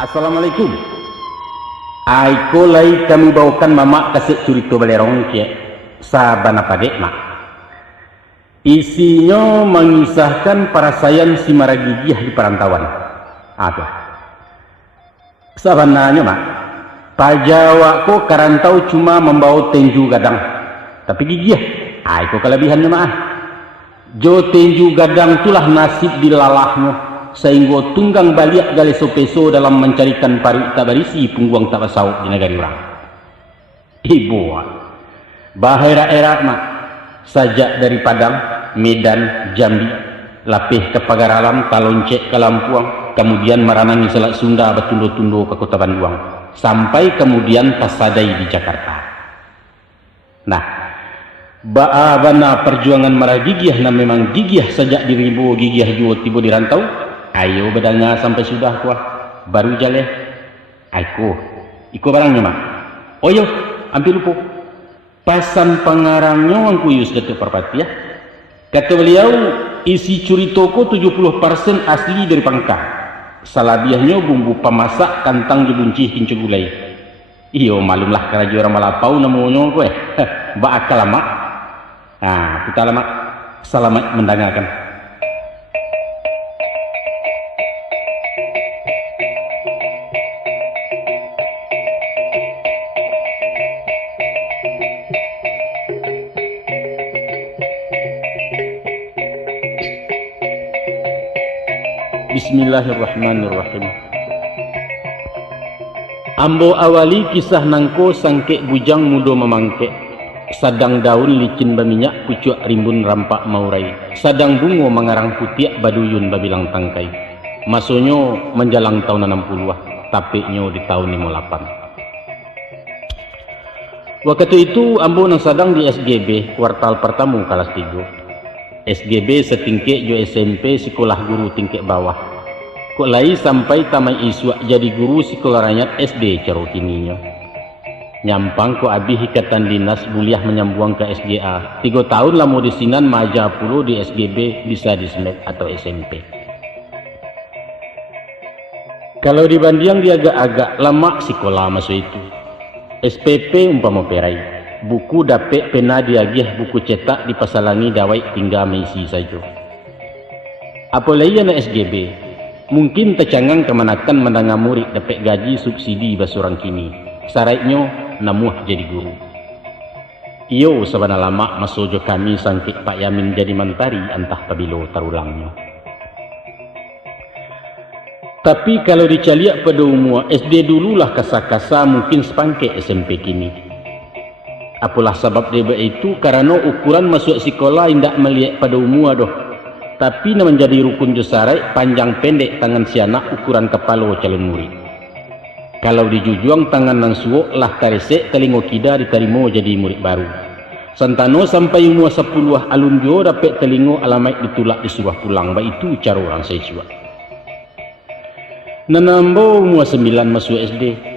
Assalamualaikum. Aiko lai kami bawakan mama kasih curito balerong kia sabana padek mak. Isinya mengisahkan perasaan si maragigih di perantauan. Apa? Sabananya mak, pajawako karantau cuma membawa tenju gadang, tapi gigih. Aiko kelebihannya mak. Jo tenju gadang itulah nasib dilalahnya. Sehingga tunggang balik gali sopeso dalam mencarikan pari tak berisi pungguang tak basau di negara orang. Ibu bahaya era mak sajak dari Padang, Medan, Jambi, lapih ke Pagaralam, Kaloncek ke Lampuang, kemudian meranangi Selat Sunda bertundo-tundo ke Kota Bandung, sampai kemudian Pasadai di Jakarta. Nah, bana perjuangan marah gigih na memang gigih sejak diribu gigih juo tibo di rantau. Ayo bedanga sampai sudah kuah baru jale. Iko barangnya mak. Oh yo, ambil lupa. Pasan pengarangnya ang kuyus Datuk Parpati ya. Kata beliau isi curitoko 70% asli dari Pangka. Salabiahnya bumbu pemasak kantang jebuncih kincu gulai. Iyo malumlah kerajaan orang Malapau namanya gue. Bakal lama. Nah kita lama selamat mendengarkan. Bismillahirrahmanirrahim. Ambo awali kisah nangko sangke bujang mudo memangke, sadang daun licin baminyak pucuk rimbun rampak maurai, sadang bungo mengarang putiak baduyun babilang tangkai. Masonyo menjalang tahun 60-ah, tapi nyo di tahun 58. Waktu itu ambo nang sadang di SGB kuartal pertama kelas 3. SGB setingkek jo SMP sekolah guru tingkek bawah. Kok lai sampai tamai iswa jadi guru sekolah rakyat SD caro kininya. Nyampang ko abih ikatan dinas buliah menyambuang ke SGA. 3 tahun lamo di sinan maja puluh di SGB bisa dismet atau SMP. Kalau dibanding dia agak-agak lama sekolah masuk itu. SPP umpama perai. Buku dapet pena diagih buku cetak dipasalangi dawai tinggal mengisi saja. Apalagi anak SGB mungkin tercangang kemanakan mendengar murid dapat gaji subsidi basurang kini. Syaratnya namuh jadi guru. Iyo sabana lama masojo kami sangkik Pak Yamin jadi mentari entah pabilo tarulangnya. Tapi kalau dicaliak pada umur SD dululah kasa-kasa mungkin sepangke SMP kini. Apalah sebab dia itu karena ukuran masuk sekolah tidak melihat pada umur doh. Tapi nak menjadi rukun josarai panjang pendek tangan si anak ukuran kepala calon murid. Kalau dijujuang tangan nang suok lah taresek telingo kida diterima jadi murid baru. Santano sampai umur 10 alun jo dapat telingo alamat ditulak disuruh pulang. Ba itu cara orang saya cuak. Nanambo umur 9 masuk SD.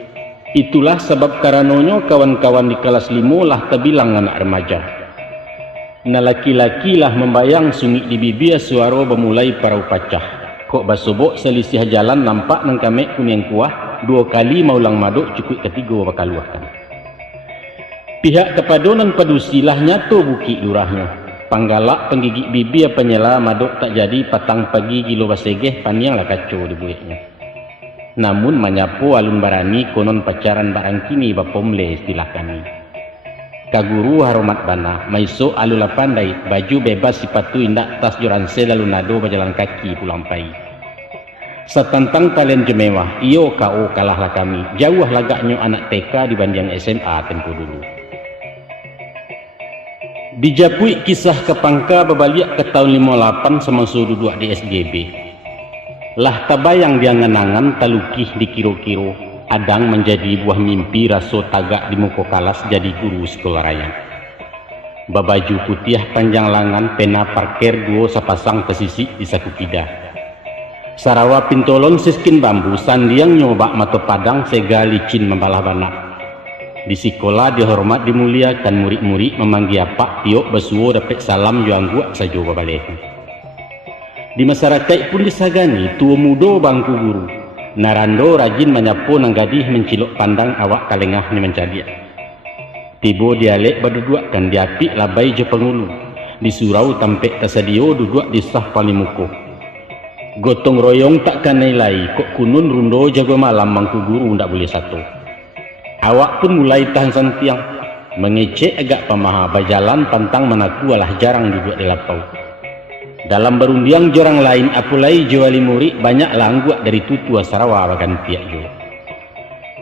Itulah sebab karenanya kawan-kawan di kelas 5 lah terbilang anak remaja. Na laki-laki lah membayang sungi di bibir suara bermulai parau pacah. Kok basobok selisih jalan nampak nang kamek kuning kuah 2 kali maulang maduk cukup ketiga bakal luahkan. Pihak kepadonan padusilah nyato buki lurahnya. Panggalak penggigit bibir penyela maduk tak jadi patang pagi gilo basegeh paniang lah kacau di buiknya. Namun menyapu alun barani konon pacaran barang kini bapomle istilah kami. Kaguru haromat bana, maiso alula pandai, baju bebas sepatu indak tas joranse lalu nado berjalan kaki pulang pai. Setantang talen jemewah, iyo kau kalahlah kami, jauh lagaknya anak TK dibanding SMA tempo dulu. Dijapui kisah kepangka berbalik ke tahun 58 semasa duduk di SGB. Lah tabayang dia ngenangan talukih di kiro-kiro adang menjadi buah mimpi raso tagak di muka kalas jadi guru sekolah raya. Babaju putih panjang lengan pena parkir duo sapasang pesisik di saku kida. Sarawa pintolon siskin bambu sandiang nyoba mata padang sega licin membalah banak. Di sekolah dihormat dimuliakan murid-murid memanggil apa tiok basuo dapat salam juanggu saja babalehan. Di masyarakat pun disagani tua muda bangku guru. Narando rajin menyapu nang gadih menciluk pandang awak kalengah ni mencadia. Tibo dialek berduduk dan diapik labai je pengulu. Di surau tampek tersedio duduk di sah palimuko. Gotong royong takkan nilai kok kunun rundo jago malam mangku guru ndak boleh satu. Awak pun mulai tahan santiang mengecek agak pamaha berjalan pantang menaku alah jarang duduk di lapau. Dalam berundiang jorang lain apulai juali murid banyak langguak dari tutua Sarawak bahkan tiak jo.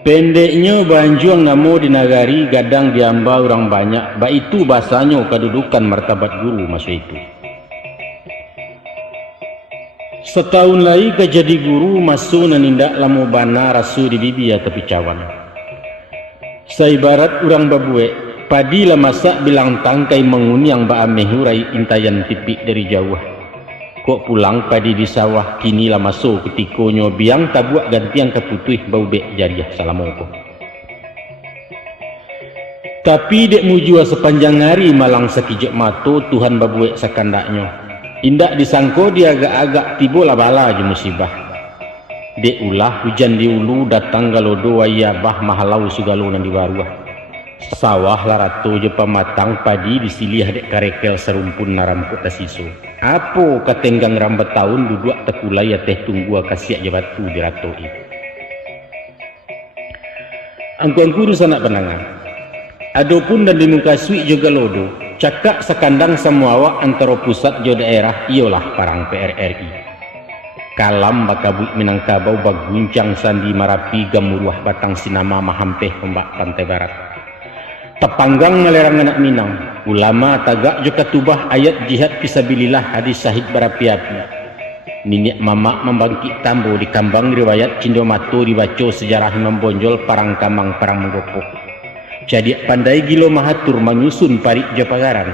Pendeknya banjuang namo di nagari gadang diamba orang banyak, ba itu bahasanya kedudukan martabat guru masa itu. Setahun lagi ke jadi guru masuk nanindak lamu bana rasu di bibia tepi cawan. Saibarat orang babue, padi lah masak bilang tangkai menguniang ba ameh hurai intayan tipik dari jauh. Kok pulang padi di sawah kini lah masuk ketikonya biang tabuak gantiang keputuh bau bek jariah salamoko. Tapi dek mujua sepanjang hari malang sekijak mato Tuhan babuek sakandaknya. Indak disangko dia agak-agak tibo lah bala je musibah. Dek ulah hujan di ulu datang galodo waya bah mahalau sugalo nan di baruah. Sawah larato je pematang padi disilih dek karekel serumpun narampu tasiso. Apo katenggang rambat tahun duduk tekulai teh tunggu kasiak je batu diratoi. Angku-angku du sanak penangan. Adopun dan di muka suik juga lodo. Cakak sekandang semua awak antara pusat jo daerah ialah parang PRRI. Kalam bakabut Minangkabau baguncang sandi Marapi gamuruah batang sinama mahampeh pembak pantai barat. Tepanggang melerang anak Minang, ulama tagak juga tubah ayat jihad fisabilillah hadis syahid berapi-api. Ninik mamak membangkit tambo di kambang riwayat Cindomato dibaca sejarah membonjol parang kamang parang menggopok. Jadi pandai gilo mahatur menyusun parik japagaran.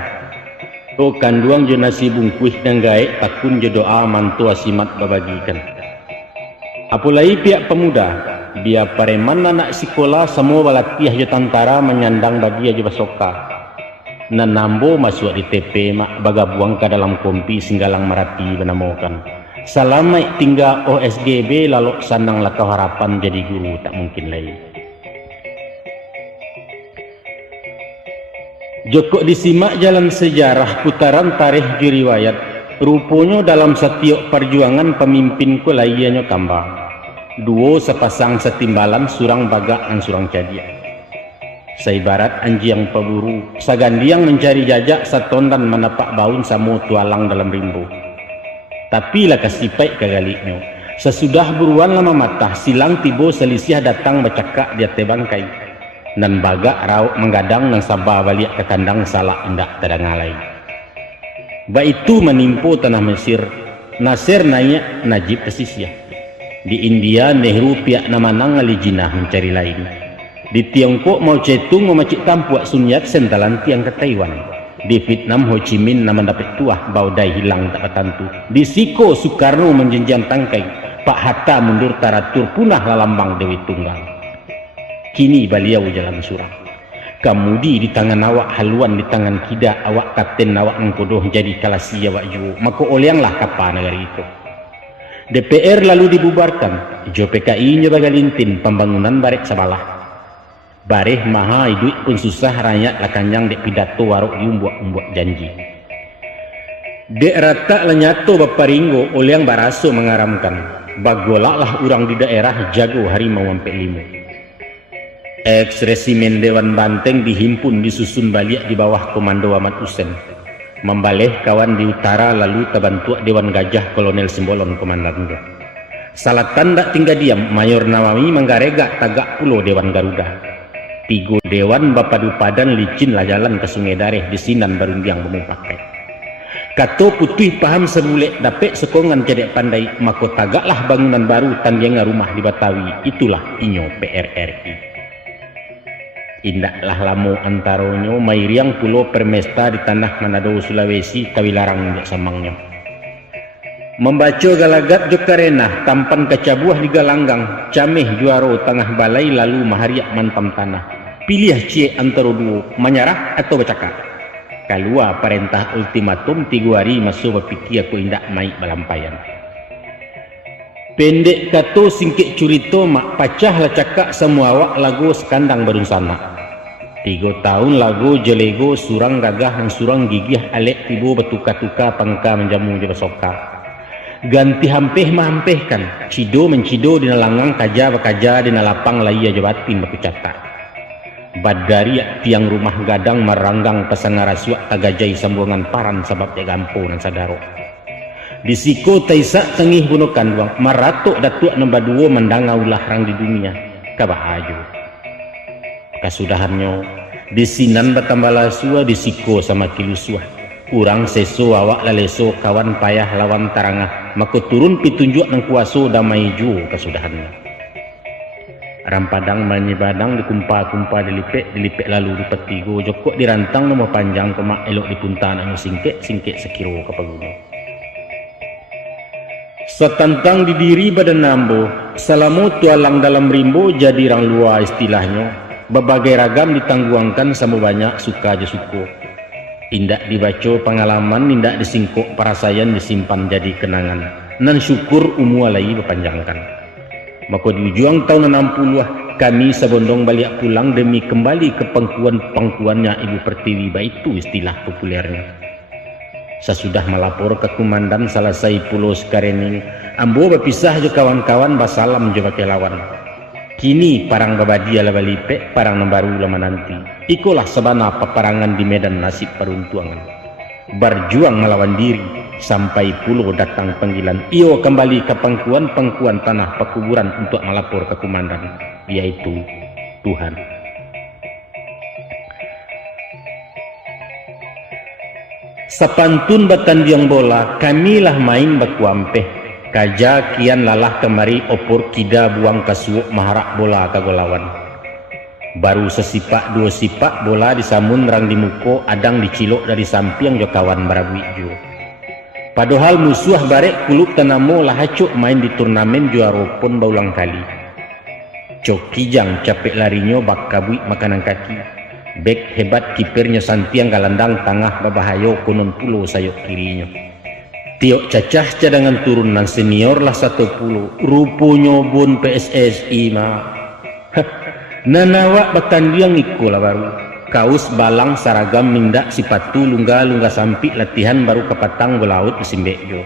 O kanduang jo nasi bungkuih dan gaek takun jo doa mantu asimat babagikan. Apulai pihak pemuda. Dia pareman anak sekolah semua balatiah je tantara menyandang badia je basoka. Nanambo masuk di TP mak baga buang ke dalam kompi singgalang Marapi benamokan. Salamai tinggal OSGB lalu sanang lakau harapan jadi guru tak mungkin lain. Joko disimak jalan sejarah putaran tarikh di riwayat. Rupanya dalam setiap perjuangan pemimpinku lainnya kambang. Duo sepasang setimbalan surang bagak dan surang cadia. Saibarat anjiang peburu, sagandiang mencari jajak satondan menapak baun samu tualang dalam rimbo. Tapi lah kasipai kagaliknya. Sesudah buruan lama matah, silang tibo selisih datang bercakak dia tebangkai. Dan bagak rauk menggadang dan sabah balik ke kandang salah indak terangalai. Ba itu menimpo tanah Mesir, Nasir naik Najib kesisya. Di India, Nehru pihak nama nangali jinah mencari lain. Di Tiongkok, Mao Zedong memacik tampuak Sun Yat-sen talan tiang ke Taiwan. Di Vietnam, Ho Chi Minh nama dapat tuah, baudai hilang tak bertantu. Di Siko, Soekarno menjenjang tangkai. Pak Hatta mundur taratur punah lalambang Dewi Tunggal. Kini beliau jalan surang. Kamudi di tangan awak haluan di tangan kida awak kapten awak ngkodoh jadi kalasi awak ju. Maka olianglah kapa negara itu. DPR lalu dibubarkan. Jo PKI nyoba galintin pembangunan barek sabalah. Bareh maha duit pun susah rakyat lakanjang dek pidato warok diumbuak-umbuak janji. Dek rata lenyato baparinggo oleh yang baraso mengaramkan. Bagolaklah orang di daerah jago harimau sampai limo. Ex-resimen Dewan Banteng dihimpun disusun balik di bawah komando Ahmad Hussein. Membaleh kawan di utara lalu terbantu Dewan Gajah Kolonel Simbolon komandannya. Salah tanda tinggal diam Mayor Nawawi menggarega tagak pulau Dewan Garuda. Tigo Dewan Bapadu Padan licin lah jalan ke Sungai Dareh di Sinan Barundiang memupakai. Kato putih paham semulek dapet sekongan cedek pandai mako tagaklah bangunan baru tanggenga rumah di Batawi. Itulah inyo PRRI. Indaklah lamu antaronyo mairiang pulau permesta di tanah Manado Sulawesi kawilarang jak samangnya. Membaca galagat jokarena tampan kacabuah di galanggang cameh juaro tengah balai lalu mahariak mantam tanah. Pilih cie antara duo menyerah atau bercakap. Kalua perintah ultimatum 3 hari masuk berpikir aku indak maik balampayan. Pendek kato singkit curito mak pacah lah cakak semua awak lagu sekandang baru sana. 3 tahun lagu jelego surang gagah dan surang gigih alek tibo bertukar-tukar pangka menjamu je bersoka. Ganti hampeh mahampehkan, cido mencido di nalangang kaja bakaja di nalapang lai aja batin baku catak. Badari tiang rumah gadang maranggang pasang rasuak tagajai sambungan paran sebab dia gampo dan sadaro. Disiko taisak tengih bunukan duang maratuk datuk nombor 2 mendanga ulah rang di dunia kabahaju. Kasudahannya disinan bertambah lasua disiko sama kilusua. Urang seso awak laleso kawan payah lawan tarangah maka turun pitunjuk nang kuaso damai ju kasudahannya. Rampadang manyibadang dikumpa-kumpa dilipek lalu di petigo jokok dirantang nama panjang kemak elok dipuntan anu singkek sekiro kapaguno. Setantang didiri badan nambo salamu tualang dalam rimbo jadi rang luar istilahnya berbagai ragam ditangguangkan sama banyak suka je suko. Indak dibaca pengalaman indak disingkok parasayan disimpan jadi kenangan nan syukur umua lai berpanjangkan. Maka di ujung tahun 60 kami sebondong balik pulang demi kembali ke pangkuannya Ibu Pertiwi, itu istilah populernya. Sesudah melapor ke komandan selesai pulau Sekarening, ambo berpisah je kawan-kawan basalam je pakai lawan. Kini parang babadia laba lipek, parang nembaru lama nanti. Ikulah sebana peperangan di medan nasib peruntuangan. Berjuang melawan diri. Sampai pulau datang panggilan iyo kembali ke pangkuan tanah pekuburan untuk melapor ke komandan, yaitu Tuhan. Sapantun batandiang bola kamilah main bakuampeh kaja kian lalah kemari opor kida buang kasuuk maharak bola kagolawan. Baru sesipak 2 sipak bola disamun rang di muko adang dicilok dari samping jo kawan barabuik jo. Padahal musuh barek kuluk tanamo lah hacuk main di turnamen juara pun baulang kali. Cok kijang capek larinya bak kabuik makanan kaki. Bek hebat kipernya santiang galandang tangah babahayo konon pulau sayok kirinya. Tiok cacah cadangan turunan senior lah 10. Rupunyo bun PSSI mah. Nanawak batandiang ikulah baru. Kaus balang saragam mindak sipatu lungga sampi latihan baru kepatang belaut besimbek jo.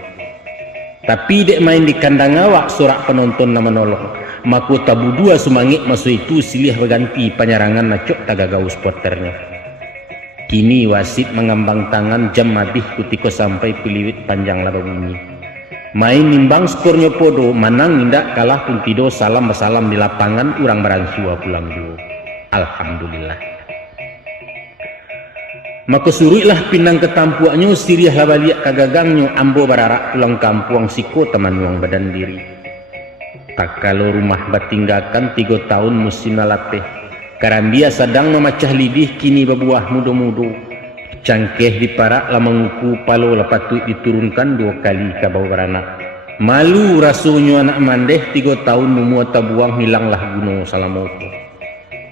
Tapi dek main di kandang awak sorak penonton nama nolong. Maku tabu 2 sumangit masuk itu silih berganti penyerangan nacok tagagau supporternya. Kini wasit mengambang tangan jam habis kutiko sampai piliwit panjang laba bunyi. Main nimbang skornya podo manang indak kalah pun tido salam besalam di lapangan urang beransua pulang jo. Alhamdulillah. Maka suruhlah pinang ketampuaknya siriah labaliak kagagangnya ambo bararak pulang kampung siko teman nuang badan diri. Tak kalau rumah batinggakan 3 tahun musim latih. Karambia sedang memacah lidih kini berbuah mudo-mudo. Cangkeh diparak lama nguku palo lepatut diturunkan 2 kali ke bawah beranak. Malu rasanya anak mandeh 3 tahun memuat tabuang hilanglah gunung Salamoto.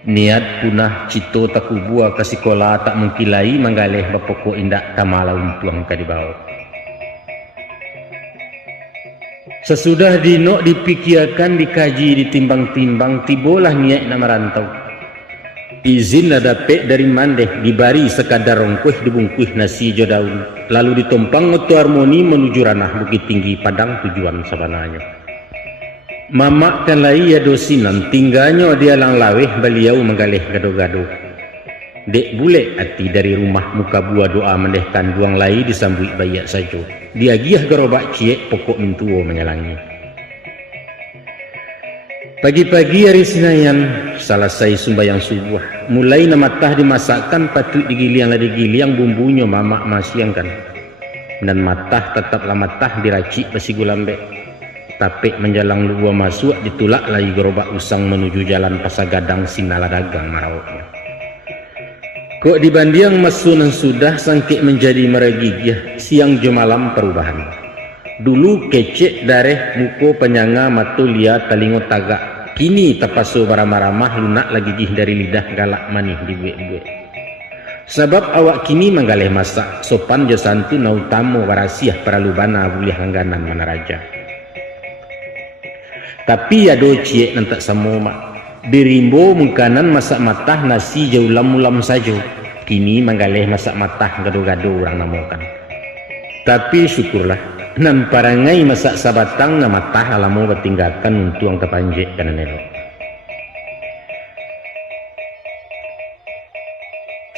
Niat punah cito taku buah ke sekolah tak mengkilai menggaleh bapoko indak kamala untuang ka di bawah. Sesudah dino dipikirkan dikaji ditimbang-timbang tibolah niat nak merantau. Izin ada dapet dari mandeh dibari sekadar rongkuh dibungkuh nasi jo daun lalu ditompang moto harmoni menuju ranah Bukit Tinggi Padang tujuan sabananya. Mamak kan lai ya dosinan tinggalnya dia lang laweh beliau menggaleh gado-gado. Dek bule hati dari rumah muka buah doa mendehkan buang lai disambui bayak sajo. Dia giah gerobak ciek pokok mintuo menyalangi. Pagi-pagi hari Senayan selesai sembahyang subuh. Mulai namatah dimasakkan patut digiliang lah digiliang bumbunya mamak masiangkan. Dan matah tetaplah matah diracik besi gulambek. Tapi menjalang luar masuk ditulak lagi gerobak usang menuju jalan Pasagadang Sinala dagang marauknya. Kok dibandiang masunan sudah sangkik menjadi meregigih siang jo malam perubahan. Dulu kecek dareh muko penyanga matu lia talingo tagak. Kini tapaso baramah-ramah lunak lagi gih dari lidah galak manih di buek-buek. Sebab awak kini menggaleh masak sopan jo santu na utamo warasiah para lubana buliah langganan mana raja. Tapi ya do cie nantak semua mak dirimbo mungkanan masak matah nasi jauh lam saja. Kini manggaleh masak matah gado-gado orang namukan. Tapi syukurlah nan parangai masak sabatang na matah alamu bertinggalkan untuk ang kepanjek kanan elok.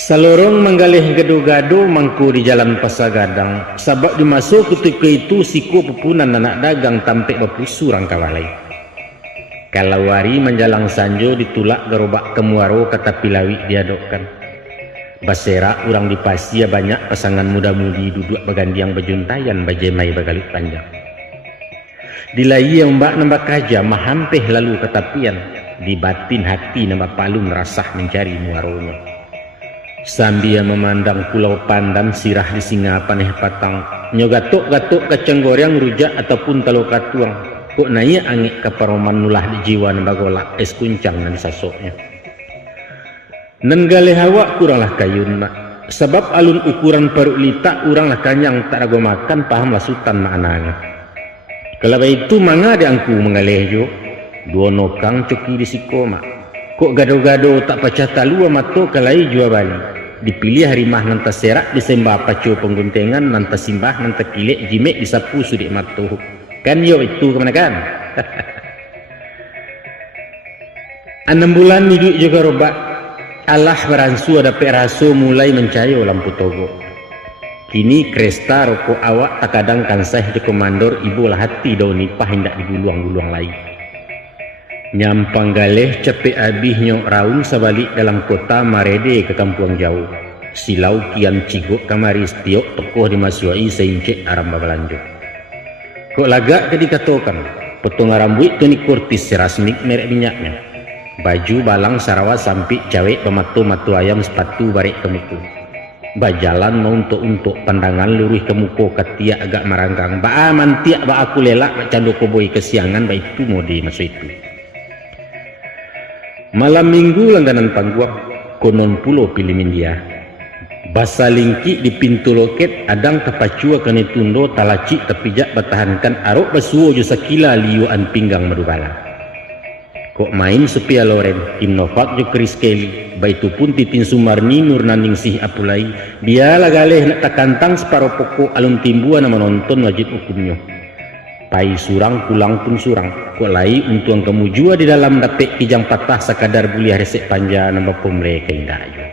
Salorong manggaleh gado-gado mangku di jalan Pasagadang. Sabab dimasuk ketika itu siku pupunan anak dagang tampek bapusu orang kawalai. Kalau wari menjalang sanjo ditulak gerobak kemuaro kata pilawi diadokkan. Basera orang di Pasia banyak pasangan muda-mudi duduk bagandiang bejuntayan bajemai bagalit panjang. Dilai yang mbak nambah kaja mahampeh lalu ketapian. Di batin hati nambah palun rasah mencari muaronya. Sambil memandang pulau Pandan sirah di singa paneh patang nyogatok-gatok kacang goreng rujak ataupun talo katuang kok naya angik kaparoman nulah di jiwa nembagolak es kuncang nan sasoknya nenggale hawa kuranglah kayun mak sebab alun ukuran perut lita uranglah kanyang tak rago makan paham lasutan maknanya kalau itu manga diangku mengaleh jo dua nokang coki di sikoma kok gado-gado tak pacah talua mato kalai jua bali dipilih harimah nanti serak disembah pacu pengguntengan nanti simbah nanti kilek jimek disapu sudik matuh kan yo itu kemana kan 6 bulan hidup juga robak Allah beransu ada peraso mulai mencayo lampu togo kini kresta rokok awak tak kadang kansah di komandor ibu lah hati daun nipah hendak diguluang-guluang lain nyampang galeh capek abih nyok raung sabalik dalam kota Marede ke kampung jauh silau kian cigok kamari setiok tokoh dimasuai seincek aram babalanjo kok lagak ke dikatakan potong rambut Tony Curtis serasmik merek minyaknya baju balang Sarawak sampik cawek pematu-matu ayam sepatu barek kemuku bajalan mau untuk pandangan lurih kemuku ketiak agak maranggang ba mantiak ba aku lelak ba cando koboi kesiangan ba itu mode masuk itu. Malam minggu langganan pangguang konon pulo pilih India basa lingki di pintu loket adang tapacua kani tundo talacik tepijak batahankan arok basuo jo sakila liuan pinggang madubala kok main sepia loren tim Novak jo Chris Kelly baitu pun titin Sumarni Nurnaning sih apulai biala galeh nak takantang separo pokok alun timbuan nama nonton wajib hukumnya pai surang pulang pun surang kok lai untuang kamu jua di dalam dapet kijang patah sakadar buliah resek panja nambah pemle keindah aja.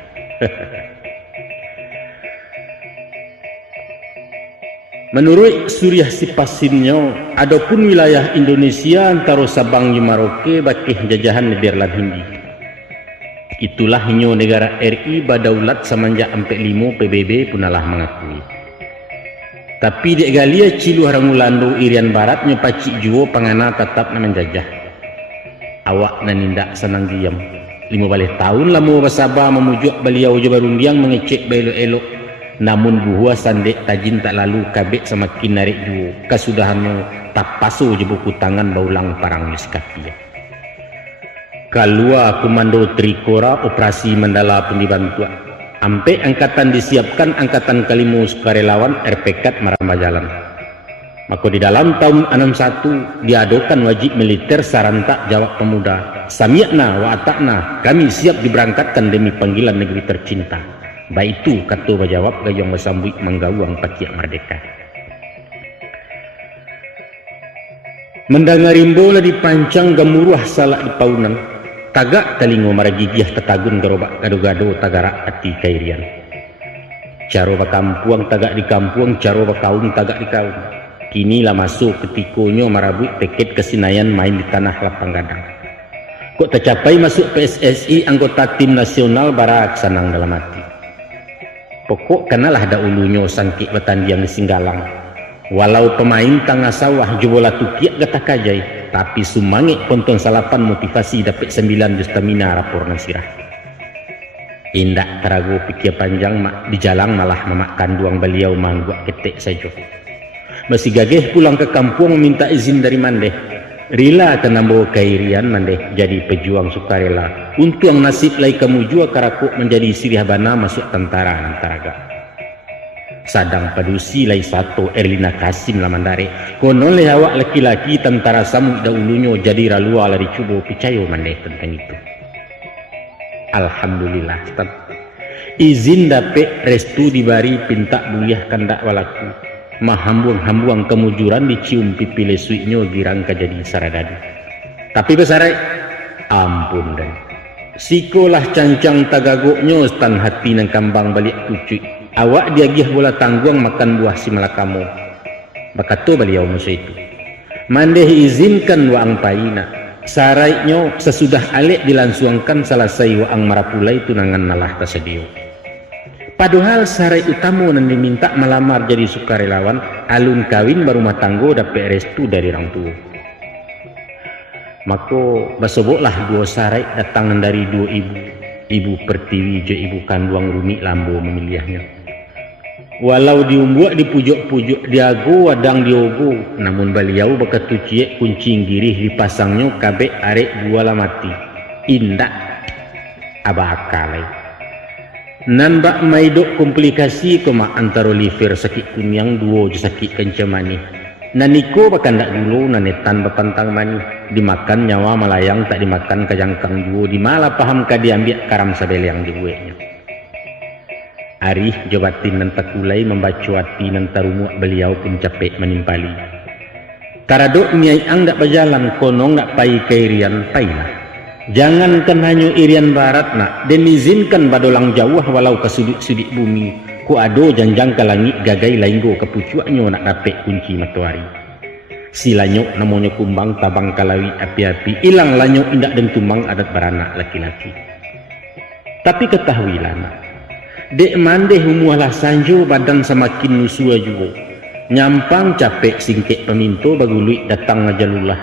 Menurut Suriah Sipasinyo adapun wilayah Indonesia antara Sabang dan Merauke bakih jajahan Nederland Hindi itulah nyo negara RI badaulat semenjak 45 PBB punalah mengakui. Tapi dek galia cilu harangulando Irian Barat nyopacik juo pangana tetap na menjajah. Awak nanindak senang diam. 5 balik tahun lama bersabah memujuk beliau je barundiang mengecek belok-elok. Namun buah sandek tajin tak lalu kabek semakin narik juo. Kasudahannya tak pasu je buku tangan baulang parang miskapia. Kalua komando Trikora operasi Mandala pun dibantu. Ampe angkatan disiapkan angkatan Kalimu sukarelawan RPK Maramba Jalan. Maka di dalam tahun 61 diadakan wajib militer sarantak jawab pemuda. Sami'na wa ata'na, kami siap diberangkatkan demi panggilan negeri tercinta. Baik itu kata berjawab gayong masambui manggawang patiak merdeka. Mendangarimbo lah dipancang gamuruah salak di paunan. Tagak talingo maragigih tetagun gerobak gado-gado tagarak ati kairian. Caro bakampuang tagak di kampuang, caro bakaung tagak di kaung. Kini lah masuk ketikonyo marabut peket kesinayan main di tanah lapang gadang. Kok tercapai masuk PSSI anggota tim nasional barak sanang dalam hati. Pokok kenalah daulunya sangkik betandiang di Singgalang. Walau pemain tengah sawah jubola tukiak gata kajai, tapi sumangik ponton salapan motivasi dapat 9 stamina rapor nasirah. Indak terago pikir panjang mak di jalang malah memakan duang beliau mangguak ketek saja. Masih gageh pulang ke kampung meminta izin dari Mandeh. Rila tenambo kairian Mandeh jadi pejuang sukarela. Untung nasib lai kamu jua karakuk menjadi sirih bana masuk tentara antaraga. sadang padusi lai satu Erlina Kasim lamandare konon le awak laki-laki tentara samuk dahulunya jadi ralua lari cubo picayo mandeh tentang itu. Alhamdulillah izin dapet restu dibari pinta buyah kandak walaku mahambuang-hambuang kemujuran dicium pipi lesuiknya girang kajadi saradadu. Tapi besarai ampun dan sikolah cancang tagagoknya stan hati nang kambang balik kucui awak diagih bola tangguang makan buah si malakamu bakato beliau musuh itu mandeh izinkan waang paina saraiknya sesudah alek dilansuangkan selesai waang marapulai tunangan nalah tasedio. Padahal sarai utama nan diminta melamar jadi sukarelawan alun kawin berumah tanggo dapet restu dari orang tua. Maka basoboklah dua sarai datang dari dua ibu Pertiwi je ibu kanduang Rumi Lambo memilihnya. Walau diumbuak dipujuk-pujuk diago wadang diogo, namun beliau bakatu ciek kuncing girih dipasangnya kabek arek dua lah mati. Indak abakalai. Nan bak maidok komplikasi koma antara liver sakit kunyang duo je sakit kencemani. Naniko bakan dak dulu nanetan bapantang mani dimakan nyawa malayang tak dimakan kajangkang duo di malah paham ka diambil karam sabeliang di bueknya. Arih jabatin nan takulai membacuati nan tarumuak beliau pun capek menimpali. Taradok niai ang dak berjalan kono dak pai kairian pailah. Jangankan hanya irian barat nak dan izinkan badolang jauh walau ke sudut-sudut bumi ku ado janjang ke langit gagai lainggo kepucuaknya nak dapet kunci matahari. Si lanyok namanya kumbang tabang kalawi api-api ilang lanyok indak dan tumbang adat beranak laki-laki. Tapi ketahuilah nak dek mandeh umualah sanjo badan semakin nusua juga nyampang capek singkek peminto baguluik datang ngajalulah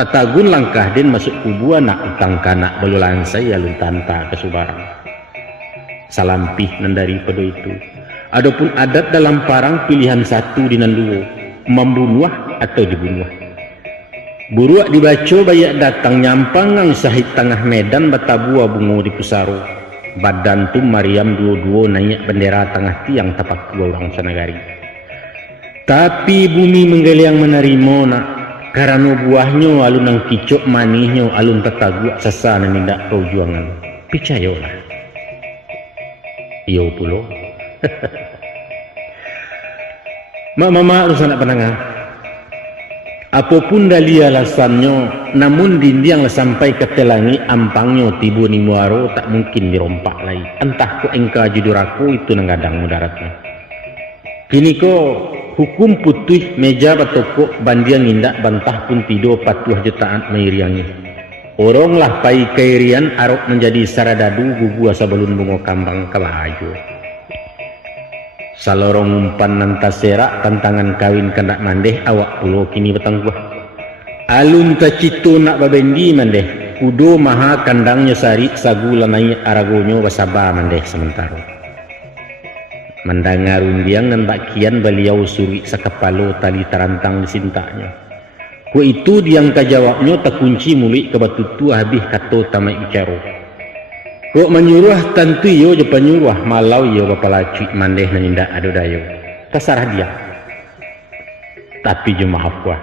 tatagun langkah den masuk kubu anak utang kanak belulang saya luntanta kesubaran salampih nandari pada itu adapun adat dalam parang pilihan satu di nanduo membunuh atau dibunuh buruak dibaco bayak datang nyampangang sahid tengah medan batabua bungo di pusaro badan tu Mariam dua-dua naik bendera tengah tiang tapak dua orang sanagari tapi bumi menggeliang menerima nak karena buahnya alun nang kicok manihnya alun tetaguk sesa nindak perjuangan picayolah iyo pulo mama harus anak penangah apapun dali alasannya namun dindiang sampai ke telangi ampangnya tibu ni muaro tak mungkin dirompak lagi entah ku engka juduraku itu nanggadang mudaratnya kini ko hukum putih meja batoko bandiang indak bantah pun tido patuh jetaan mairiangi orang lah pai kairian arok menjadi saradadu gugu asa belun bungo kambang kalajo salorong umpan nantasera tantangan kawin kendak mandeh awak pulo kini betangguh alun kacito nak babendi mandeh kudo maha kandangnya sari sagu lanai aragonyo basaba mandeh sementara mendengar undiang dan bakian beliau suri sakapalo tali terantang di sintanya ku itu diang kajawabnya tak kunci mulik ke batutu habis kato tamai icaro kok menyuruh tentu yo je penyuruh malau yo bapalacuik mandeh nanindak ado dayo kasarah dia tapi je maaf wah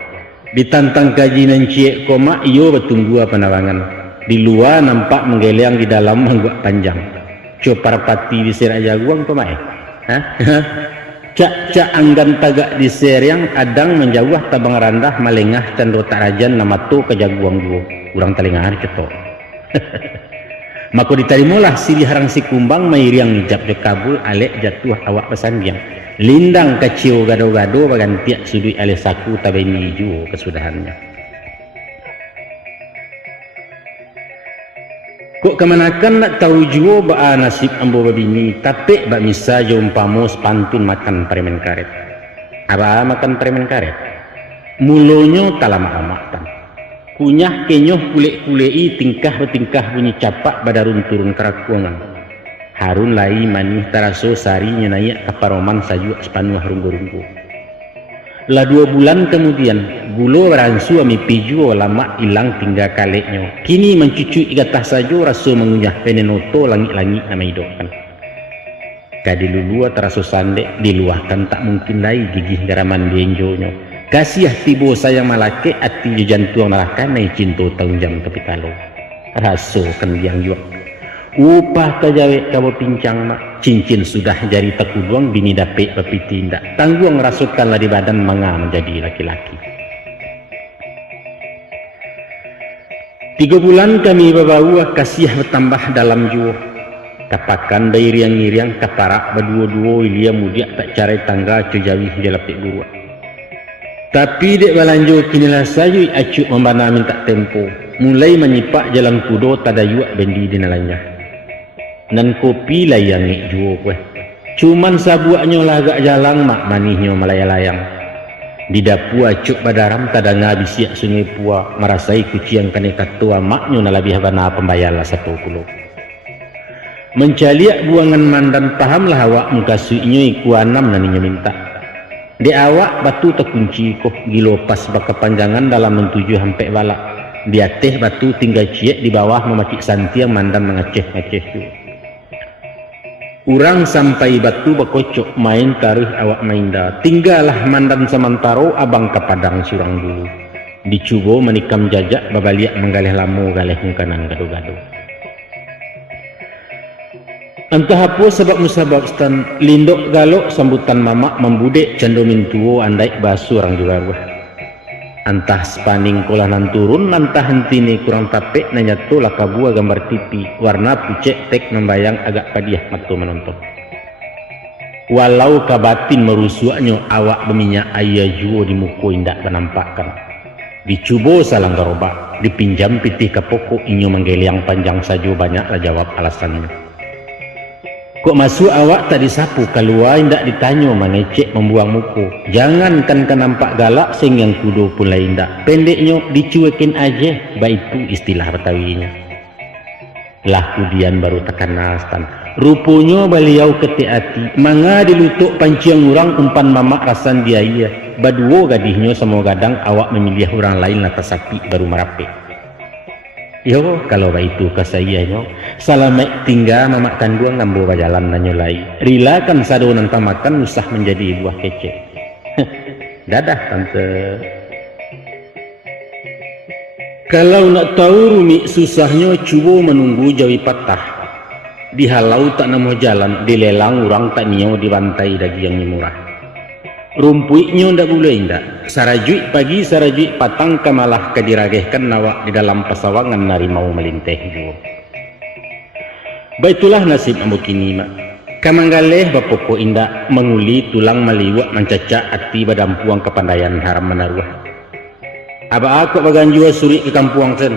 ditantang kajinan ciek koma iyo betunggua penawangan di luar nampak menggeliang di dalam mangguk panjang copar pati di serak jaguang pemae cak anggan tagak di seriang adang menjauh tabang randah malengah cando tak rajan nama tu kejaguang duo kurang telingah cetok maka diterimalah silih harang si kumbang mairiang ijab je kabul alek jatuh awak pesandiang lindang kecil gado-gado bagan tiak sudui ale saku tabeni ju kesudahannya kok kemanakan nak tahu juga ba nasib ambo babini tapi bak misa jompamo pantun makan premen karet apa makan premen karet mulonyo talamak-lamak tan kunyah kenyoh kulek-kulei tingkah betingkah bunyi capak badarun turun kerakuangan harun lai manih taraso sari nyenayak kaparoman saju sepanuh runggu-runggu lah 2 bulan kemudian gulo ransu ami pijuo lama hilang tinggal kaleknya kini mencucui gatah saja rasa mengunyah venenoto langit-langit nama hidupkan kadilulua teraso sande diluahkan tak mungkin lai gigih garaman dienjonyo kasih tibo sayang malake ati jantuang malaka nai cinto taunjam kapitalo raso kan yang jual upah tajawe kabo pincang mak cincin sudah jari takuduang bini dapet tapi tindak tangguang rasukanlah di badan manga menjadi laki-laki. 3 bulan kami bawa kasih bertambah dalam juo kapakan dari riang-riang kaparak berdua-dua ilia mudia tak carai tangga cejawih di lapik guru tapi dek balanjo kinilah sayui acuk membana minta tempo mulai menyipak jalan kudo tada yuak bendi di nalanya nan kopi layangi juo kueh cuman sabuaknya lagak jalang mak manihnya melayang-layang di dapu acuk badaram tada ngabisiak sungai pua merasai kuciang kane katua maknya nalabih bana pembayarlah 10 mencaliak buangan mandan pahamlah awak muka suinya iku 6 naninya minta di awak batu terkunci kok gilopas baka panjangan dalam mentuju hampek balak di atas batu tinggal ciek di bawah memacik santiang mandan mengaceh-aceh tu urang sampai batu bakocok main taruh awak mainda tinggallah mandan samantaro abang ke padang surang dulu dicubo menikam jajak babaliak menggalih lamu galih kanan gado-gado entah apa sebab musabab stan lindok galok sambutan mamak membudek candomin tuo andai basu orang juga buah entah spaning kolanan turun entah hentini kurang tapek nanya tu lakabua gambar TV warna pucek tek membayang agak padiah matu menonton walau kabatin merusuaknya awak berminyak ayah juo di muka indak menampakkan dicubo salang garobak dipinjam pitih ke pokok inyo menggeliang panjang saja banyaklah jawab alasannya kok masuk awak tak disapu keluar indak ditanya mengecek membuang muka jangankan nampak galak sing yang kudo pun lain indak pendeknya dicuekin aja baik itu istilah betawinya lah kemudian baru tekan nastan rupanya beliau ketik hati manga dilutuk panciang orang umpan mamak rasan dia iya baduo gadihnya semua gadang awak memilih orang lain atas sapi baru merapik yo kalau itu kasayanya salamek tinggal memakan dua ngambo bajalan nanyolai rila kan sadonan tamakan usah menjadi buah kece dadah tante kalau nak tahu rumit susahnya cuba menunggu jawi patah dihalau tak nemu jalan dilelang orang tak nyaw dibantai daging yang murah rumpuiknya ndak boleh indak sarajuik pagi sarajuik patang kamalah kadiragehkan nawak di dalam pasawangan nari mau melinteh juga baitulah nasib ambo kini mak kamanggaleh bapoko indak menguli tulang maliwak mencacak ati badampuang kepandaian haram menaruh aba aku bagan jua suri ke kampuang sen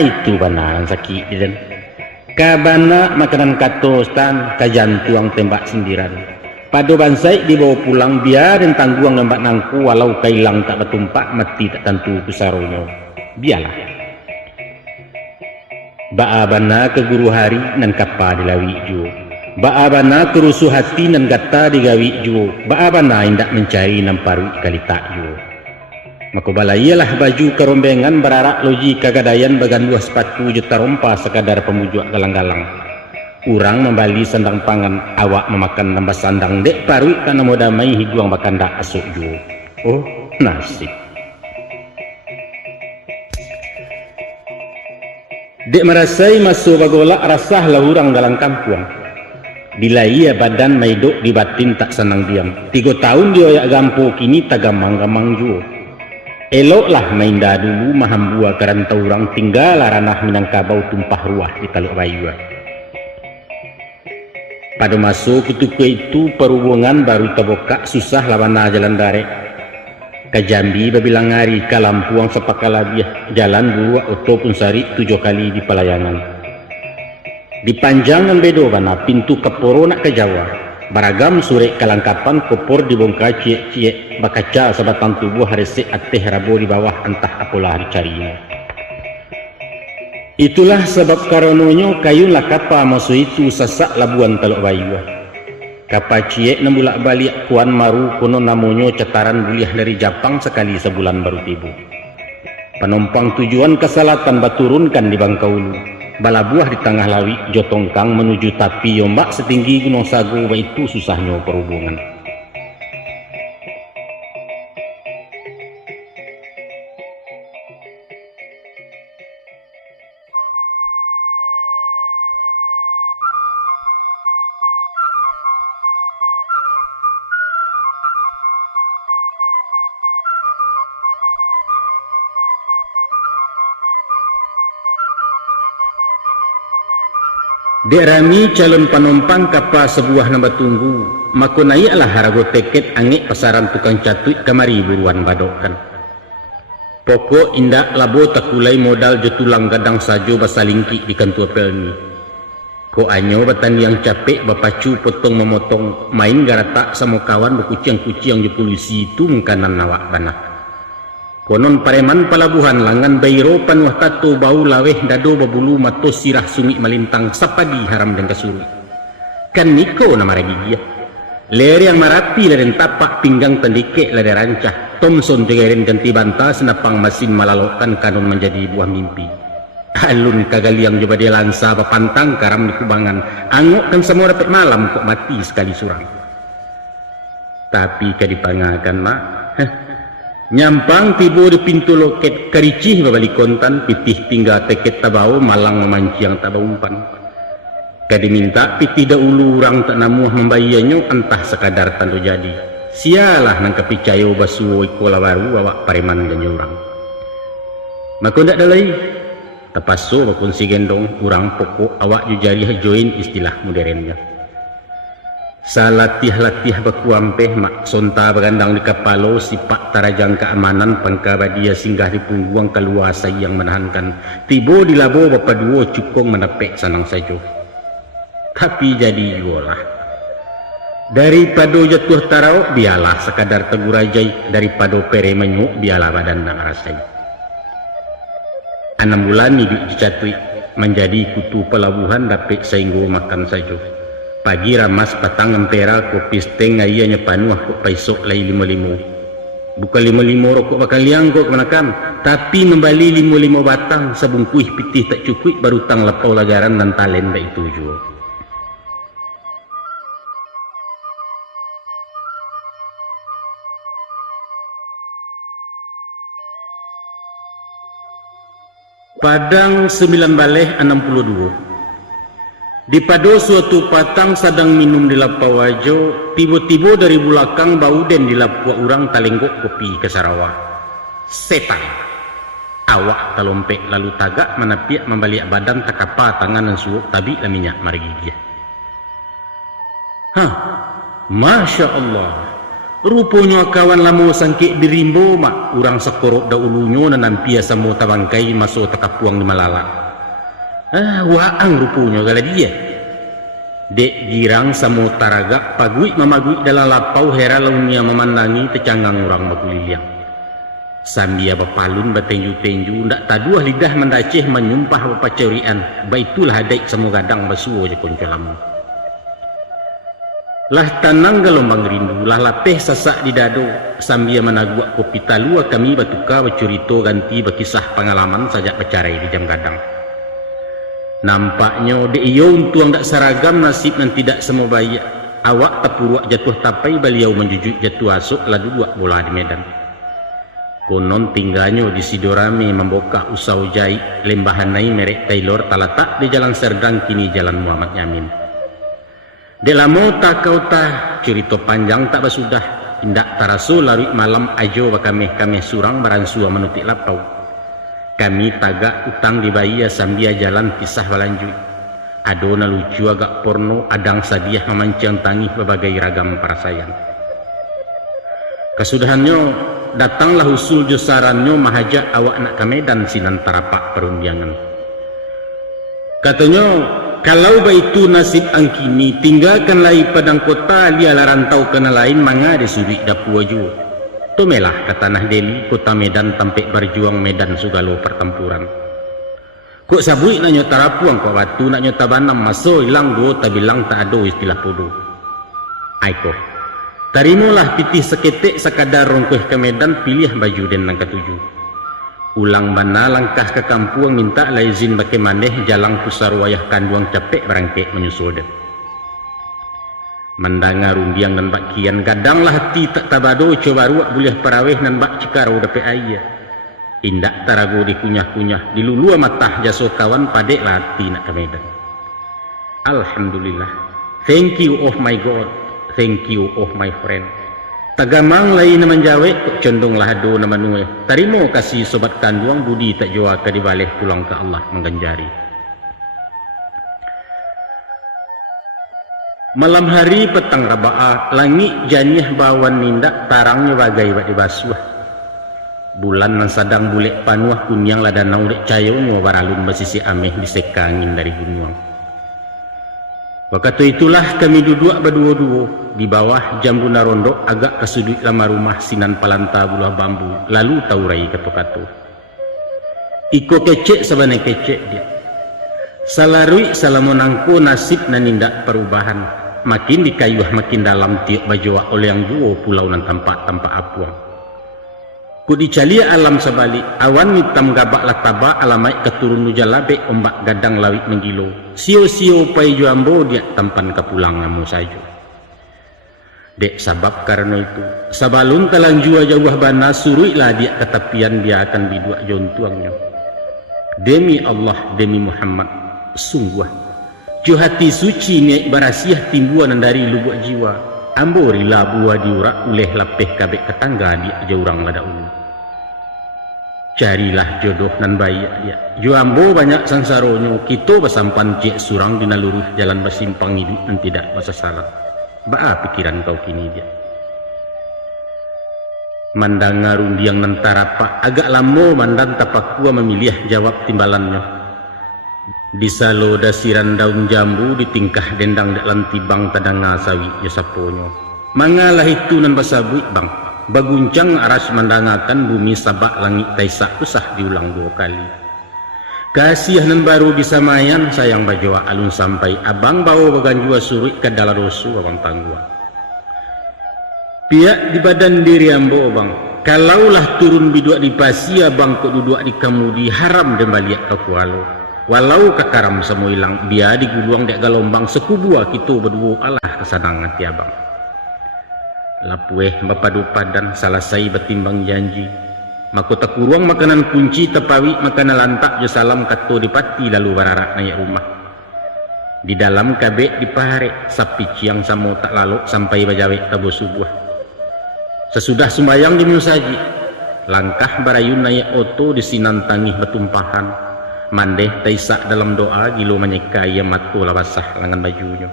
itu banaran sakit dan kabana makanan katostan kajantuang tembak sindiran pada bansai dibawa pulang biar dan tangguang lembak nangku walau kailang tak bertumpak mati tak tentu kusaronya biarlah baabana ke guru hari nan kapa dilawi jo baabana kerusuh hati nan gata digawi jo baabana indak mencari namparu kali tak jo maka balaiyalah baju kerombengan berarak loji kagadayan bagan buah sepatu juta rompa sekadar pemujak galang-galang urang membali sandang pangan awak memakan nambah sandang dek paru karena mau damai higuang bakanda asuk juo oh nasib dek merasai masuk bagolak rasah lah urang dalam kampung bila ia badan maidok di batin tak senang diam 3 tahun dia oyak gampo kini tak gamang-gamang juo eloklah mainda dulu mahambua kerantau urang tinggal ranah Minangkabau tumpah ruah di Taluk Bayu pada masuk ketika itu perhubungan baru terbuka susah lawana jalan darat ke Jambi babilang hari ke Lampuang sepakalabiah jalan buruak oto pun sari 7 kali di pelayanan di panjangan bedo bana pintu keporo nak ke Jawa baragam surek kelengkapan kopor dibongkar ciek-ciek bakaca sabatan tubuh haresik ateh rabo di bawah entah apalah dicarinya. Itulah sebab karononyo kayun lah kapa masu itu sasak Labuan Taluk Bayu kapa ciek nembulak balik kuan maru kono namonyo cetaran buliah dari Japang sekali sebulan baru tibu penumpang tujuan ke selatan baturunkan di Bangkaulu balabuah di tengah lawi Jotongkang menuju tapi yombak setinggi Gunung Sago, itu susahnya perhubungan. Dek rami calon penumpang kapal sebuah nama tunggu, maka naiklah harago teket angik pasaran tukang catuit kamari buruan badokan. Pokok indak labo takulai modal jetulang gadang sajo basalingki di kantua pelni. Ko anyo batan yang capek bapacu potong memotong main garata sama kawan berkuciang-kuciang di polisi itu mengkanan nawak banah. Konon pareman pelabuhan langan bayro panuah tato bau laweh dado babulu mato sirah sungi malintang sapadi haram dan kasuri. Kan niko nama ragigia. Ler yang marapi leren tapak pinggang tendike lere rancah. Thomson jegeren ganti bantal senapang masin malalokan kanon menjadi buah mimpi. Alun kagaliang coba dia lansa bapantang karam di kubangan. Angok kan semua dapat malam kok mati sekali surang. Tapi kadipangakan mak. Nyampang tibo di pintu loket karicih babalik kontan pitih tinggal teket tabau malang memanciang tabau umpan. Kadi minta pitih dahulu orang tak namuah membayarnya entah sekadar tanto jadi. Sialah nang kepicayo basuo ikola baru awak pareman dan orang. Maka ndak dalai tapaso bakun si gendong urang pokok awak jujari join istilah modernnya. Salatih-latih bakuampeh mak sonta berandang di kapalo sipak tarajang keamanan pangkabadia singgah di pungguang kaluasa yang menahankan tibo di labo bapa duo cukong menepek sanang sajo. Tapi jadi jualah daripada jatuh tarau biarlah sekadar tegur ajai, daripada pere menyuk biarlah badan nak rasai. 6 bulan ni dicatui menjadi kutu pelabuhan dapat sainggo makan sajo. Pagi ramas patang empera kopi steng ayahnya panuah kok paisok lai 5-5. Bukan 5-5 rokok bakal liang kok menakam, tapi membali 5-5 batang sabung kuih pitih tak cukup baru tang lepau lagaran dan talen baik tuju. Padang 9 baleh 62. Di pado suatu patang sedang minum di lapau wajo, tiba-tiba dari belakang bau den di lapua orang talenggok kopi ke Sarawak. Setan. Awak talompek lalu tagak menapiak membalik badan takapa tangan dan suuk tabi la minyak marigigih. Hah, Masya Allah. Rupanya kawan lamo sangkik dirimbo mak orang sekorok dahulunya nampia samo tabangkai masuk takapuang di Malala. Waang rupanya gala dia. Dek girang samo taragak pagui mamagui dalam lapau hera launya memandangi tecanggang orang baguliliang. Sambia bapalun batenju-tenju ndak taduah lidah mendaceh menyumpah bapacurian. Baitulah hadai samo gadang basuo je koncolamu. Lah tanang gelombang rindu lah lapeh sasak di dado sambia menaguak kopi talua kami batuka bacurito ganti berkisah pengalaman sajak bercarai di jam gadang. Nampaknya de iyo untuang dak seragam nasib dan tidak semua baik. Awak terpuruak jatuh tapai beliau menjujuk jatuh asuk ladu 2 bola di Medan. Konon tinggalnya di Sidorame membokah usau jai lembahan nai merek Taylor talatak di Jalan Serdang kini Jalan Muhammad Yamin. De lamo tak kau tah cerita panjang tak basudah indak taraso larut malam ajo bakameh-kameh surang baransua menutik lapau. Kami tagak utang di Bahia sambia jalan pisah balanjut. Adona lucu agak porno, adang sadiah memancang tangih berbagai ragam perasaan. Kesudahannya datanglah usul josarannya mahajak awak nak ke Medan sinan tarapak perundangan. Katanya kalau baitu nasib angkini tinggalkan lai padang kota lia larantau kena lain manga disudik dapu waju. Tumelah ke tanah Delhi, kota Medan tampek berjuang Medan sugalo pertempuran. Kok sabui nak nyota rapuang kok batu nak nyota banam maso hilang do tak bilang tak ada istilah podo. Aiko. Tarimulah pitih seketek sekadar rongkuh ke Medan pilih baju den nang ketujuh. Ulang bana langkah ke kampung minta la izin bake maneh jalang pusar wayah kanduang capek barangke menyusul deh. Mendengar rundiang dan bakian gadanglah hati tak tabado coba ruak boleh paraweh nan bak cikaro dape ayah. Indak tarago dikunyah-kunyah dilulua matah jaso kawan padek lati nak ke Medan. Alhamdulillah. Thank you of my God. Thank you of my friend. Tagamang lain na manjawe kok condong lahado na manuwe. Tarimo kasih sobat kanduang budi tak jua ka dibaleh pulang ke Allah mengganjari. Malam hari petang rabaa langit janiah bawan nindak tarangnya bagai bak dibasuh. Bulan nan sadang bulek panuah kunyang ladanau dek cayo ngawaralun basisi ameh diseka angin dari gunung. Waktu itulah kami duduk berdua-dua di bawah jambu narondo agak ke sudut lama rumah sinan palanta bulah bambu lalu taurai kato-kato. Iko kecek sabane kecek dia. Salarui salamonangko nasib nanindak perubahan. Makin dikayuh makin dalam tiuk bajoa oleh yang duo pulau nan tampak-tampak apuang. Ku dicalia alam sabalik awan hitam gabak lataba alamai keturun nujalabe ombak gadang lawit menggilo sio-sio pai juambo dia tampan kepulang ngamu saja. Dek sabab karena itu sabalun talang jua jauh bana suruilah dia ke tepian dia akan biduak jontuangnya. Demi Allah demi Muhammad sungguh jo hati suci niat barasiah timbuan dari lubuk jiwa amborila buah diurak oleh lapeh kabek ketangga dia jaurang lada ulu. Carilah jodoh nan baik dia. Juambo banyak sansaronyo kita basampan cek surang dina luruh jalan basimpang hidup dan tidak masa salah. Baa pikiran kau kini dia. Mandang rundiang nan tarapa agak lamo mandan tapakua memilih jawab timbalannya. Di salo dasiran daun jambu di tingkah dendang dak lantibang tadanga sawi yasaponyo. Mangalah itu nan basabuit bang. Baguncang aras mandangakan bumi sabak langit taisak usah diulang 2 kali. Kasih nan baru disamayan sayang bajawa alun sampai abang bawa baganjua suruh ke daladosu abang tanggua. Piak di badan diri ambo bang. Kalaulah turun bidua di pasi abang kok duduk di kamudi haram dan baliak ke kualo. Walau kakaram semua hilang dia diguluang dek galombang sekubua kita berdua alah kesanang hati abang. Lapueh bapadu padan salasai betimbang janji. Mako takuruang makanan kunci tepawi makanan lantak jo salam kato dipati lalu bararak naik rumah. Di dalam kabek dipare sapi ciang samo tak lalu sampai bajawek tabo subuh. Sesudah sembayang di saji langkah barayun naik oto di sinan tangih betumpahan. Mandeh taisak dalam doa gilo menyeka ia matu labasah lengan bajunya.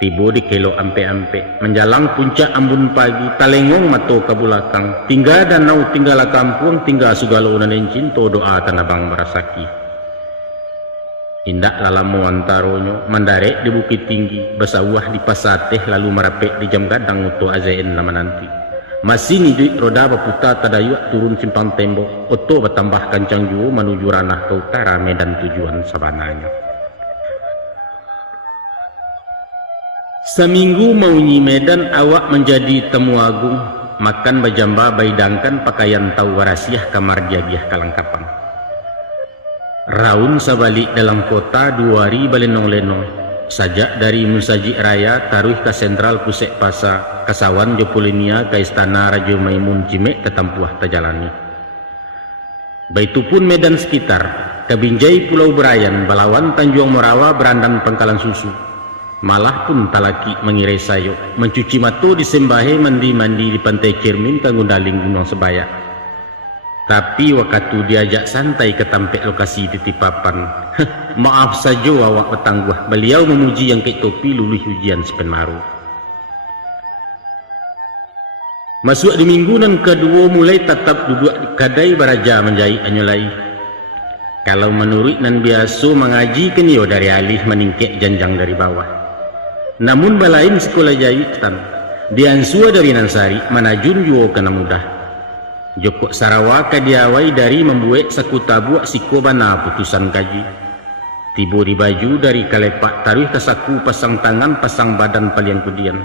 Tibo di kelo ampe-ampe menjalang puncak ambun pagi talengong mato ke belakang tinggal danau tinggal kampung tinggal sugalo nanen cinto doa tanabang merasaki. Indak lalamu antaronyo mendarek di bukit tinggi basawah di pasateh lalu merapek di jam gadang untuk azain nama nanti. Masih ni duit roda baputa tadayuk turun simpang tembok oto bertambah kancang juo menuju ranah ke utara Medan tujuan sabananya. Seminggu maunyi Medan awak menjadi temu agung makan bajamba baidangkan pakaian tau warasiah kamar jagiah kalangkapan. Raun sabalik dalam kota 2 hari balenong lenong sajak dari Musaji Raya taruh ke sentral pusek pasa kasawan Jopolinia ke istana Raja Maimun Cimek ke tampuah tajalani. Baitupun Medan sekitar kabinjai Pulau Berayan balawan Tanjung Morawa berandan Pangkalan Susu. Malah pun talaki mengirai sayo mencuci matu disembahe mandi-mandi di pantai Cermin kangundaling Gunung Sebaya. Tapi waktu diajak santai ke tampek lokasi titipapan maaf saja awak petangguh beliau memuji yang kek topi lulus ujian sepenmaru. Masuk di minggu nan kedua mulai tetap duduk di kadai baraja menjahit anyolai. Kalau menurut nan biasa mengaji kenio dari alih meningkek janjang dari bawah. Namun balain sekolah jahitan diansua dari Nansari manajun juo kena mudah. Joko Sarawak diawai dari membuat sakuta buak sikobana putusan kaji. Tibo di baju dari kalepak taruh ke saku pasang tangan pasang badan palian kudian.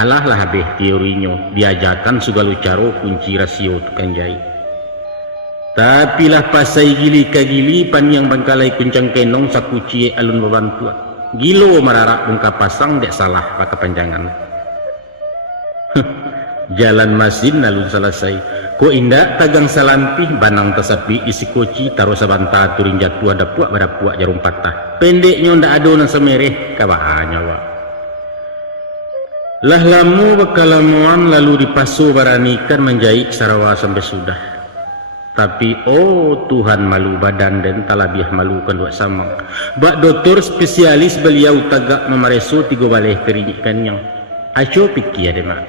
Alah lah habeh teorinyo diajarkan segala caro kunci rasio tukang jahit. Tapi lah pasai gili kagili paniang bangkalai kuncang kenong sakuci alun babantua. Gilo mararak bungka pasang dek salah pakai panjangan. Jalan masin lalu selesai. Ko indah tagang salantih banang tasapi isi koci taruh sabanta turing jatuh ada puak pada puak jarum patah. Pendeknya ndak ada nang semereh kabahannya wa. Lah lamu bakalamuan lalu dipasu baranikan menjahit Sarawa sampai sudah. Tapi oh Tuhan malu badan dan talabiah malu kedua samang. Bak doktor spesialis beliau tagak memareso tiga baleh keringikan yang aco pikir ada mak.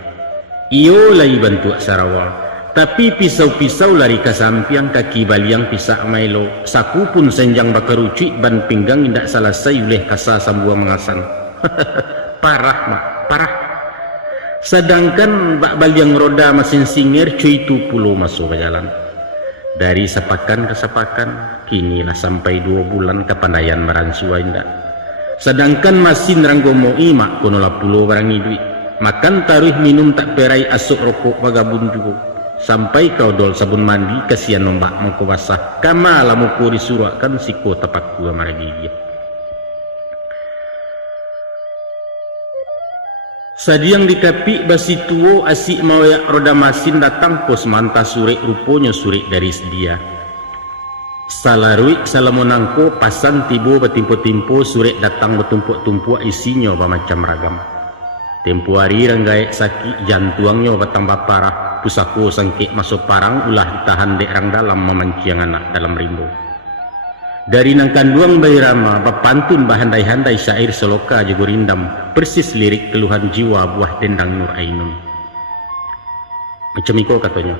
Iyo lagi bantu Sarawa. Tapi pisau-pisau lari ke sampiang kaki baliang pisak mailo. Saku pun senjang bakaruci ban pinggang indak selesai oleh kasa sambua mengasan. Parah mak, parah. Sedangkan bak baliang roda mesin singer cuy 70 masuk ke jalan. Dari sepakan ke sepakan, kinilah sampai 2 bulan kepandaian meransua indak. Sedangkan mesin ranggomo imak konola pulau barang duit. Makan taruh minum tak perai asuk rokok vagabun juga. Sampai kau dol sabun mandi kasihan nombak mengko basah. Kama lamuku disuruhkan siko tapak gua maragigi. Sadiang dikapi basi tuo asik mawayak roda masin datang pos manta surek ruponya surek dari sedia. Salarui salamonangko pasan tibo betimpo-timpo surek datang bertumpuk-tumpuk isinya macam ragam. Tempo hari ranggaek sakit jantuangnya bertambah parah. Pusako sangkik masuk parang ulah ditahan dek rang dalam memancing anak dalam rimbo. Dari nangkanduang bayi rama bapantun bahandai-handai syair seloka jago rindam persis lirik keluhan jiwa buah dendang nur ainun. Macam iko katanya.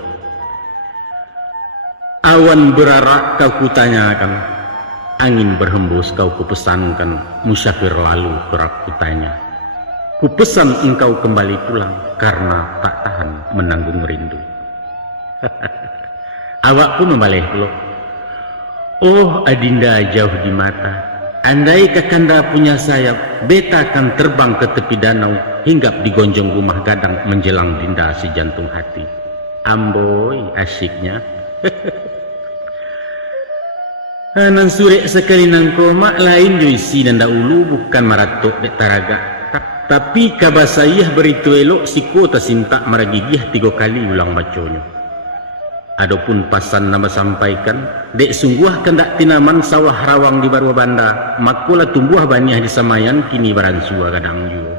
Awan berarak kau kutanyakan, angin berhembus kau kupesankan, musyafir lalu kerap kutanya. Kupesan engkau kembali pulang karena tak tahan menanggung rindu. Awak pun membalih lo. Oh adinda jauh di mata, andai kakanda punya sayap, beta akan terbang ke tepi danau, hinggap di gonjong rumah gadang menjelang dinda si jantung hati. Amboy asyiknya. Nan surek sekali nang koma lain joisi nanda ulu bukan maratok dek taraga. Tapi kabasayah beritu elok siko tasintak maragigih 3 kali ulang baconyo. Adapun pasan nama sampaikan, dek sungguh kendak tinaman sawah rawang di Barua Banda, makulah tumbuh banyak di samayan kini baransua kadang juga.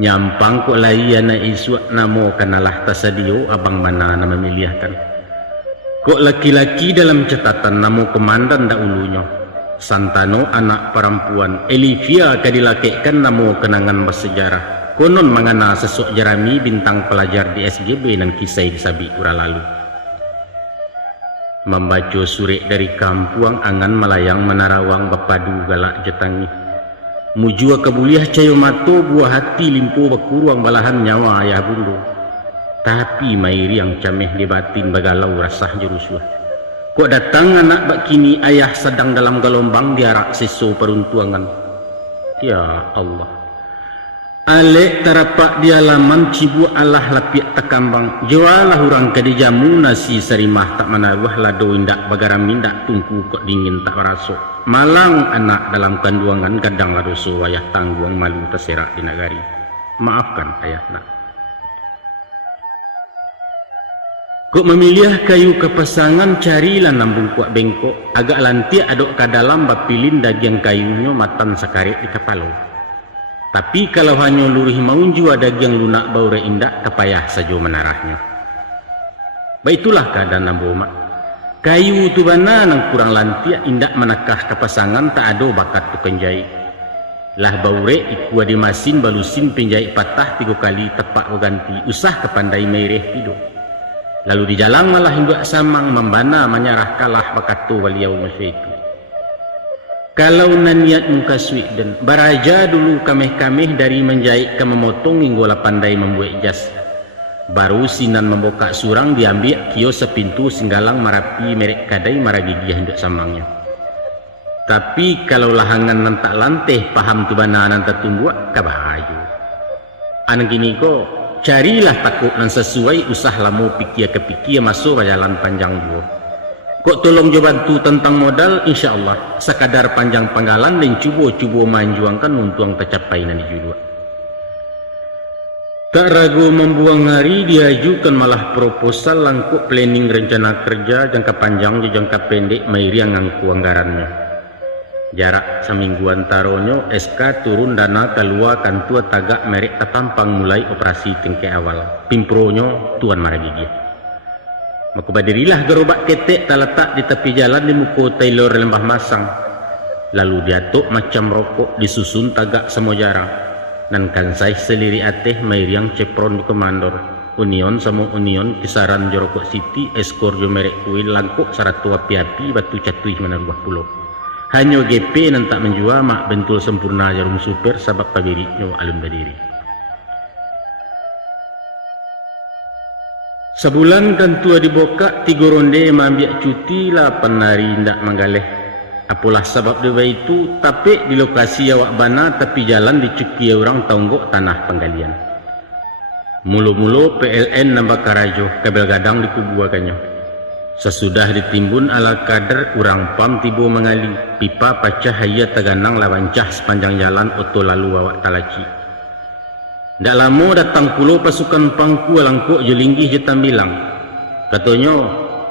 Nyampang kok layana isu namo kanalah tasadio abang mana nama memilihkan. Kok laki-laki dalam catatan namo komandan dak ulunya. Santano anak perempuan Elivia kadilakekkan namo kenangan bersejarah. Konon mangana sesok Jerami bintang pelajar di SGB dan kisah disabi kura lalu. Membaca surek dari kampuang angan melayang menarawang bapadu galak jetangi. Mujua kebuliah cayo mato buah hati limpo berkuruang balahan nyawa ayah bundu. Tapi mairi yang cameh di batin bagalau rasah jerusuah. Kok datang anak bak kini ayah sedang dalam gelombang diarak seso peruntuangan. Ya Allah. Alek tarapak di alaman cibu Allah lapiak takambang. Jualah orang ke jamu nasi serimah tak manaruh lado indak bagaram indak tungku kok dingin tak rasuk. Malang anak dalam kanduangan kadang ladoso wayah tangguang malu terserak di nagari. Maafkan ayah nak. Kok memilih kayu kepasangan carilah nambung kuak bengkok. Agak lantiak aduk ke dalam bapilin daging kayunya matan sakarit di kepala. Tapi kalau hanya lurih maunju ada daging lunak baure indak kepayah saja menarahnya. Baitulah keadaan nambu mak. Kayu tu bana nang kurang lantiak indak menakah kepasangan tak ada bakat tukang jahit. Lah baure ikua di masin balusin penjahit patah 3 kali tepak ganti. Usah kepandai mereh tidur. Lalu di jalan malah hinduak samang membana menyerah kalah bakatu beliau masa itu. Kalau naniat muka suik dan baraja dulu kameh-kameh dari menjahit ke memotong hingga pandai membuat jas. Baru sinan membuka surang diambil kio sepintu singgalang marapi merek kadai maragigi hinduak samangnya. Tapi kalau lahangan nantak lanteh paham tu bana nantak tumbuak kabahayu. Anak gini kok. Carilah takut dan sesuai usah lamu pikir ke pikir masuk jalan panjang dua. Kok tolong jo bantu tentang modal, insyaallah sekadar panjang panggalan dan cubo manjuangkan untuang tercapai nanti juga. Tak ragu membuang hari diajukan malah proposal langkuk planning rencana kerja jangka panjang dan jangka pendek mairiang ngangku anggarannya. Jarak semingguan taronyo SK turun dana keluar kantua tagak merek ketampang mulai operasi tengke awal. Pimpronyo Tuan Maragigi. Maka badirilah gerobak ketek terletak di tepi jalan di muka Taylor Lembah Masang. Lalu diatuk macam rokok disusun tagak semua jarang. Dan kansai seliri ateh mairiang cepron di komandor. Union sama union kisaran jorokok city eskor jo merek kuil langkuk saratu api-api batu catuih menaruh pulau. Hanya GP nan tak menjual mak bentul sempurna jarum super sabab pabiritnya alun badiri. Sebulan kan tua diboka 3 ronde mambiak cuti 8 hari ndak manggaleh. Apalah sebab dewa itu tapi di lokasi awak bana tapi jalan dicuki orang tonggok tanah penggalian. Mulu-mulu PLN nambah karajo kabel gadang dikubuakannya. Sesudah ditimbun ala kader urang pam tibo mengali pipa pacah haya teganang lawancah sepanjang jalan oto lalu awak talaci. Ndak lama datang pulau pasukan pangku langkuk jelinggih jetam bilang. Katanya,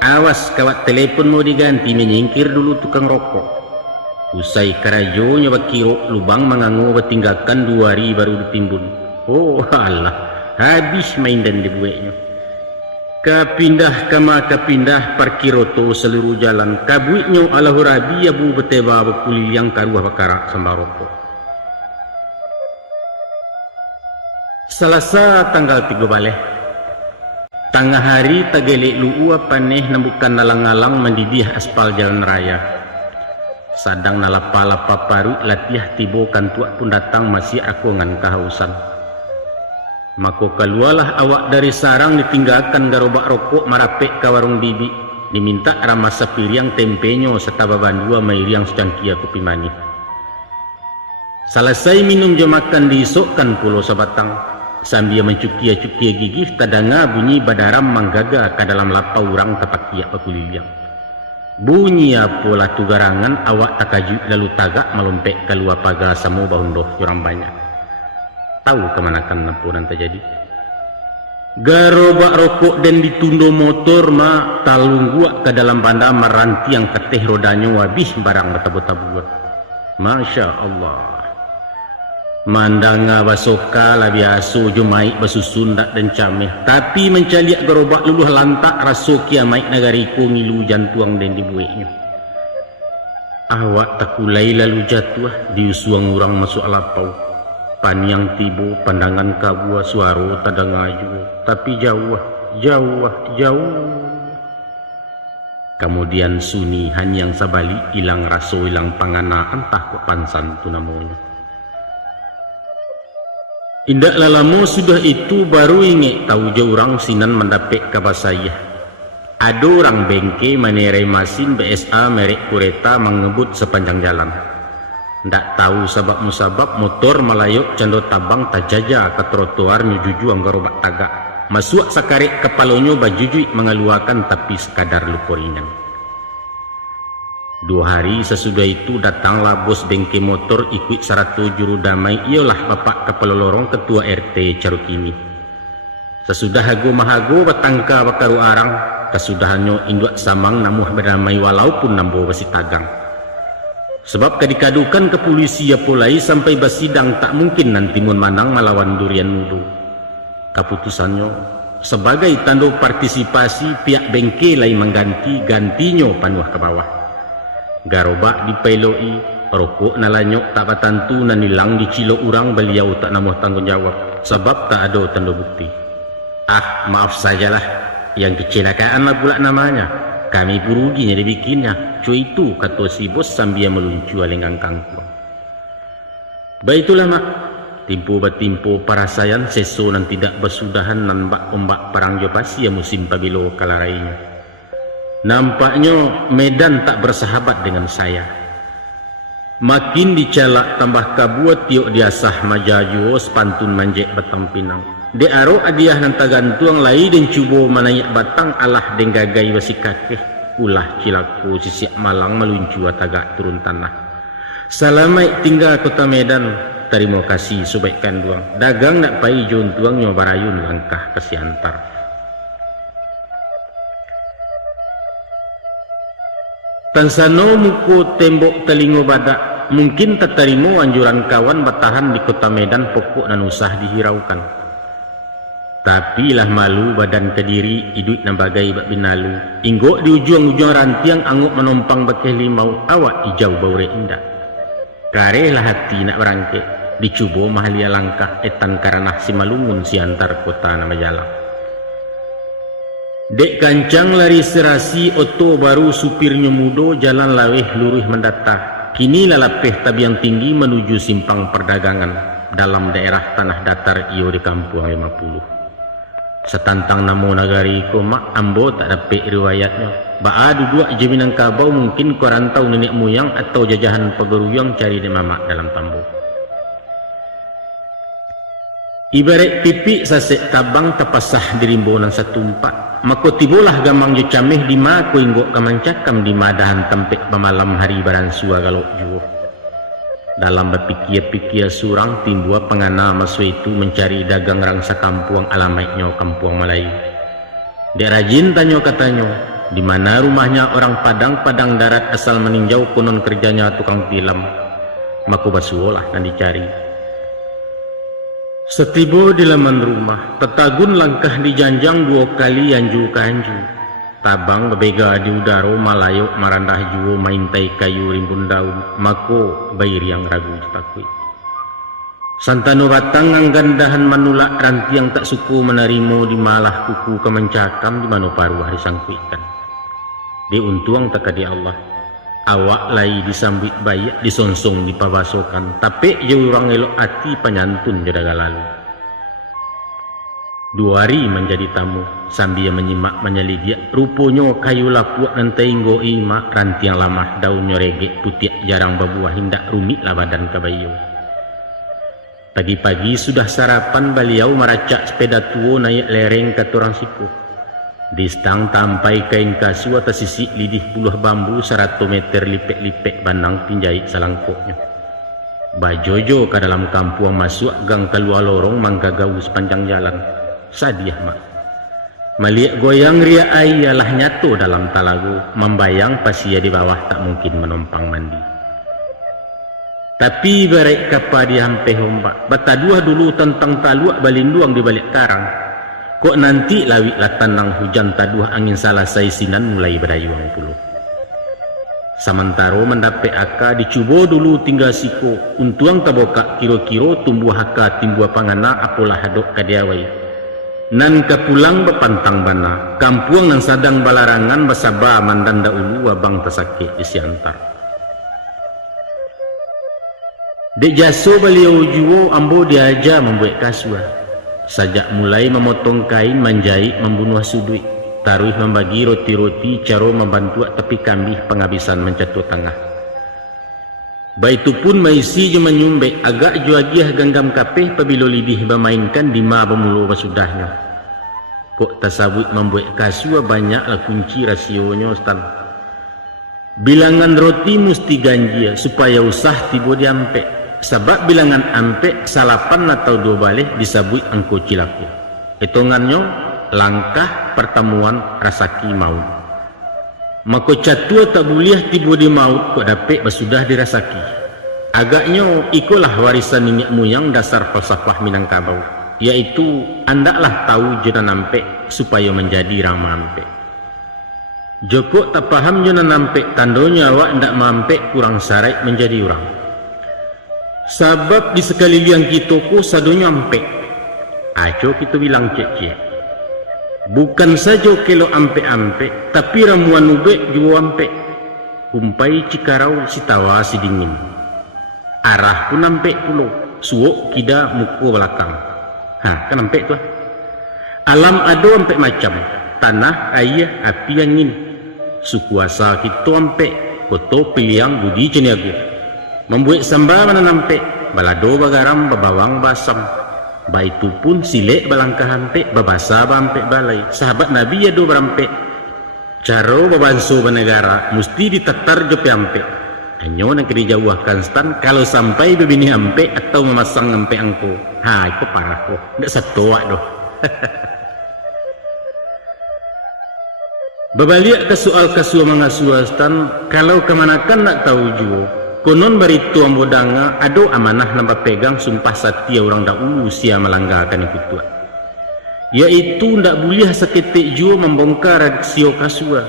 awas kawat telepon mau diganti menyingkir dulu tukang rokok. Usai karajo nyoba kiro lubang mengangu bertinggalkan 2 hari baru ditimbun. Oh Allah, habis main dan dibueknya. Kapindah kama kapindah parkiroto seluruh jalan. Kabuiknya ala hurabi abu beteba bekuli yang karuah bakarak sambal rokok. Selasa tanggal 3 baleh. Tengah hari tagelek lu'ua paneh nembukan nalang-alang mendidih aspal jalan raya. Sadang nalapa-lapa paru latiah tibo kantuak pun datang masih aku ngan kehausan. Mako keluarlah awak dari sarang ditinggalkan garobak rokok marapek ke warung bibi. Diminta ramah sapiriang tempenyo serta babandua mairiang secangkia kopi manis. Selesai minum jam makan diisokkan pulau sebatang. Sambil mencukia-cukia gigih tadanga bunyi badaram manggaga ke dalam lapau orang tapakia pakuliliang. Bunyi apalah tu garangan awak takaju lalu tagak melompek keluar pagar semua bahundoh orang banyak. Tahu kemanakan nampuran terjadi. Garobak rokok dan ditundo motor ma talungguak ke dalam bandar meranti yang keteh rodanya wabih barang bertabu-tabuan. Masya Allah. Mandanga basoka lah biasa jumai basusun dak dan cameh tapi mencaliak gerobak luluh lantak raso kiamai nagariku ngilu jantuang dan dibueknya. Awak takulai lalu jatuh diusuang orang masuk lapau. Paniang tibo pandangan kabua suaro tadangaju tapi jauh. Kemudian suni hanyang sabali ilang raso ilang pangana entah kok pansan tu namanya. Indak lama sudah itu baru ingat tahu je orang sinan mendapik kabar saya. Ada orang bengke menerai masin BSA merek kereta mengebut sepanjang jalan. Ndak tahu sebab musabab motor melayuk cando tabang tajaja ke trotoar nyujuju anggarobak tagak. Masuk sakarik kepalonyo bajujui mengeluarkan tapi sekadar lupa ringan. 2 hari sesudah itu datanglah bos bengke motor ikut 100 juru damai ialah bapak kepala lorong ketua RT Carukini. Sesudah hago mahago batangka bakaru arang kesudahannya induak samang namuh berdamai walaupun nambo besi tagang. Sebab kadikadukan ke polisi ya pulai sampai basidang tak mungkin nanti mun manang melawan durian mudu. Keputusannya sebagai tanda partisipasi pihak bengke lain mengganti gantinya panuh ke bawah. Garobak dipailoi, rokok nalanyok tak batantu nanilang dicilo urang beliau tak namuh tanggung jawab sebab tak ada tanda bukti. Ah, maaf sajalah, yang kecelakaan lah pula namanya. Kami buruginya dibikinnya. Cuy itu kata si bos sambil meluncu alenggang kangkung. Baitulah mak, timpu batimpu parasayan seso nan tidak bersudahan nan bak ombak perang jopasi ya musim pabilo kalarainya. Nampaknya Medan tak bersahabat dengan saya. Makin dicalak tambah kabuat tiok diasah majajuo sepantun manjek batang pinang. De aro adiah nan tagantuang lai dan cubo manayak batang alah denggagai wasikakeh. ulah cilaku sisiak malang meluncu tagak turun tanah. Salamai tinggal kota Medan, terima kasih subaikan duang. Dagang nak pai jon tuang nyo barayun langkah ke siantar. Tansano muko tembok telingo badak, mungkin tak terima anjuran kawan bertahan di kota Medan pokok dan usah dihiraukan. Tapi lah malu badan kediri hidup na bagai bak binalu. Inggok di ujung-ujung rantiang anguk menompang bakeh limau awak hijau baure indah. Karelah hati nak berangke dicubo mahalia langkah etan karanah si malungun si antar kota nama jalan. Dek kancang lari serasi oto baru supirnya mudo jalan laweh luruh mendata. Kini lalapeh tabiang tinggi menuju simpang perdagangan dalam daerah tanah datar iyo di kampung 50. Setantang namo nagari ko mak ambo tak dapat riwayatnya. Baa duduk je Minangkabau mungkin korantau nenek moyang atau jajahan pegeruyang cari di mamak dalam tambo. Ibarat pipi sasek tabang tapasah di rimbonan setumpak. Mako tibolah gamang je cameh di ma ko inggok kamancakam di madahan tempek pemalam hari baransua galok juo. Dalam berpikir-pikir surang timbua pengana masu itu mencari dagang rangsa kampuang alamatnya kampuang Melayu. Dia rajin tanyo katanya, di mana rumahnya orang Padang darat asal meninjau konon kerjanya tukang tilam. Maka basuolah dan dicari. Setibo di laman rumah, tetagun langkah dijanjang 2 kali anju ke anju. Tabang bebega di udaro malayok marandah juo maintai kayu rimbun daun. Mako bayi yang ragu takui. Santano batang anggandahan manulak rantiang tak suku menerimo di malah kuku kemencakam di mano paruh hari sangkuikan. Di untuang tak di Allah. Awak lai disambit bayak disonsong di pabasokan. Tapi je orang elok hati penyantun jadaga lalu. 2 hari menjadi tamu sambil menyimak menyelidik rupanya kayu lapuak dan teinggo ima rantiang lamah daunnya regek putih jarang berbuah hindak rumit lah badan kabayo. Pagi-pagi sudah sarapan beliau meracak sepeda tua naik lereng ke turang siku. Di stang tampai kain kasu atas sisi lidih puluh bambu 100 meter lipek-lipek bandang pinjahit salangkoknya. Bajojo ke dalam kampung masuk gang keluar lorong mangga gaul sepanjang jalan. Sadiah mak. Melihat goyang ria ayalah nyato dalam talago, membayang pasia di bawah tak mungkin menompang mandi. Tapi barai kapa dia hampe hombak, bataduah dulu tentang taluak balinduang di balik karang. Kok nanti lawik latanang hujan taduah angin salah saisinan mulai berayuang puluh. Samantaro mendapat aka dicubo dulu tinggal siko, untuang taboka kiro-kiro tumbuh haka timbua pangana apolah hadok kadiawai. Nan kepulang bepantang bana, kampuang nan sadang balarangan basaba mandanda ulu abang tasakit di siantar. Dek jaso beliau juo ambo diaja membuat kasua. Sajak mulai memotong kain, menjahit, membunuh sudut, taruh membagi roti-roti, caro membantu tepi kambih penghabisan mencatu tengah. Baitu pun maisi je menyumbek agak juagiah ganggam kapeh pabilo lidih bermainkan di ma bermulu basudahnya. Kok tasabut membuat kasua banyaklah kunci rasionya stan. Bilangan roti mesti ganjil supaya usah tiba diampek. Sebab bilangan ampek salapan atau 2 balik disabut angko cilaku. Hitungannya langkah pertemuan rasaki maut. Maka catua tak boleh tiba di maut kok dapat bersudah dirasaki. Agaknya ikulah warisan nenek moyang dasar falsafah Minangkabau, yaitu andaklah tahu jena nampek supaya menjadi ramah ampek. Joko tak paham jena nampek tandonya awak ndak mampek kurang sarai menjadi orang. Sebab di sekali liang kita ko sadonya ampek. Aco kita bilang cek-cek. Bukan saja kelo ampek-ampek, tapi ramuan ubek juga ampek. Umpai cikarau si tawa si dingin. Arah pun ampek pulo, suok kida muko belakang. Kan ampek tu. Alam ado ampek macam, tanah, air, api, angin. Sukuasa kita ampek, koto piliang budi ceniago. Membuat sambal mana ampek, balado bagaram babawang basam. Baitu pun silek balangkah ampek, babasa bampek balai. Sahabat Nabi ya do berampek. Caro babanso banegara mesti ditetar jo piampe. Anyo nak dijauhkan stan kalau sampai bebini ampe atau memasang ampe angko. Ha, itu parah kok. Ndak satoa doh. Babaliak ke soal kasua mangasua stan kalau kemanakan nak tahu juo. Konon baritu ambodanga ado amanah nampak pegang sumpah satya orang dahulu usia melanggarkan ikut tua. Yaitu ndak boleh seketik jua membongkar rahasia kasua.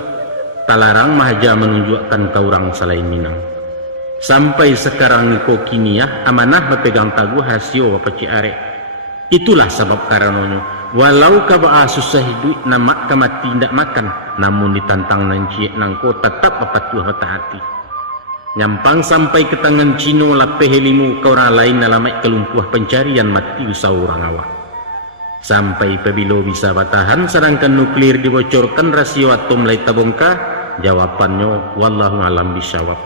Talarang mahaja menunjukkan ke orang selain Minang. Sampai sekarang niko kiniah amanah berpegang taguh rahasia apa ciare. Itulah sebab karenanya walau kabaa susah hidup nama kamati ndak makan, namun ditantang nanci nangko tetap berpatuh hati. Nyampang sampai ke tangan Cino lapeh helimu ke orang lain nalamai kelumpuh pencarian mati usaha orang awak. Sampai pebilo bisa batahan sedangkan nuklir dibocorkan rasio atom mulai tabongkar, jawabannya wallahu alam bisawab.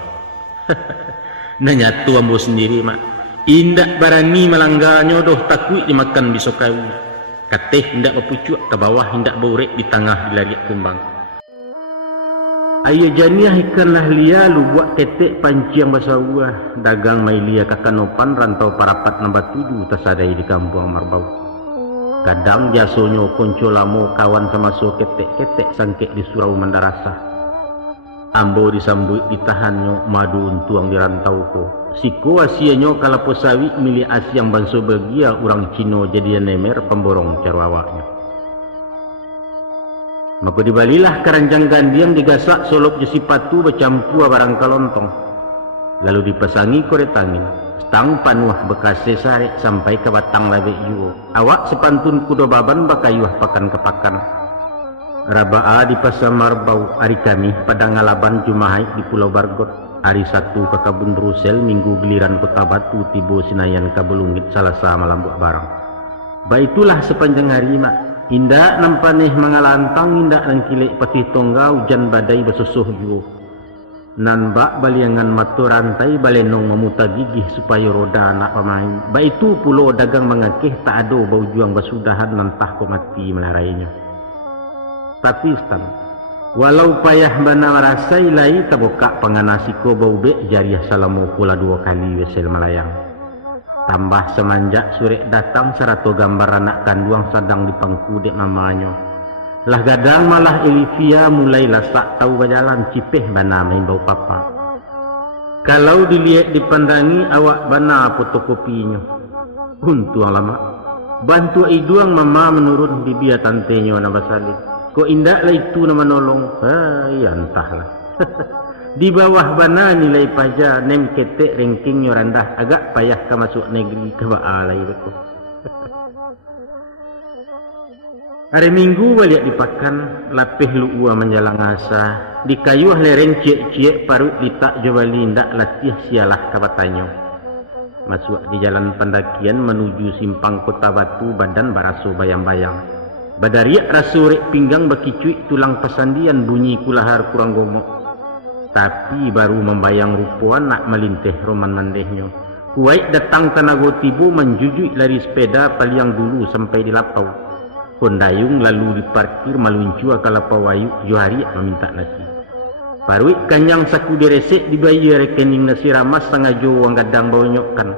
Nanya tu ambo sendiri mak indak barani melanggarnya doh takut dimakan bisokawi kateh indak berpucuk ke bawah indak borek di tengah dilariak kumbang. Ayah janiah ikan lah lia lu buat ketek panciang bahasa uah dagang mai lia kakanopan rantau parapat nombor 7 tersadai di kampung Marbau. Kadang jasonyo konco lamo kawan sama so ketek-ketek sangkek di surau Mandarasa. Ambo disambut ditahannya madu untuang di rantau ko. Siko asianyo kalau posawi milik asiang banso bagia orang Cino jadian nemer pemborong carwawaknya. Maka dibalilah keranjang gandiang digasak solop jesi patu bercampur barang kalontong. Lalu dipasangi korek angin. Stang panuah bekas sesare sampai ke batang labek juo. Awak sepantun kudo baban bakayuah pakan kepakan. Rabaa di pasar Marbau hari kami pada ngalaban Jumahai di Pulau Bargot. Hari Sabtu ke Kabun Rusel, Minggu giliran Kota Batu tibo Sinayan Kabelungit Salasa malam buah barang. Baitulah sepanjang hari mak. Indak nampaneh mangalantang indak nangkilik patih tongga hujan badai bersusuh juo. Nan bak baliangan matu rantai balenong memutar gigih supaya roda anak pemain. Baik itu pulau dagang mengakeh tak ada bau juang basudahan nantah ko mati melarainya. Tapi stan, walau payah bana rasai lai taboka panganasiko bau bek jariah salamu pula 2 kali wesel melayang. Tambah semanjak surek datang serato gambar anak kanduang sedang dipangku dek mamanya. Lah gadang malah Elivia mulai lasak tahu berjalan cipeh bana main bau papa. Kalau dilihat dipandangi awak bana fotokopinya. Untung lama. Bantu iduang mama menurun bibia tantenya nama salib. Kok indak lah itu nama nolong. Ya entahlah. Di bawah bana nilai pajak nem ketek rankingnya rendah agak payah ke masuk negeri ke baalai betul. Hari Minggu balik dipakan lapih lu'ua menjalang asa di kayuah lereng ciek-ciek parut litak jawali ndak latih sialah kabatanyo. Masuk di jalan pendakian menuju simpang Kota Batu badan baraso bayang-bayang. Badariak rasurek pinggang bakicuik tulang pasandian bunyi kulahar kurang gomok. Tapi baru membayang rupuan nak melinteh roman mandehnya. Kuwait datang Tanago Tibo menjujui lari sepeda paliang dulu sampai di Lapau. Kondayung lalu diparkir maluncua kalapau wayu Johari meminta nasi. Paruik kanyang saku diresek dibayar rekening nasi ramas sangajo wang gadang bawanyokkan.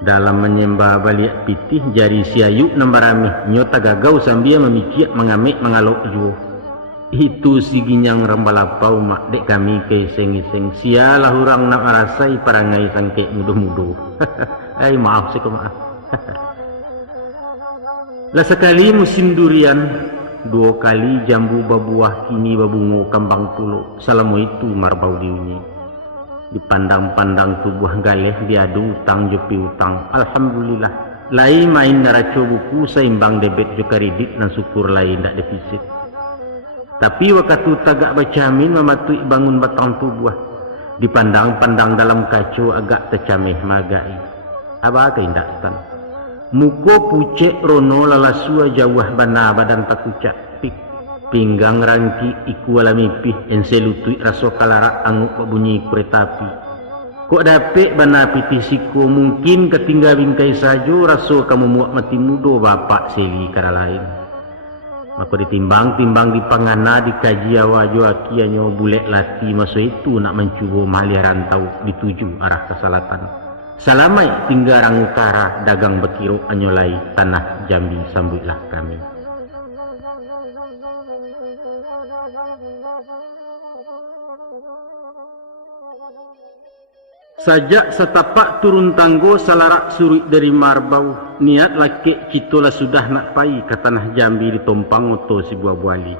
Dalam menyembah balik pitih jari siayu nambaramih nyota gagau sambil memikir mengamik mengalok juo. Itu si ginyang rambalapau mak dek kami ke iseng-iseng sialah orang nak rasai parangai sangkek muduh-muduh. Maaf sih maaf. Lah sekali musim durian, 2 kali jambu babuah kini babungu kambang tulu. Salamu itu Marbau diunyi. Dipandang-pandang tubuh galeh diadu utang jopi utang. Alhamdulillah. Lai main naraco buku seimbang debit jo kredit dan syukur lain tak defisit. Tapi waktu tagak bacamin mematui bangun batang tubuh. Dipandang-pandang dalam kacu agak tercameh magai. Apa keindak stan? Muko pucek rono lalasua jawah bana badan takucak pik pinggang rangki iku ala mipih enselutui raso kalarak anguk bunyi kereta api. Kok dapet bana pitisiko mungkin ketinggal bingkai sajo raso kamu muak mati mudo bapak seli kara lain. Maka ditimbang-timbang di pangana dikaji awajo akianyo bulek lati masa itu nak mencuba malih rantau dituju arah ke selatan. Salamai tinggarang utara dagang bekiro anyolai tanah Jambi sambutlah kami. Sajak setapak turun tanggo salarak surut dari Marbau, niat laki citola sudah nak pai ke tanah Jambi ditompang oto si buah buali.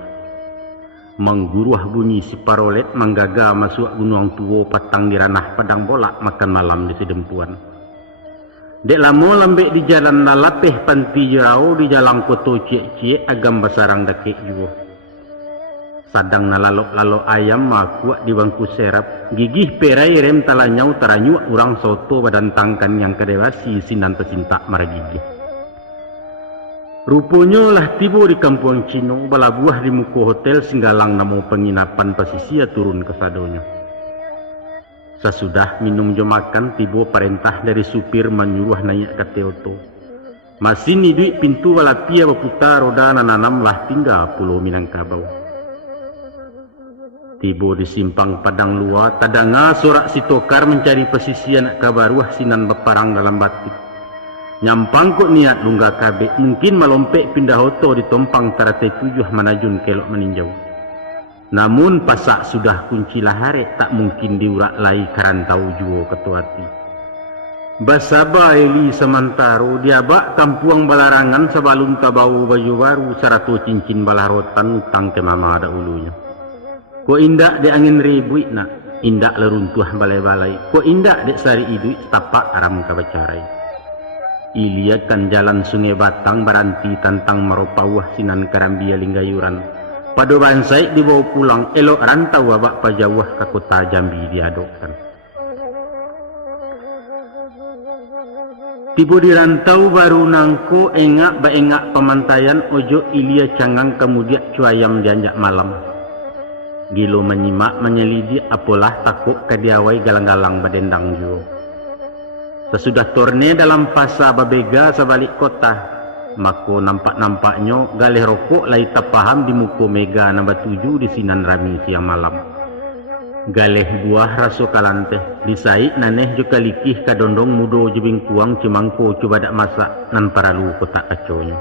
Mengguruah bunyi si parolet manggaga masuk gunung tuo patang di ranah padang bolak makan malam di sedempuan. Dek lamo lambek di jalan nalapeh panti jerau di jalan koto cie-cie agam basarang dakek juga. Sadang nalalok-lalok ayam makuak di bangku serap, gigih perai rem talanyau taranyuak urang soto badan tangkan yang kedewasi sinan tersintak maragigih. Rupanya lah tiba di kampung Cino, balabuah di muka hotel singgalang namo penginapan pasisia turun ke sadonya. Sesudah minum jo makan, tiba perintah dari supir menyuruh naik ke Teoto. Masih ni duit pintu walapia berputar roda nananam lah tinggal Pulau Minangkabau. Tiba di simpang padang luar, tadanga sorak si tokar mencari pesisian kabaruah sinan beparang dalam batik. Nyampang kok niat lunggah kabek, mungkin melompek pindah hoto ditompang tarate tujuh manajun kelok meninjau. Namun pasak sudah kunci lahare, tak mungkin diurak lai karantau juo ketuati. Basaba eli semantaro, diabak kampuang balarangan sebalun tabau baju baru, sarato cincin balarotan utang ke mama ada ulunya. Ko indak de angin ribuit nak, indak leruntuh balai-balai. Ko indak de sari iduit setapak aram kabacarai. Iliakan jalan sungai Batang baranti tantang maropawah sinan karambia linggayuran. Pado bansai dibawa pulang, elok rantau abak pajawah ke kota Jambi diadokkan. Tiba di rantau baru nangko engak ba engak pemantaian ojo ilia cangang kemudian cuayam dianjak malam. Gilo menyimak menyelidik apalah takut kadiawai galang-galang badendang jo. Sesudah torne dalam fasa babega sebalik kota, mako nampak-nampaknya galih rokok lai tak paham di muka mega nambah 7 di sinan rami siang malam. Galih buah raso kalanteh, disaik naneh juga likih kadondong mudo jebing kuang cimangko coba dak masak nan paralu kotak kaconya.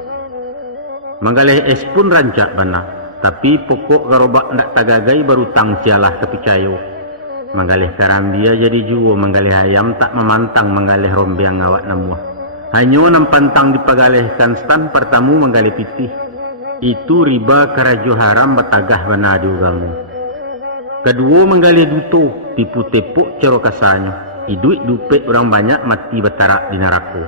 Manggalih es pun rancak bana. Tapi pokok garobak ndak tagagai baru tang sialah kepicayo. Manggalih karambia jadi juo, manggalih ayam tak memantang manggalih rombiang ngawak namuah. Hanyo nampantang dipagalihkan stan pertamu manggalih pitih. Itu riba karajo haram batagah bana diugamu. Kedua manggalih duto, tipu tepuk cero kasanyo. Iduit dupe orang banyak mati batarak di neraka.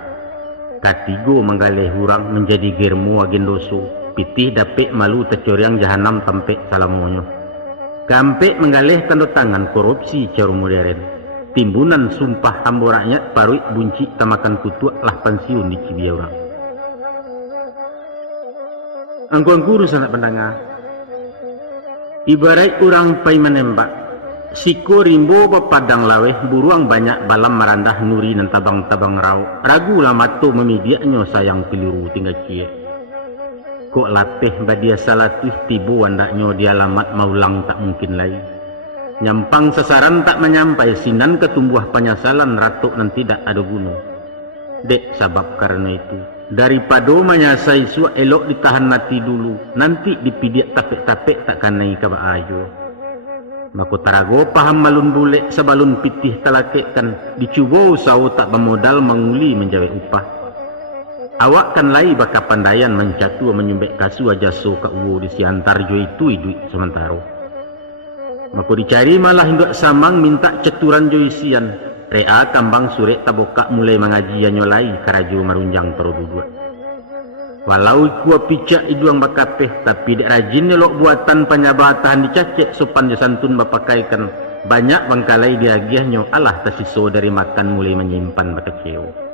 Katigo manggalih hurang menjadi germu agendoso. Pitih dapik malu tercoriang jahanam sampai salamonyo. Kampek menggalih tanda tangan korupsi cara modern. Timbunan sumpah hambo rakyat paruit bunci tamakan kutuak lah pensiun di Cibia orang. Angkuang sanak pendengar. Ibarat orang pai menembak. Siko rimbo bepadang laweh buruang banyak balam merandah nuri dan tabang-tabang rau. Ragu lamato memidiaknya sayang peluru tinggal cie. Kok lapeh badia salatih tibu andaknya dia alamat maulang tak mungkin lagi. Nyampang sasaran tak menyampai sinan ketumbuh penyesalan ratuk dan tidak ada gunung. Dek sabab karena itu daripada menyasai suak elok ditahan mati dulu, nanti dipidiak tapek-tapek tak kanai kaba ayo. Maka tarago paham malun bulek sebalun pitih telakekkan dicuba usaha tak bermodal menguli menjawab upah. Awak kan lai baka pandayan mencatu menyumbek kasu aja so ka uwo di siantar jo itu duit sementara. Maka dicari malah hendak samang minta ceturan jo isian. Rea kambang surek tabokak mulai mengajiannya lai karajo marunjang perududua. Walau kuah picak iduang bakapeh tapi dek rajin nyelok buatan panyabatahan dicacek sopan jasantun bapakaikan. Banyak bangkalai diagiahnya alah tasiso dari makan mulai menyimpan bakaceo.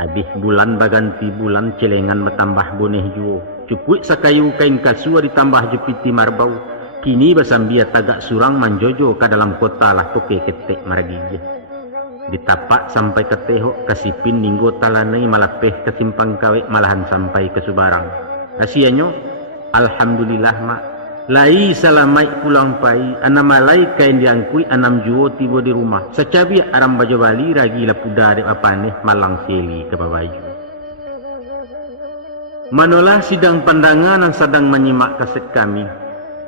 Habis bulan baganti bulan celengan bertambah boneh juo. Cukup sakayu kain kasua ditambah jepiti marbau. Kini basambia tagak surang manjojo ke dalam kota lah toke ketek margija. Ditapak sampai ke tehok kasipin ninggo talanai malapeh ke simpang kawek malahan sampai ke Subarang. Asianyo, alhamdulillah mak. Lai salamai pulang pai, anamalai kain diangkui anam juo tibo di rumah. Secabi aram bajo bali ragi lapuda de apane malang seli ke babaju. Manolah sidang pandangan yang sedang menyimak kaset kami.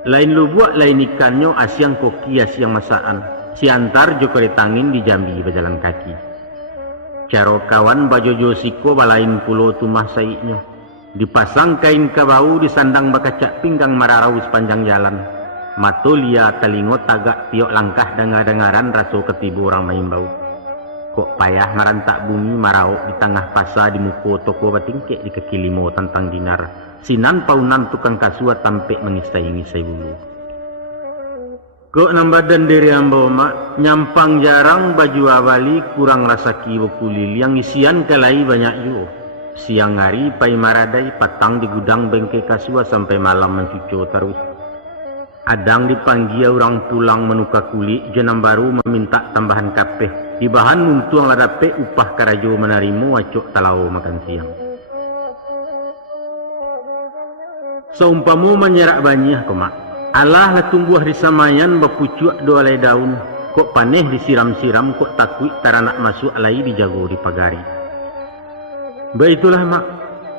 Lain lu buat lain ikannya asiang koki asiang masaan. Siantar jokore tangin di Jambi berjalan kaki. Caro kawan bajo josiko balain pulau tumah saiknya. Dipasang kain kabau disandang bakacak pinggang mararau sepanjang jalan. Matolia telingot tagak tiok langkah dengar-dengaran raso ketibu orang main bau. Kok payah marantak bumi marau di tengah pasar di muko toko batingkek di kaki limo tentang dinar. Sinan paunan tukang kasua tampek mengisai-ngisai bulu. Kok nambah dan diri ambo mak nyampang jarang baju awali kurang rasa kiwo kulil yang isian kelai banyak juga. Siang hari pai maradai patang di gudang bengke kasua sampai malam mencucu terus. Adang dipanggil orang pulang menuka kulit jenam baru meminta tambahan kapeh. Di bahan nuntuang ladape upah karajo menarimu wacok talau makan siang. Seumpamu menyerak banyak komak. Allah lah tumbuh di samayan bapucuak dua lay daun. Kok paneh disiram-siram kok takut taranak masuk alai dijago di pagari. Baitulah mak,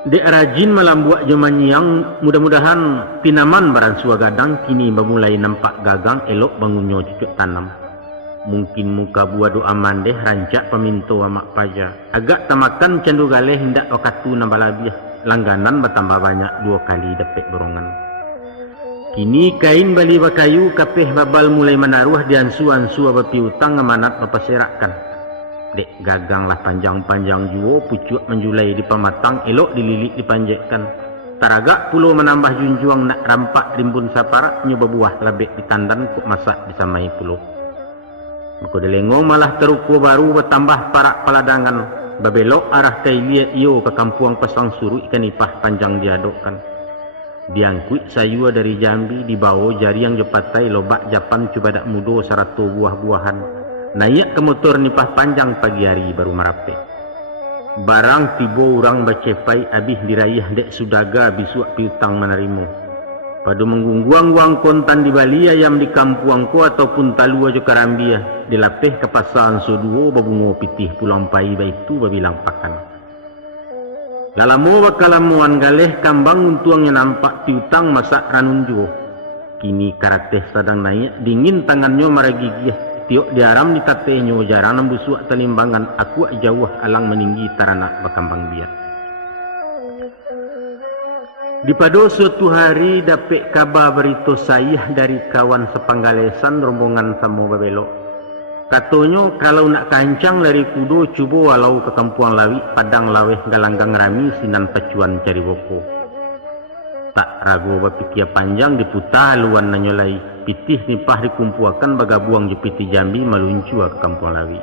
dek rajin malam buat jaman yang mudah-mudahan pinaman baran sua gadang kini memulai nampak gagang elok bangunnya cucuk tanam. Mungkin muka buah doa mandeh rancak peminto mak paja. Agak tamakan candu galeh hendak wakatu nambah labiah. Langganan bertambah banyak 2 kali dapet borongan. Kini kain bali bakayu kapeh babal mulai menaruh di ansu-ansu abapi utang amanat berpaserakan. Dek gagang lah panjang-panjang juo pucuk menjulai di pematang elok dililik dipanjekkan. Taragak pulau menambah junjuang nak rampak rimbun sapara nyoba buah labek di tandan kok masak disamai pulau. Maka delengong malah teruku baru bertambah parak peladangan. Babelok arah kailia iyo ke kampuang pasang suru ikan ipah panjang diadokkan. Diangkut sayua dari Jambi dibawa jari yang jepatai lobak Japan coba dak mudo 100 buah-buahan. Naik ke motor nipah panjang pagi hari baru merape. Barang tibo orang bacepai abih dirayah dek sudaga bisuak piutang menerimu. Padu menggungguang kontan di Bali ayam di kampuangku ataupun talua jo karambia. Dilapeh ke pasaan soduo babungo pitih pulang pai baitu babilang pakan. Lalamo bakalamuan galeh kambang untuangnya nampak piutang masak ranun jo. Kini karateh sedang naik dingin tangannya maragigih. Tiok diaram di tatenyo jarang nembusuk telimbangan aku jauh alang meninggi taranak bakambang biak. Di pada suatu hari dapet kabar berita sayah dari kawan sepanggalesan rombongan samo babelok. Katonyo kalau nak kancang lari kudo cuba walau ke kampuang lawi padang laweh galanggang rami sinan pacuan cari boko. Tak ragu bapikia panjang diputar luan nanyolai. Pitih nipah dikumpuakan bagabuang jepiti Jambi meluncur ke Kampung Lawi.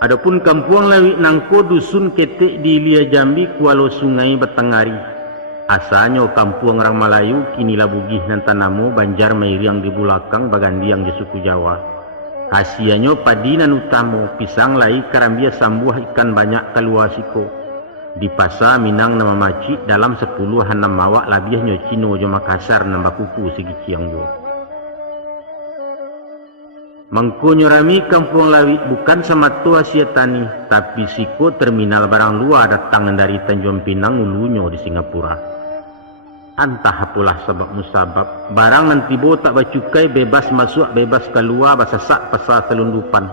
Adapun Kampung Lawi nangko dusun ketek di Ilia Jambi kualo sungai Batangari. Asalnya kampung orang Melayu kini labugih nantanamo banjar mairiang di bulakang bagandiang di suku Jawa. Hasianyo padinan utamo pisang lai karambia sambuah ikan banyak kaluasiko. Di pasar Minang nama maci dalam 10 hanam mawak labiahnya Cino jo Makassar nambah kuku segi ciang jo. Mangkonyo rami Kampung Lawi bukan sama tua siatani tapi siko terminal barang luar datang dari Tanjung Pinang ulunya di Singapura. Antah apalah sebab musabab barang nanti bo tak bacukai bebas masuk bebas keluar basasak pasar selundupan.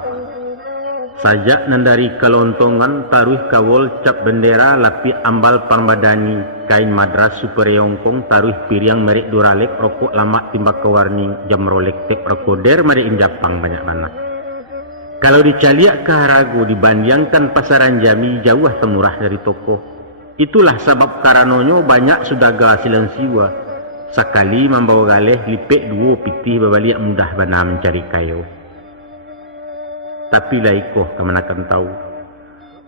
Sajak nandari kelontongan taruh kawol cap bendera lapi ambal pambadani kain madras super yongkong taruh piriang merek Duralek rokok lama timbak kewarni jam Rolex tep rekoder merek Jepang banyak mana. Kalau dicaliak ke Harago dibandingkan pasaran Jambi jauh temurah dari toko. Itulah sebab karanonyo banyak sudaga silensiwa. Sekali membawa galeh lipek 2 pitih babaliak mudah bana mencari kayu. Tapi laikoh kemanakan tahu.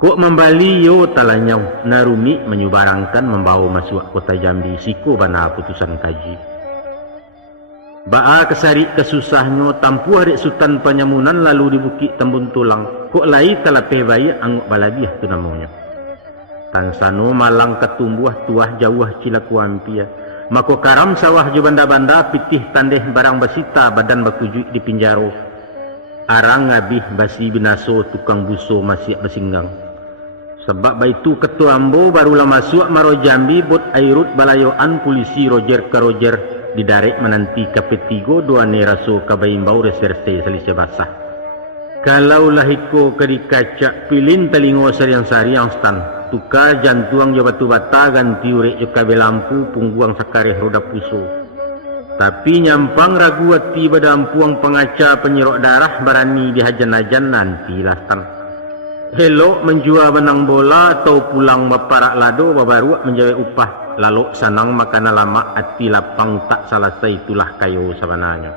Kok membali yo talanyau narumi menyubarangkan membawa masuk kota Jambi siko bana putusan kaji. Ba'a kesari kesusahnya tampu hari Sultan Penyamunan lalu di Bukit Tembun Tulang. Kok lai talape bayi anguk balabiah tu namanya. tansano malang ketumbuh tuah jauh cilaku ampia mako karam sawah jo banda-banda pitih tandeh barang basita badan bakujuk di pinjaro arang ngabih basi binaso tukang buso masih basinggang sebab baitu ketua ambo barulah masuk maro Jambi bot airut balayoan polisi Roger ke Roger didarek menanti kapetigo dua neraso kabaimbau reserse salise basah kalau lahiko kedikaca pilin telingo sariang-sariang stan tukar jantuang jo batu bata ganti urek jo kabe lampu pungguang sakareh roda puso tapi nyampang ragu hati badampuang pengaca penyerok darah berani dihajan-hajan nanti lastan hello menjual benang bola atau pulang baparak lado babaru menjawab upah lalu sanang makan lama hati lapang tak selesai itulah kayo sabananya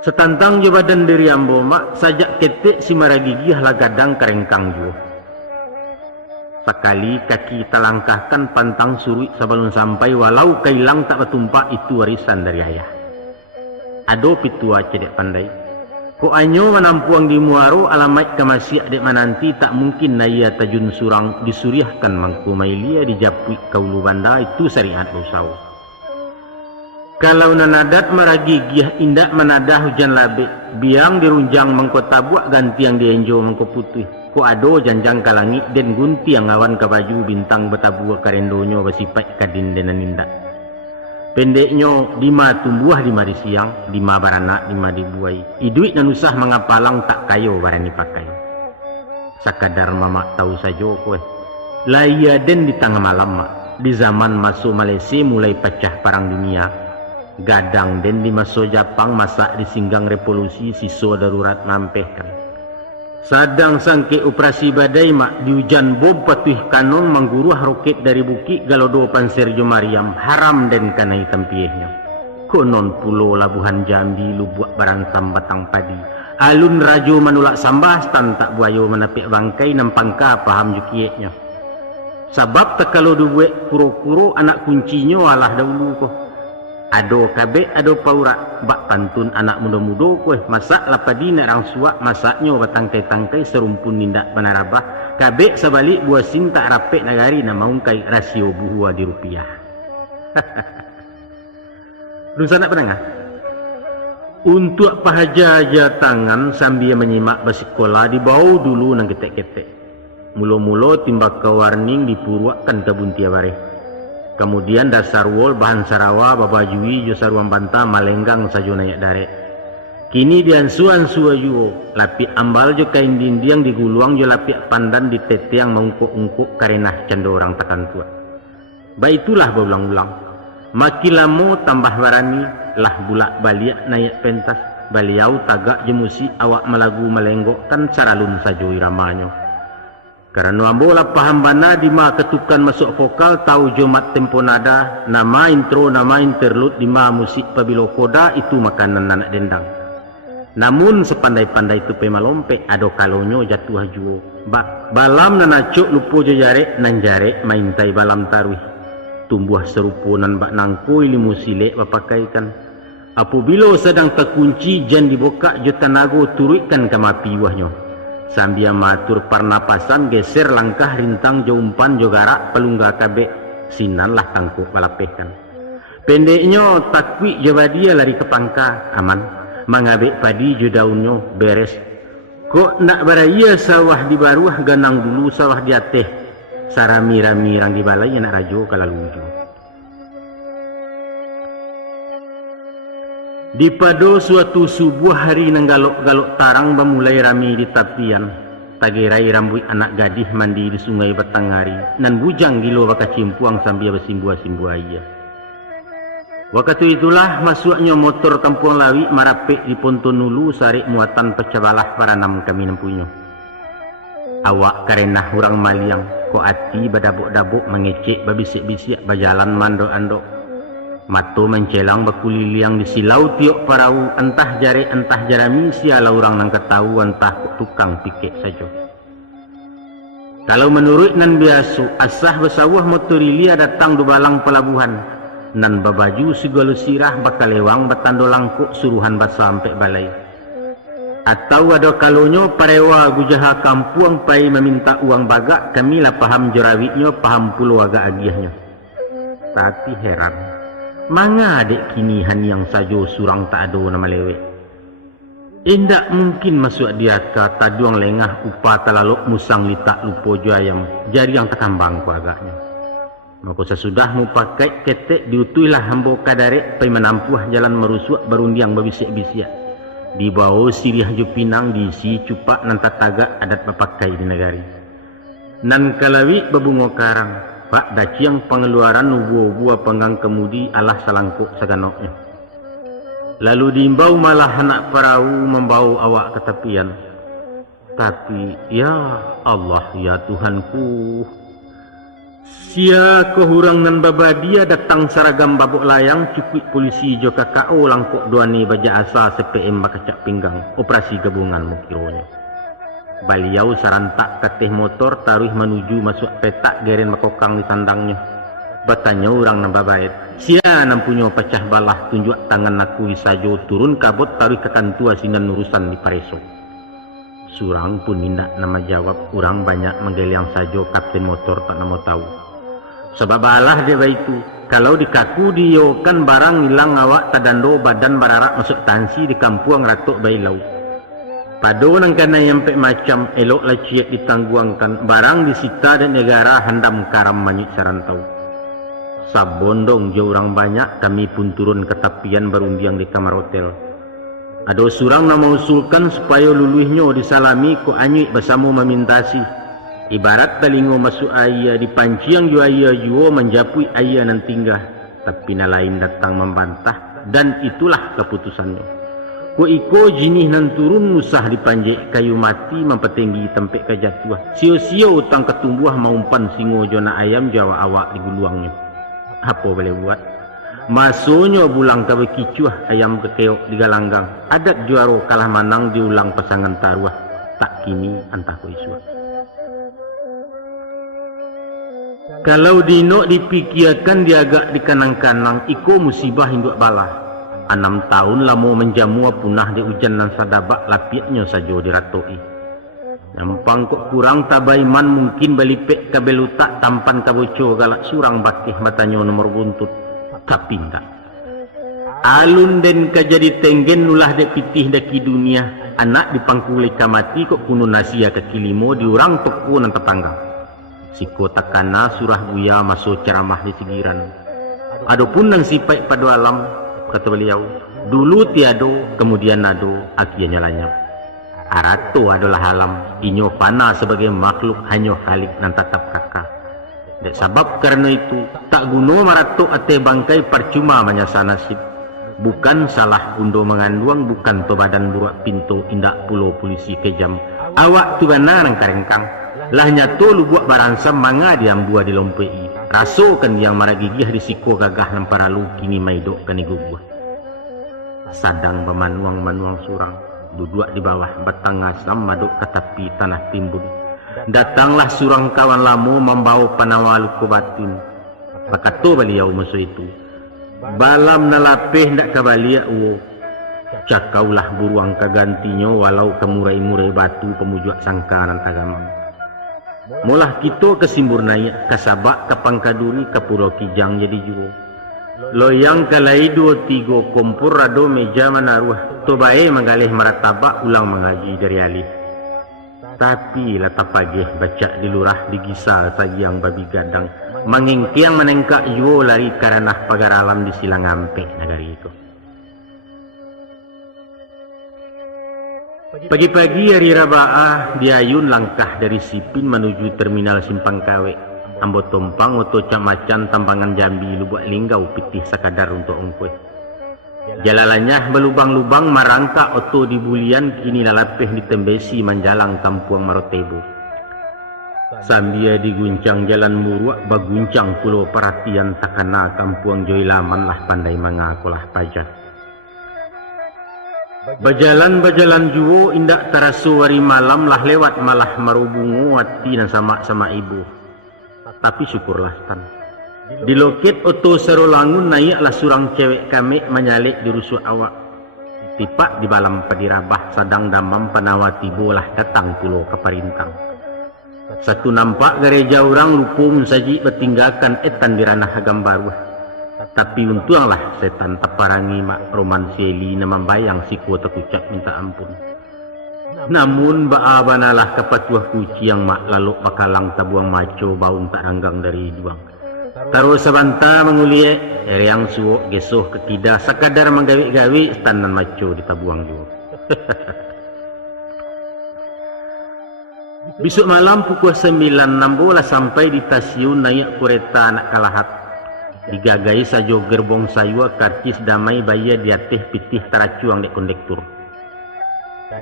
setantang jo badan diri ambo mak sajak ketek si maragigih lagadang kerengkang jo sekali kaki talangkahkan pantang surui sebelum sampai walau kailang tak bertumpak itu warisan dari ayah ado pitua cedek pandai ko anyo menampuang di muaro alamat kemasih dek mananti tak mungkin naya tajun surang disuriahkan mangku mailia dijapui kaulu banda itu syariat usau kalau nanadat maragigih indak menadah hujan labe biang dirunjang mangko tabuak ganti yang dienjo mangko putih ko ado janjang kalangi den gunti yang awan ke baju bintang betabuak karendonyo basipak kadin denan indak pendeknya dima tumbuh di mari siang dima baranak dima dibuai iduit dan usah mengapalang tak kayo barani pakai sakadar mama tahu saja kowe laya den di tengah malam mak di zaman masuk Malaysia mulai pecah perang dunia gadang den di masuk Jepang masak di singgang revolusi siso darurat mampehkan sadang sangke operasi badai mak di hujan bom patuh kanong mengguruh roket dari bukit galodo panser jo Mariam haram dan kanai tampiehnya konon pulau labuhan Jambi lubuak barantam batang padi alun rajo manulak sambastan tak buayo menapik bangkai nampangka paham jukieknya sabab tak kalau dubuek kuro-kuro anak kuncinya alah dahulu ko ado kabe ado paura bak pantun anak muda-muda kowe masak lapadi nak rang suak masaknya batangkai-tangkai serumpun nindak panarabah kabe sabalik buah sing tak rapek nagari na maungkai rasio buhua di rupiah lu sana penengah untuk pahaja tangan sambil menyimak basikola dibau dulu nang ketek-ketek mulo-mulo timbak ke warning dipuruakan ke buntia bareh kemudian dasar wol bahan sarawa babajui jo saruang banta malenggang sajo nayak darek kini diansuan suajuo lapi ambal jo kain dindiang diguluang jo lapi pandan di teteang mengungkuk-ungkuk karenah candorang tekan tua baitulah berulang-ulang makin lama tambah barani lah bulak baliak nayak pentas baliau tagak jemusi awak melagu melenggokkan saralun sajo iramanya karena ambola paham bana dima ketukan masuk vokal tahu jomat tempo nada nama intro nama interlude dima musik pabilo koda itu makanan anak dendang namun sepandai-pandai itu pemalompe ado kalonyo jatuh juo balam nanacuk lupo jare nan jare maintai balam taruih tumbuh serupunan bak nangkoi limu silek bapakaikan apabila sedang terkunci jan dibuka jutanago turutkan kamapi wahnyo sambil matur pernapasan geser langkah rintang joumpan jogarak pelungga kabe sinanlah tangkuk balapehkan pendeknya takwi jawadia lari ke pangka aman mangabek padi jo daunnya beres kok nak baraya sawah di baruah ganang dulu sawah di ateh sarami-rami rang di balai anak rajo kalaluju di pado suatu subuh hari nang galok-galok tarang bamulai rami di tapian tagerai rambut anak gadih mandi di sungai Batanghari nan bujang gilo baka cimpuang sambil bersimbua-simbua iya waktu itulah masuknya motor kampung lawi marapek di ponton nulu sarik muatan pecabalah para nam kami nempunya awak karena hurang maliang ko ati badabok-dabok mengecek babisik-bisik bajalan mandok-andok mato mencelang bakuliliang di silau tiok parau entah jare entah jarami siala orang nang ketahu entah tukang pikek saja kalau menurut nan biasu asah besawah motorilia datang do balang pelabuhan nan babaju segala sirah bakalewang batando langkuk suruhan basa sampai balai Atau ada kalonyo parewa gujaha kampuang pai meminta uang bagak, kami lah paham jerawitnya, paham puluh agak agiahnya. Tapi heran, manga dek kinihan yang sajo surang tak ada nama lewek. Indak mungkin masuk dia ke taduang lengah upah talalok musang litak lupo ayam jari yang tekambang ku agaknya. Maka sesudah mu pakai ketek diutuilah hambo kadarek pai menampuh jalan merusuak barundiang babisik-bisiak. Di bawah sirih ju pinang diisi cupak nanti tagak adat papakai di negari. Nan kalawi babungo karang, pak daciang pengeluaran buah penggang kemudi alah salangkuk saganoknya. Lalu diimbau malah anak perahu membau awak ke tepian. Tapi ya Allah ya Tuhanku, sia kohurang nan babadia datang saragam babuk layang cukui polisi jo KKO langkok duani baja asa CPM bakacak pinggang operasi gabungan mukironya. Baliau sarantak kateh motor taruh menuju masuk petak geren makokang di tandangnya. Batanya orang nan babait, sia nan punyo pecah balah tunjuk tangan aku isajo turun kabut taruh ke kantua sinan urusan di Pareso. Surang pun minta nama jawab, kurang banyak menggeliang sajo kapten motor tak nama tahu. Sebab alah dia itu, kalau dikaku dia kan barang hilang awak tadando badan bararak masuk tansi di kampuang ratok bailau. Pado nang kana nyampe macam elok lah ciek ditangguangkan barang disita dan negara handam karam manyik sarantau. Sabondong jauh orang banyak kami pun turun ke tepian barundiang di kamar hotel. Ada surang nama usulkan supaya luluhnya disalami ku anyik bersama memintasi. Ibarat talingo masuk ayah di panciang ju ayah juo menjapui ayah nan tinggal. Tapi nalain datang membantah dan itulah keputusannya. Ku iko jinih nan turun musah dipanjek kayu mati mempetinggi tempat kejatuah. Sio-sio utang ketumbuh maumpan singo jona ayam jawa awak di guluangnya. Apa boleh buat? Masonyo bulang kabe kicuah ayam kekeok di galanggang. Adat juaro kalah manang diulang pasangan taruah. Tak kini antah ku isua. Kalau dino dipikirkan diagak di kanang-kanang, iko musibah hinduk balah. 6 tahun lamo menjamu punah di hujan dan sadabak lapiaknya saja diratoi. Nampang kok kurang tabaiman mungkin balipek kabelutak tampan kaboco galak surang bakih matanya nomor buntut. Tapi enggak. Alun den kajadi tenggen nulah de pitih daki dunia. Anak dipangkuli kamati kok kuno nasia ke kilimo diurang peku nan tetangga. Siko takana surah buya masuk ceramah di sigiran. Adapun nang sipai pada alam, kata beliau, dulu tiado, kemudian nado, akhirnya lanyap. Arato adalah alam, inyo pana sebagai makhluk hanya halik nan tatap kakak. Dan sebab karena itu, tak guna marato ate bangkai percuma menyasa nasib. Bukan salah undo menganduang, bukan to badan buruak pintu indak pulau polisi kejam. Awak tu benar nang karengkang. Lah nyato lu buat baransam manga diam buah di lompei. Rasokan yang maragigih risiko gagah lampara lu kini maidok kan igugua. Sadang pemanuang-manuang surang. Duduk di bawah batang asam maduk ke tepi tanah timbun. Datanglah surang kawan lamu membawa panawalu ke batin. Maka tu beliau musuh itu. Balam nalapeh ndak kabalia uwo. Cakaulah buruang kagantinya walau kemurai-murai batu pemujak sangkaran tagamang. Mulah kita kesimbur naik kasabak kapangkaduri kapuro kijang jadi juo. Loyang kalai 2-3 kompor rado meja manaruh. Tobae menggalih maratabak ulang mengaji dari alih. Tapi lata pagih baca di lurah di gisal sayang babi gadang. Mengingkiang menengkak juo lari karanah pagar alam di silang ampe negari itu. Pagi-pagi hari Rabaah diayun langkah dari Sipin menuju terminal Simpang Kawe. Ambo tompang oto camacan tambangan Jambi lubak linggau pitih sakadar untuk ongkwe. Jalalanya belubang-lubang marangka oto di bulian kini lalapeh ditembesi menjalang kampuang Marotebo. Sambil diguncang jalan muruak baguncang pulau perhatian takana kampuang Joilaman lah pandai mengakulah pajak. Bajalan-bajalan juo indak tarasu hari malam lah lewat malah marubungu hati dan sama ibu. Tapi syukurlah tan. Di loket oto serolangun naiklah surang cewek kami menyalik di rusuk awak. Tipak di balam padirabah sadang damam panawati bolah datang pulau ke parintang. Satu nampak gereja orang lupung saji bertinggalkan etan di ranah gambar. Tapi untunglah setan taparangi mak roman sieli nama bayang siku tekucap minta ampun. Namun baabanalah kapatuah kuci yang mak lalu pakalang tabuang maco baung tak ranggang dari duang. Taruh sabanta menguliek yang suok gesoh ketida sakadar menggawi-gawi stanan maco di tabuang juga. Besok malam pukul 9.16 sampai di stasiun naik kereta anak kalahat. Digagai sajo gerbong sayua karcis damai baya di ateh pitih teracuang dek kondektur.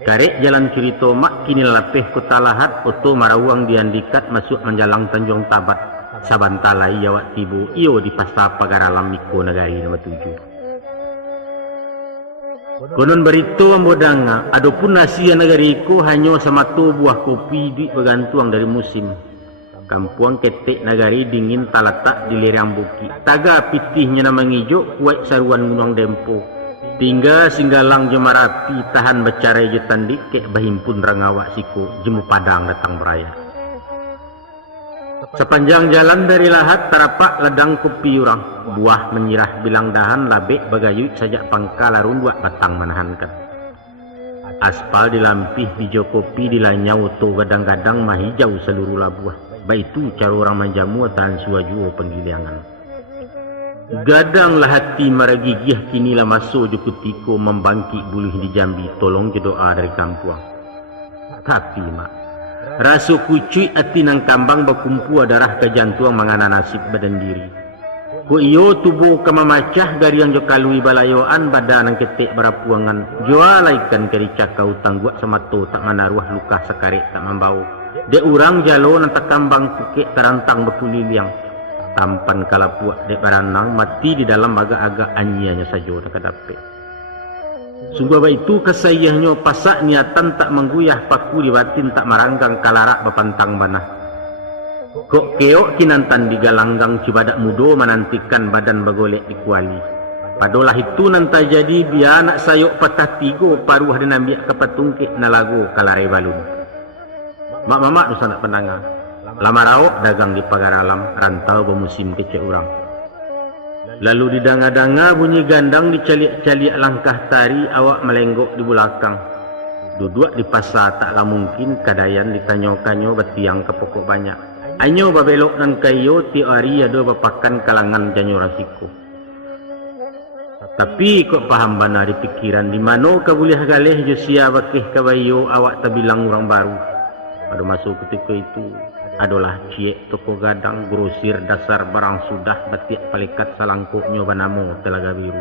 Karek jalan cerita mak kini lapeh kota lahat oto marawang diandikat masuk menjalang Tanjung Tabat. Sabantalai Jawa Tibu iyo di pasta pagaralam Miko Nagari nomor 7. Konon berito ambodanga, adapun nasi negariku hanya sama tu buah kopi di bergantung dari musim. Kampuang ketek nagari dingin talatak di lerang bukit. Taga pitihnya nama ngijo kuat saruan gunung dempo. Tinggal singgalang jemarapi tahan bercarai jetan dikek bahimpun rangawak siku jemu padang datang beraya. Sepanjang jalan dari lahat terapak ledang kopi orang. Buah menyirah bilang dahan labek bagayut sajak pangkal larun buat batang menahankan. Aspal dilampih hijau kopi dilanyau to gadang-gadang mahijau seluruh labuah. Baitu cara orang menjamu tahan suaju penggiliangan. Gadang lah hati maragigih kinilah masuk jukutiko membangkit buluh di Jambi tolong doa dari kampuang. Tapi mak rasu kucuy ati nang kambang berkumpu darah ke jantung mangana nasib badan diri. Ku iyo tubuh kemamacah gari yang jokalui balayoan badan nang ketek berapuangan. Jualaikan kerica kau tangguak sama tu tak manaruah luka sekarik tak membau. Dek urang jalo nang tak kambang pukek terantang berpuliliang. Tampan kalapuak dek baranang mati di dalam agak-agak anyianya saja tak kedapet. Sungguh itu kesayahnya pasak niatan tak mengguyah paku di batin tak maranggang kalarak bapantang banah. Kok keok kinantan di galanggang cibadak mudo menantikan badan bagolek di kuali. Padolah itu nanti jadi biar anak sayok patah tigo paruh dan ambil kepatungkik nalago kalare balun. Mak mamak dosa nak pendangar. Lama raok dagang di pagar alam rantau bermusim kecek orang. Lalu didanga-danga bunyi gandang dicaliak-caliak langkah tari awak melenggok di belakang. Duduk di pasar taklah mungkin kadayan ditanyo-kanyo betiang ke pokok banyak. Anyo babelok dan kayo ti hari ada bapakan kalangan janyo rasiko. Tapi kok paham bana di pikiran di mano kabulih galeh josia bakih kabayo awak tabilang orang baru. Pada masuk ketika itu adalah ciek toko gadang grosir dasar barang sudah betiak palikat salangkuknya banamo Telaga Biru.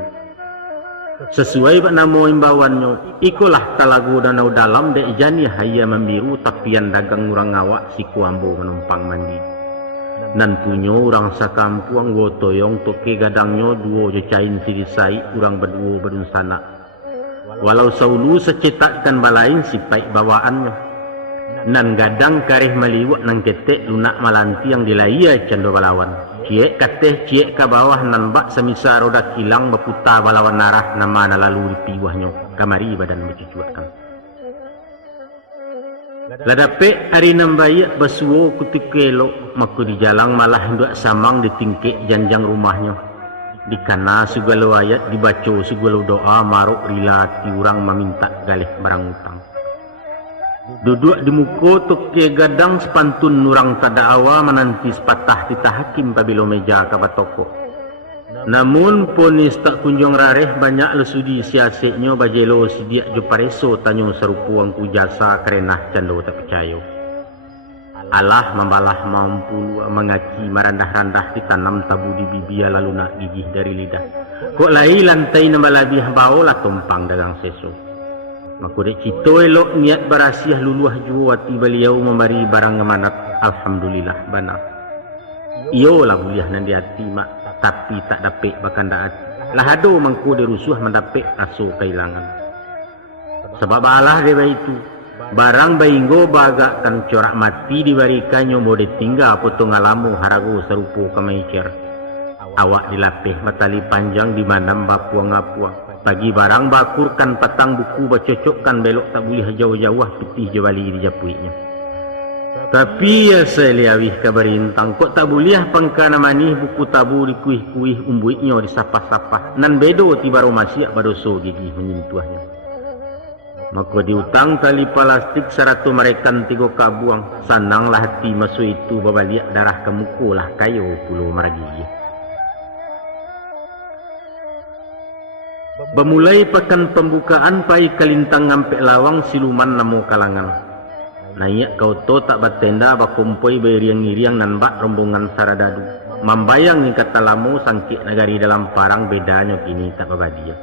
Sesuai banamo imbauannya, ikulah talagu danau dalam dek jani haya membiru tapian dagang orang ngawak si kuambo menumpang mandi. Nan punyo orang sakampuang gotoyong toke gadangnya duo jecain sirisai orang berdua berun sana. Walau saulu secetakkan balain si paik bawaannya. Nan gadang karih maliwak nang ketek lunak malanti yang dilaya cendo balawan. Ciek kateh ciek ke bawah nan bak semisa roda kilang berputar balawan narah nama lalu di piwahnya kamari badan bercucuakan. Ladape hari nambayak basuo kutik kelok maku di jalang malah hendak samang di tingkek janjang rumahnya. Di kana segala ayat dibaca segala doa maruk rila tiurang meminta galih barang utang. Duduk di muka toke gadang sepantun nurang tada awa menanti sepatah titah hakim pabilo meja kabat toko. Namun ponis tak kunjung rareh banyak lesudi siaseknya bajelo sidiak jopareso tanyo serupu angku jasa kerenah cando tak percaya. Allah membalah mampu mengaci merandah-randah ditanam tabu di bibia lalu nak gigih dari lidah. Kok lai lantai nambalabih bau lah tumpang dagang seso. Maku dek cito elok niat berasiah luluah jua wati beliau memberi barang ngemanat. Alhamdulillah bana. Iyo lah buliah nanti hati mak. Tapi tak dapet bakan daat. Lahado mangku derusuh mendapet aso kehilangan. Sebab Allah dewa itu. Barang bainggo bagakkan corak mati dibarikannya mau ditinggal potong alamu harago serupu kemaicer. Awak dilapih matali panjang di mana bapuang-apuang. Pagi barang bakurkan patang buku bacocokkan belok tak boleh jauh-jauh putih jawali di japuinya. Tapi ya saya liawih kabarintang kok tak boleh pangkana manih buku tabu di kuih-kuih umbuiknya di sapah-sapah nan bedo tibaro masih badoso gigi menyentuhnya. Maka diutang tali plastik saratu merekan tigo kabuang sananglah hati masuk itu babaliak darah kemukulah kayo pulau maragi. Bemulai pekan pembukaan pai kalintang ngampek lawang siluman namo kalangan. Nayak kau to tak batenda bakumpoi beriang-iriang nan bak rombongan saradadu. Mambayang ni kata lamo sangkit nagari dalam parang bedanya kini tak babadia.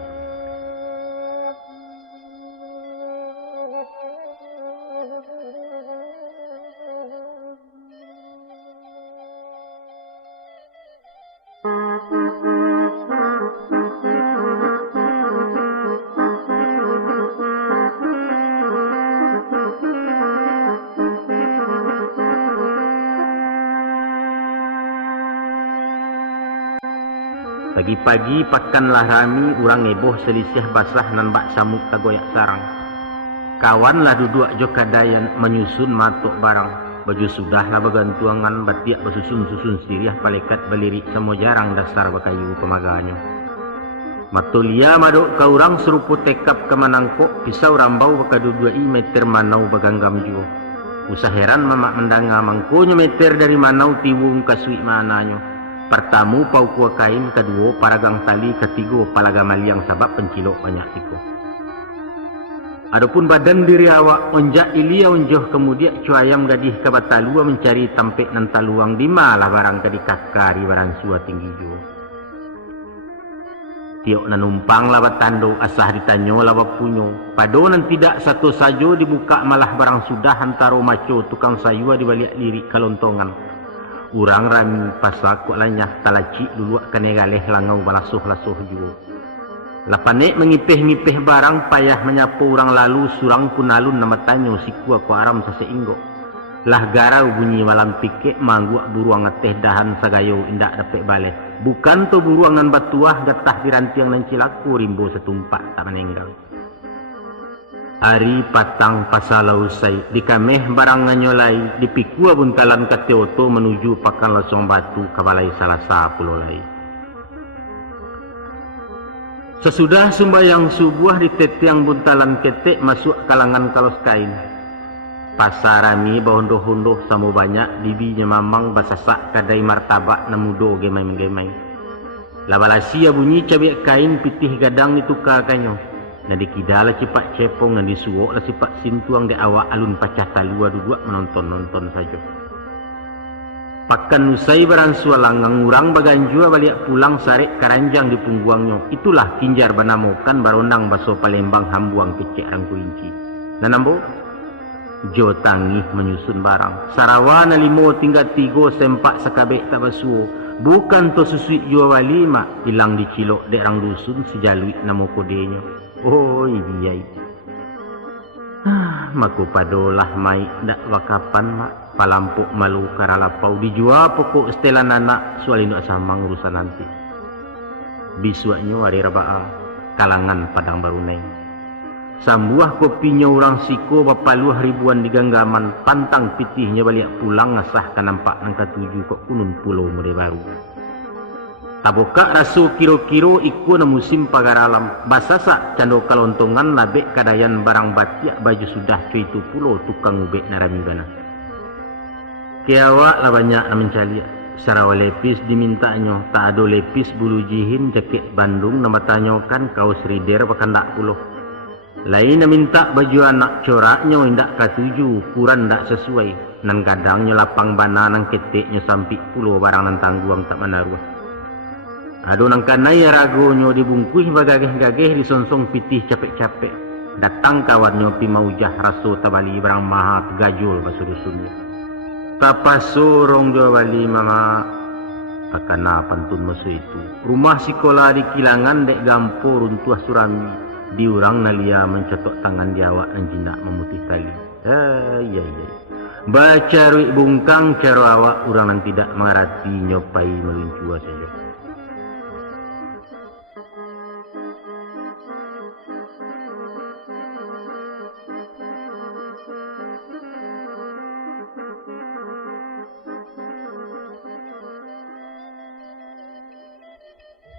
Pagi-pagi pakanlah rami urang eboh selisih basah nan bak samuk tagoyak sarang. Kawanlah duduk jo kadayan menyusun matok barang. Baju sudahlah bagantuangan batiak basusun-susun siriah palekat belirik semua jarang dasar bakayu pemaganya. Matulia madok kaurang serupu tekap kemanangkok pisau rambau bakadudua meter manau baganggam jo. Usah heran mamak mendanga mangkonyo meter dari manau tiwung kasui mananyo. Pertamu pau kuah kain, kedua paragang tali, ketiga palaga maliang sabab pencilok banyak tiko. Adapun badan diri awak onjak ilia onjoh kemudian cuayam gadih ke batalua mencari tampek nan taluang di malah barang kadi kakari barang sua tinggi jo. Tiok nanumpang lawa tando asah ditanyo lawa punyo. Pado nan tidak satu sajo dibuka malah barang sudah antaro maco tukang sayua di balik lirik kelontongan. Urang rami pasak kok lanyah talaci luluak kanegaleh langau balasuh-lasuh juga. Lapanek mengipeh-ngipeh barang payah menyapu urang lalu surang pun alun nama tanyo sikua ko aram saseinggo. Lah garau bunyi malam pikek mangguak buruang ngeteh dahan sagayo indak dapet baleh. Bukan to buruangan batuah gatah dirantiang nan cilaku rimbo setumpak tak menenggang. Ari patang pasalau usai dikameh barang nganyolai dipikua buntalan ke Teoto menuju pakan Lesong Batu kabalai Salasa Pulau Lai. Sesudah sembahyang subuh di tetiang buntalan ketek masuk kalangan kalos kain. Pasarami bahondoh-hondoh samo banyak dibinya mamang basasak kadai martabak namudo gemai-gemai. Labalasia bunyi cabik kain pitih gadang ditukar kanyo. Nadi kidala cepat cepong nadi suok lah cepat sintuang de awak alun pacah talua duduk menonton-nonton saja. Pakan usai beransua langang urang baganjua balik pulang sarek karanjang di pungguangnya. Itulah kinjar banamokan barondang baso Palembang hambuang kecek rangkuinci. Nanambo jo tangih menyusun barang. Sarawa na limo tinggal tigo sempak sekabek tak basuo. Bukan to susui jua wali mak hilang dicilok dek rang dusun sejalui namo kodenya. Oh iya. Maku padolah mai dak wakapan mak palampuk malu karalapau dijual pokok setelan anak soalinu asamang urusan nanti. Bisuaknya hari rabaa kalangan padang baruneng. Sambuah kopinya orang siko bapaluah ribuan di ganggaman pantang pitihnya balik pulang ngasah kan nampak nangka tuju kok kunun pulau mode baru. Taboka rasu kiro-kiro iku na musim pagaralam basasak cando kalontongan labek kadayan barang batiak baju sudah cuy tu pulau tukang ubek narami bana. Kiawa lah banyak na mencali sarawa lepis dimintanya tak ada lepis bulu jihin jaket Bandung nama tanyokan kaos rider pakandak pulau. Lain na minta baju anak coraknya indak katuju ukuran ndak sesuai nan kadangnya lapang bana nang keteknya sampik pulau barang nan tangguang tak menaruh. Ado nang kanai ragonyo dibungkus bagageh-gageh disonsong pitih capek-capek. Datang kawannya pi maujah raso tabali barang maha gajul basurusunnya. Tapasorong jo bali mama akana pantun masu itu. Rumah sekolah di Kilangan dek gampo runtuh surami. Diurang nalia mencetok tangan diawak dan jinak memutih tali. Iya. Baca ruik bungkang caro awak urang nan tidak mengerti nyopai meluncua saja.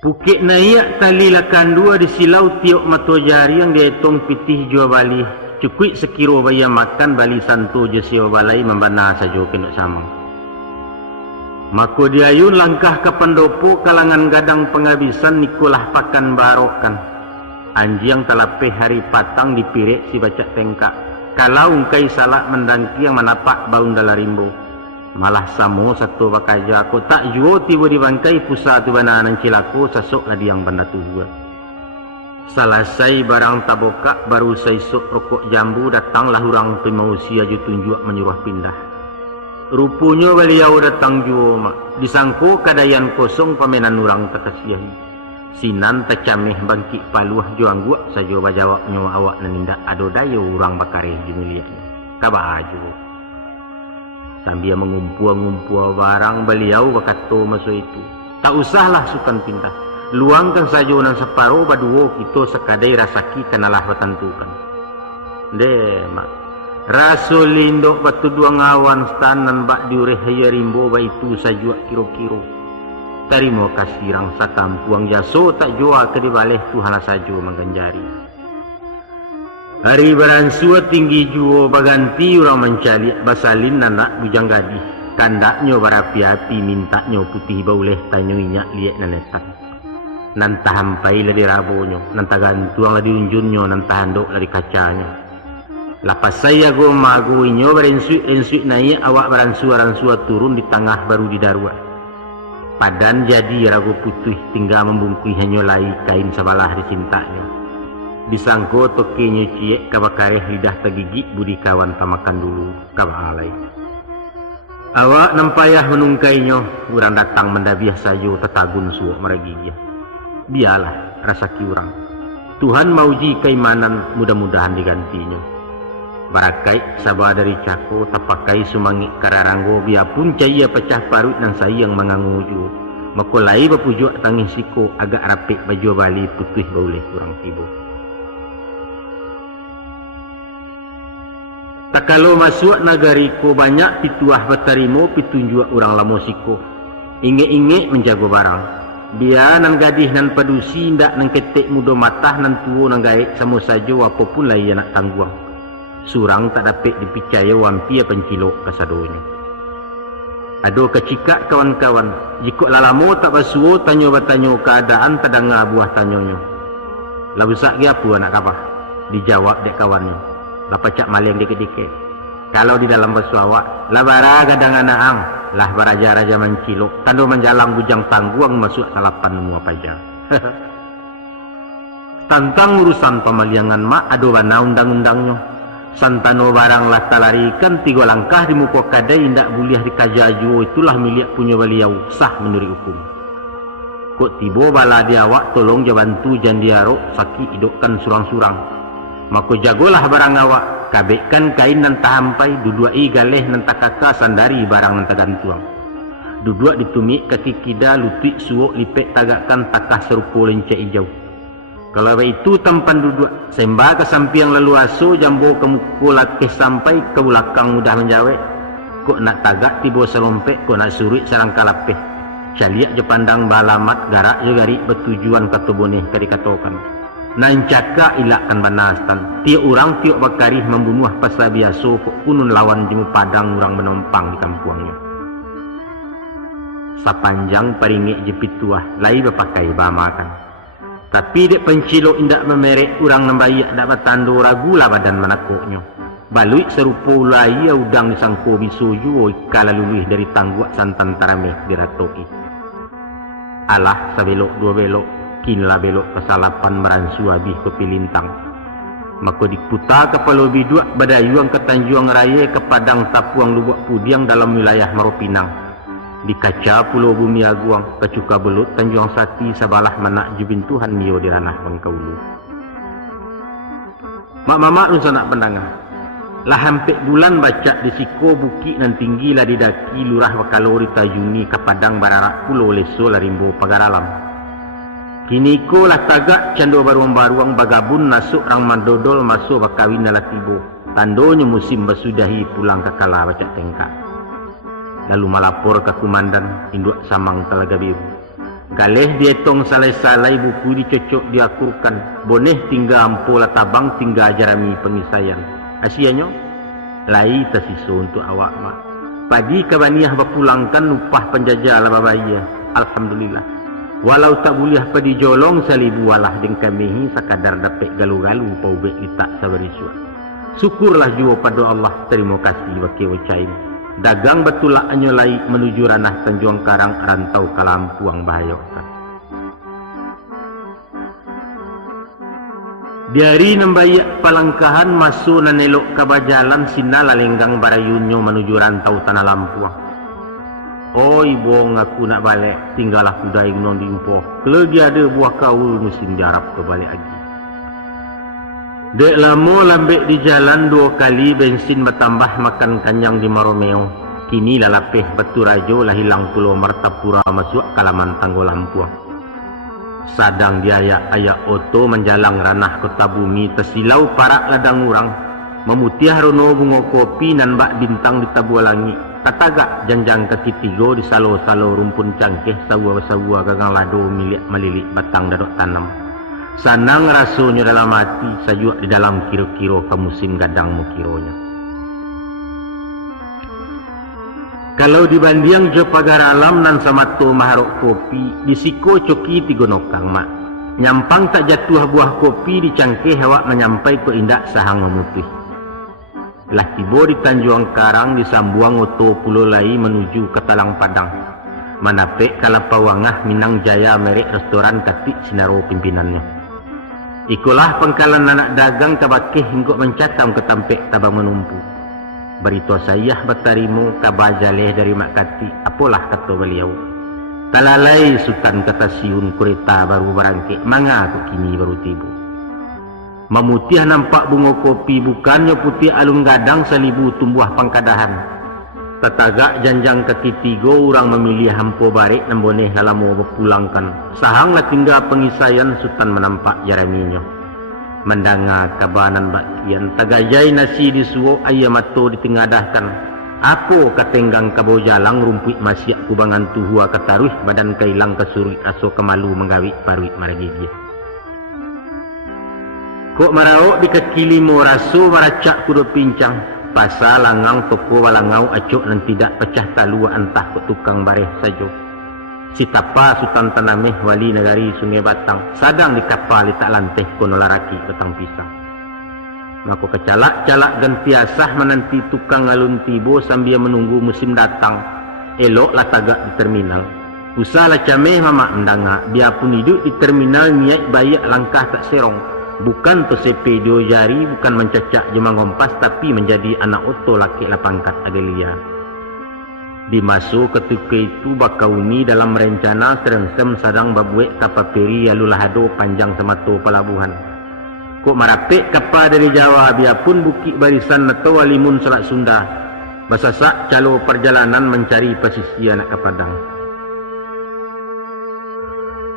Pukik naiak tali lakan dua di silau tiok mato jari yang dihitung pitih jua bali. Cukui sekiro baya makan bali santo jesio balai membana sajo kena samang. Mako diayun langkah ke pendopo kalangan gadang pengabisan nikulah pakan barokan. Anjiang telapeh hari patang dipirek si baca tengkak. Kalau ungkai salah mendangki yang menapak baun dalarimbo. Malah samo satu bakaja aku tak juo tiba di bangkai pusat tu bananan cilako sasok nadi yang benda tujuan. Selesai barang taboka baru saisok rokok jambu datanglah orang pemausia ju tunjuk menyuruh pindah. Rupanya beliau datang juo mak disangko kadayan kosong pamenan orang takasiahi. Sinan tercameh bangkit paluah juang gua sajo bajawak nyawa awak nanindak ado dayo orang bakareh jumiliaknya. Kabah aju. Sambil mengumpul-ngumpul barang beliau berkata masa itu. Tak usahlah sukan pindah. Luangkan saja nan separuh baduo kita sekadai rasaki kenalah bertentukan. Mak. Rasul lindok batu dua ngawan stanan bak diureh haya rimbo baitu saja kiro-kiro. Terima kasih rangsa kampuang jaso tak jua ke dibaleh Tuhan saja mengganjari. Hari beransua tinggi juo baganti orang mencari basalin nanak bujang gadih. Kandaknya berapi-api mintanya putih bauleh tanyoinya liat nanetan. Nanta hampai lah di rabonyo, nanta gantuang lah di unjunyo, nanta handok lah di kacanya. Lapas saya go maguinyo berensui naik awak beransua turun di tengah baru di daruat. Padan jadi ragu putih tinggal membungkui hanyolai kain sabalah di cintanya. Disangko tokinya ciek kabakareh lidah tegigik budi kawan tamakan dulu kabalai. Awak nampayah menungkainya urang datang mendabiah sayo tetagun suok meragignya. Biarlah rasaki urang. Tuhan mauji keimanan mudah-mudahan digantinya. Barakai sabah dari cako tapakai sumangik kararanggo biarpun cahaya pecah parut nan sayang menganguju. Makolai bapujuk tangis siko agak rapik baju bali putih bauleh urang tibo. Tak kalau masuk nagariku banyak pituah batarimo pitunjuk orang lamosiko. Inge-inge menjago barang. Dia nan gadih nan padusi ndak nan ketek mudo matah nan tuo nan gaek samo sajo apapun lah ia nak tangguang. Surang tak dapat dipicaya wampia pencilok kasadonya. Ado kecikak kawan-kawan. Jikok lalamo tak basuo tanyo keadaan tadanga buah tanyonyo. Labusak dia apa anak kapah? Dijawab dek kawannya. Lapacak maleng dikit-dikit. Kalau di dalam bersuawak, labara gadang anaang, lah baraja-raja mencilok, tando menjalang bujang tangguang masuk salapan semua pajar. Tantang urusan pemaliangan mak ado bana undang-undangnya. Santano barang lah talarikan 3 langkah di muka kadai indak buliah dikajaju itulah milik punya beliau sah menurut hukum. Kok tibo bala dia awak tolong jabantu jandiaro sakit idokkan surang-surang. Maka jagolah barang awak, kabekkan kain nan tahampai, duduai galeh nan takaka sandari barang nan tagantuang. Duduk ditumik kaki kida lutut suok lipek tagakkan takah serupo lencek hijau. Kalau itu tempan duduk, sembah ke samping lalu aso jambo ke mukul lakih sampai ke belakang mudah menjawab. Kok nak tagak tibo selompek, kok nak suruh sarang kalapeh. Caliak je pandang balamat garak je garik bertujuan katuboneh kadikatokan. Nancaka ilakkan banastan. Tiap orang tiap bakarih membunuh pasal biasa kok kunun lawan jemu padang orang menompang di kampuangnya. Sapanjang paringik jepituah lai berpakai bamakan. Tapi dek pencilok indak memerek orang nambayak dak bertando ragu lah badan menakoknya. Baluik serupa ulai udang disangko bisuju kala luluih dari tangguak santan tarameh diratoi. Alah sabelok dua belok. Kinlah belok kesalapan meransu habis ke pilintang. Maka diputar kepala biduk badayuang ke Tanjuang Raya ke Padang Tapuang Lubuk Pudiang dalam wilayah Maropinang. Di kaca Pulau Bumi Aguang ke Cuka Belut Tanjuang Sati sabalah manak jubin Tuhan mio di ranah Bangkaulu. Mak mamak nun sanak pendangan. Lah hampir bulan baca di siko bukit nan tinggi lah di daki lurah Wakalori Tajuni ke Padang Bararak Pulau Leso Larimbo Pagaralam. Kini ko lah tagak cando baruang-baruang bagabun nasuk rang mandodol masuk bakawin na latibo. Tandonya musim basudahi pulang ke kala baca tengkak. Lalu malapor ke kumandan induk samang Telaga Biru. Kaleh dietong salai-salai buku dicocok diakurkan. Boneh tinggal ampola tabang tinggal jarami pengisayan. Asianyo lai tasiso untuk awak mak. Pagi kabaniah bapulangkan upah penjajah ala babaya. Alhamdulillah. Walau tak boleh padi jolong salibu walah deng kamihi sakadar dapat galu-galu paubek litak sabarisua. Syukurlah jua pada Allah, terima kasih bagi wacain. Dagang betulak anyolai menuju ranah Tanjung Karang rantau ke Lampuang bahayokan. Diari nembayak palangkahan masuk nanelok kabajalan sinala lenggang barayunyo menuju rantau tanah Lampuang. Oi bong aku nak balik, tinggal aku daing non dimpo. Kalau dia ada buah kaul musim diarap ke balik lagi. Dek lama lambek di jalan 2 kali bensin bertambah makan kanyang di Maromeo. Kini lalapeh batu rajo lah hilang pulau Martapura masuk kalaman Tanggo Lampuang. Sadang diayak-ayak oto menjalang ranah kota bumi tersilau parak ladang urang. Memutiah rono bunga kopi nan bak bintang di tabua langit. Katagak janjang kaki tigo di salo-salo rumpun cangkeh sawua-sawua gagang lado milik melilik batang dadok tanam. Sanang rasanya dalam hati sajuk di dalam kiro-kiro ke musim gadang mukironya. Kalau dibanding jo pagar alam nan samato maharok kopi disiko coki tigonokang mak. Nyampang tak jatuh buah kopi di cangkeh awak menyampai ke indak sahang memutih. Lah tiba di Tanjung Karang disambuang oto pulau lai menuju ke Talang Padang. Manapek kalapawangah Minang Jaya merek restoran katik sinaro pimpinannya. Ikulah pengkalan anak dagang kabakeh hingga mencatam ke tampek tabang menumpu. Berito sayah batarimu kabajaleh dari mak kati, apalah kata beliau. Talalai sultan kata siun kereta baru berangkik, manga aku kini baru tibu. Memutiah nampak bunga kopi bukannya putih alun gadang salibu tumbuh pangkadahan. Tetagak janjang kaki tigo orang memilih hampo barik namboneh lalamu berpulangkan. Sahanglah tinggal pengisayan sultan menampak jaraminya. Mendanga kabanan bakian tagajai nasi disuo ayam mato ditingadahkan. Apa katenggang kabau jalang rumput masyak kubangan tuhua kataruh badan kailang kesuri aso kemalu menggawik paruit maragigi. Kok maraok di kaki limo raso maracak kudo pincang. Pasal langang toko walangau acok dan tidak pecah talua entah ke tukang bareh sajo. Si tapa sultan tanameh wali negari Sungai Batang sadang di kapal tak lanteh kono laraki betang pisang. Maka kecalak-calak gantiasah menanti tukang alun tibo sambil menunggu musim datang. Elok lah tagak di terminal. Usahalah cameh mama mendanga biarpun hidup di terminal niat bayak langkah tak serong. Bukan tersepedo jari, bukan mencacak jemang ngompas, tapi menjadi anak oto laki lapangkat adelia. Di masa ketika itu bakauni dalam rencana serengsem sadang babuek kapal peri alulahado panjang semato pelabuhan. Kok marapek kapal dari Jawa biarpun bukit barisan atau walimun Selat Sunda. Basasak calo perjalanan mencari posisi anak ke Padang.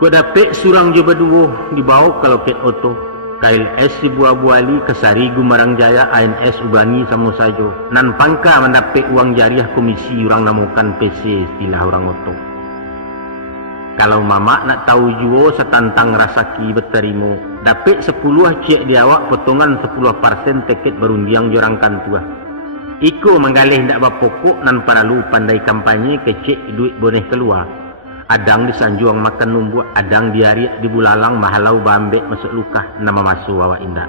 Kok dapet surang jo berdua dibawa ke loket oto. KLS Sibuah Buali, Kesari Gumarang Jaya, ANS Ubani sama sajo. Nan pangka mendapat uang jariah komisi orang namukan PC istilah orang oto. Kalau mama nak tahu juo setantang rasaki berterima, dapat 10 cek diawak potongan 10% tiket berundiang jorangkan tua. Iko menggalih ndak bapokok nan paralu pandai kampanye kecek duit boneh keluar. Adang disanjuang makan numbuh, adang diariak di bulalang mahalau bambek masuk luka nama masuk wawa indah.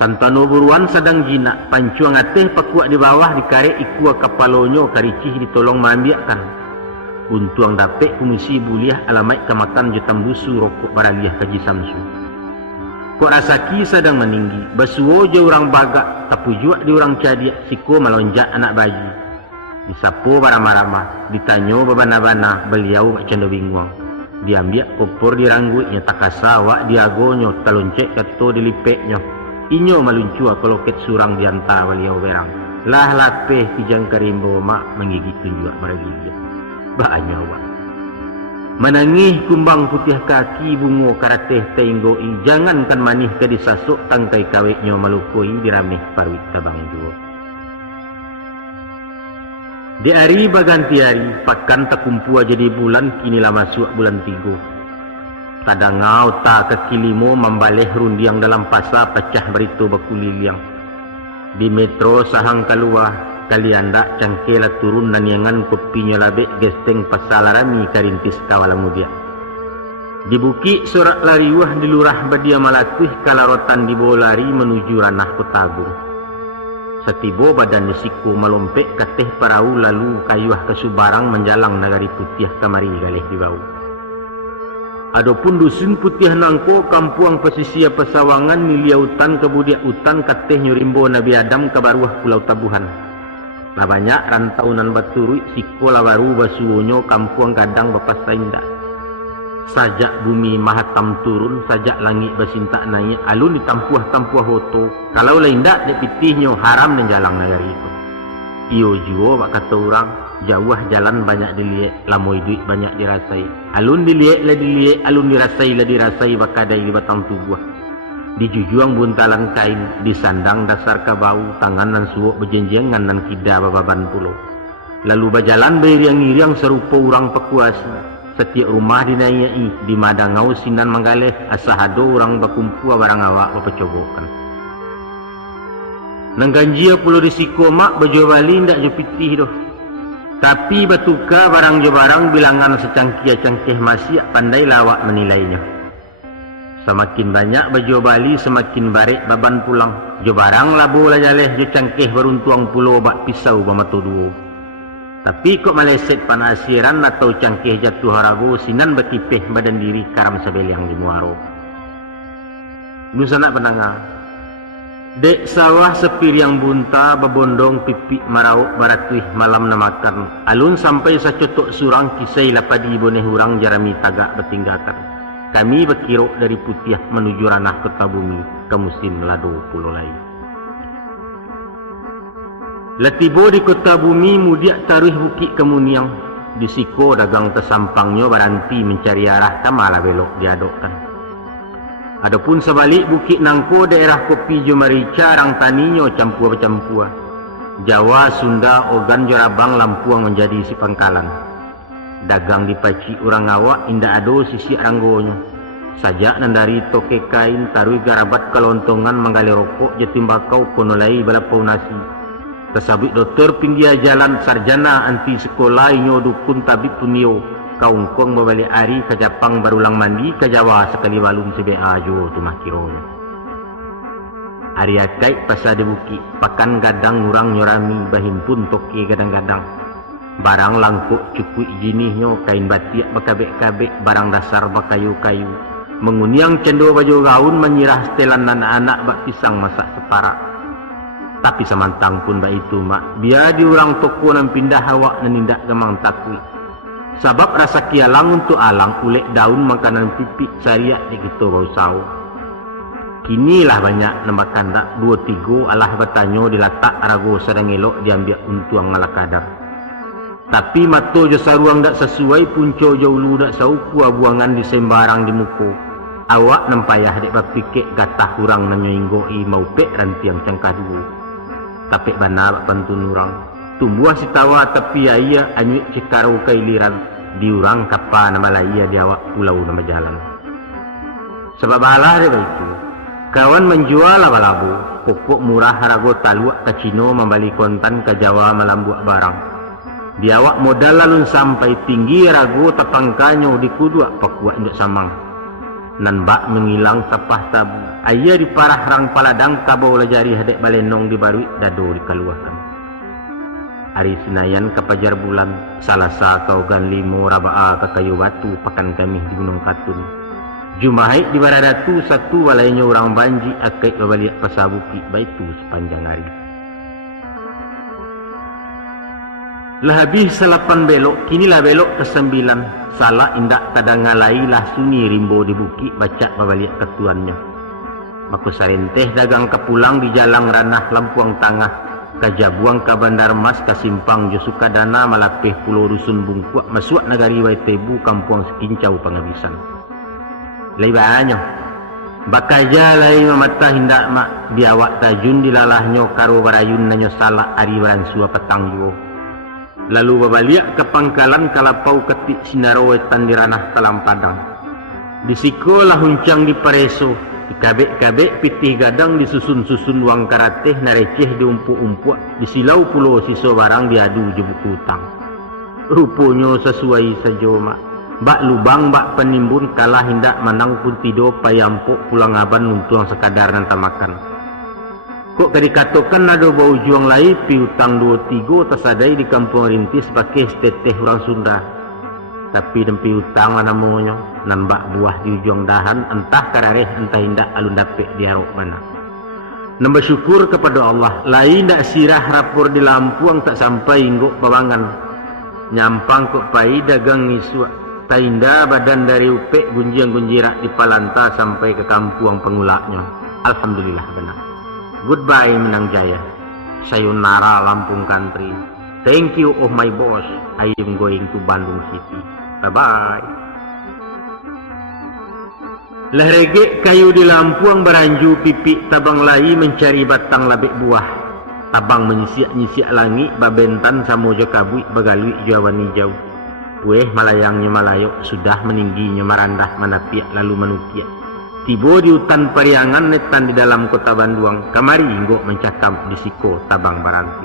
Santano buruan sedang jinak, pancuang ateh pakuak di bawah dikarek ikua kapalonyo karicih ditolong mambiakkan. Untuang dapet komisi buliah alamai kemakan jutam busu rokok baraliah kaji samsu. Kok rasaki sedang meninggi, basuo je orang bagak, tapi juga di orang cadiak siko melonjak anak bayi. Disapu baramah-ramah, ditanyo babana-bana, beliau macam bingung. Diambil kopor dirangguitnya takasawa diagonyo taloncek kato dilipeknya. Inyo maluncua keloket surang diantara beliau berang. Lah lapeh kijang karimbo mak menggigit tunjuk maragigit. Baanya awak. Menangih kumbang putih kaki bungo karateh tenggoi. Jangankan manih ke disasuk tangkai kawetnya malukoi diramih paruit tabang juo. Di hari baganti hari, pakan takumpu jadi bulan, kinilah masuk bulan 3. Tadangau tak kekilimo membaleh rundiang dalam pasar pecah berito bakuliliang. Di metro sahang kaluah, kalianda cangkela turun naniangan kopinya labek gesteng pasal rami karintis kawalang mudia. Di bukit sorak lariwah di lurah badia malatuih kalarotan di bolari menuju ranah Kotagung. Setibo badan nisiko melompek kateh parau lalu kayuah ke Subarang menjalang nagari putih kamari galih di bau. Adapun dusun putih nangko kampuang pesisir pesawangan milia utan kebudiak utan kateh nyurimbo Nabi Adam ke baruah Pulau Tabuhan. Lah banyak rantaunan baturui siko baru basuonyo kampuang kadang bapas sainda. Sajak bumi mahatam turun, sajak langit bersintak naik, alun ditampuah-tampuah hoto. Kalau lain dak dipitihnya haram dan jalan nagari itu. Iyo juo bak kata orang, jauh jalan banyak dilihat, lamoi duit banyak dirasai. Alun dilihat lah dilihat, alun dirasai bakadai di batang tubuh. Di jujuang buntalan kain, disandang dasar kabau, tangan dan suok berjenjengan dan kida bababan pulau. Lalu berjalan beriang-iriang serupa orang pekuasi. Setiap rumah dinayai di madangau sinan manggaleh asahado orang bakumpu barang awak bapecobokan. Nangganjia pulau risiko mak bejo bali ndak jo pitih doh. Tapi batuka barang jo barang bilangan secangkih-cangkih masih pandai lawak menilainya. Semakin banyak bejo bali semakin barek baban pulang. Jo barang labo lajaleh jo cangkih beruntuang pulau bak pisau bamato duo. Tapi kok maleset panasiran atau cangkih jatuh harago sinan bekipeh badan diri karam sabeliang di muaro. Nusanak pendengar. Dek sawah sepiriang bunta babondong pipi marau baratuih malam namakan. Alun sampai sacotok surang kisai lapadi boneh hurang jarami tagak bertinggakan. Kami berkirok dari Putiah menuju ranah Kertabumi ke musim lado pulau lain. Latibo di Kota Bumi mudiak taruh bukit kemuniang. Di siko dagang tersampangnya baranti mencari arah tamala belok diadokkan. Adapun sebalik bukit nangko daerah kopi Jumarica rang taninyo campur-campur. Jawa, Sunda, Ogan, Jorabang, Lampuang menjadi si pangkalan. Dagang dipaci orang awak indah ado sisi ranggonyo. Sajak nandari toke kain taruh garabat kelontongan manggali rokok jatimbakau konolai balapau nasi. Tersabit doktor pinggir jalan sarjana anti sekolah inyo dukun tabib punio kaungkong membalik hari ke Japang barulang mandi ke Jawa sekali walun sebe ajo tu makiro. Hari akai pasal di bukit pakan gadang ngurang nyorami bahimpun toke gadang-gadang. Barang langkuk cukui jinihnya kain batik bakabek-kabek barang dasar bakayu-kayu. Menguniang cendol baju gaun menyirah setelan anak-anak bak pisang masak separak. Tapi samantang pun baik itu mak, biar diurang toko dan pindah awak dan nindak gemang takui. Sebab rasa kialang untuk alang ulek daun makanan pipik syariat di kita bau sawo. Kinilah banyak namakan tak 2-3 alah bertanya dilatak rago sedang elok diambil untuang ala kadar. Tapi mato jo saruang dak sesuai punco jo ulu dak sauku buangan di sembarang di muko. Awak nempayah dek berpikir gatah kurang nanyoinggoi mau pek rantiang cangkah dulu. Tapi benar pantun orang tumbuh si tawa tapi ia anyuk cikarau kailiran diurang kapa nama laia di awak pulau nama jalan. Sebab alah dia itu kawan menjual labu pokok murah harago taluak ke Cino membali kontan ke Jawa melambuak barang. Di awak modal lalu sampai tinggi rago tapangkanyo di kuduak pakuak induk samang. Nan bak mengilang tapah tabu. Ayah di parah rang paladang kabau lajari hadek balenong di baruik dado dikaluahkan. Hari Senayan ke Pajar Bulan, Salasa Kaugan Limo Rabaa ke Kayu Batu pakan kami di Gunung Katun. Jumahit di Baradatu satu walainya orang banji akik babaliak pasabuki baitu sepanjang hari. Lah habis 8 belok, kinilah belok ke 9. Salah indak kadang ngalai lah sunyi rimbo di bukit baca babaliak ketuannya. Maku sarenteh dagang kepulang di jalan ranah Lampuang Tengah. Kajabuang ke Bandar Mas ke Simpang jo Sukadana malapeh pulau Rusun Bungkuak masuak nagari Waitebu kampuang Sekincau Pangabisan. Lai banyak. Bakaja lai mamata hindak mak biawak tajun dilalahnya karo barayun nanyo salah ari baransua petang juo. Lalu babaliak ke pangkalan kalapau ketik sinarowetan di ranah talang padang. Di sikolah huncang di pareso, di kabek-kabek pitih gadang disusun-susun wang karateh nareceh di umpu-umpu, di silau pulau siso barang diadu je buku utang. Rupanya sesuai saja mak. Bak lubang bak penimbun kalah hindak manang pun tido payampuk pulang aban nuntuang sekadar nanta makan. Kok dikatakan ada bau juang lain piutang 2-3 tersadai di kampung rintis pakai seteteh orang Sunda. Tapi dan piutang namanya nambak buah di ujung dahan entah karareh entah indak alun dapet diarok mana. Nambah syukur kepada Allah lain dak sirah rapor di Lampuang tak sampai inggok babangan. Nyampang kok pai dagang ngisua tainda badan dari upek gunjiang-gunjirak di Palanta sampai ke kampung pengulaknya. Alhamdulillah benar. Goodbye Menang Jaya. Sayonara Lampung Country. Thank you oh my boss. I am going to Bandung City. Bye bye. Lah regek kayu di Lampuang beranju pipi tabang lai mencari batang labek buah. Tabang menyisiak-nyisiak langit babentan samojo kabui bagalui jawan hijau. Pueh malayangnya malayok sudah meningginya marandah manapiak lalu manukiak. Tibo di hutan Pariangan netan di dalam kota Bandung. Kamari inggok mencakam di siko tabang baranti.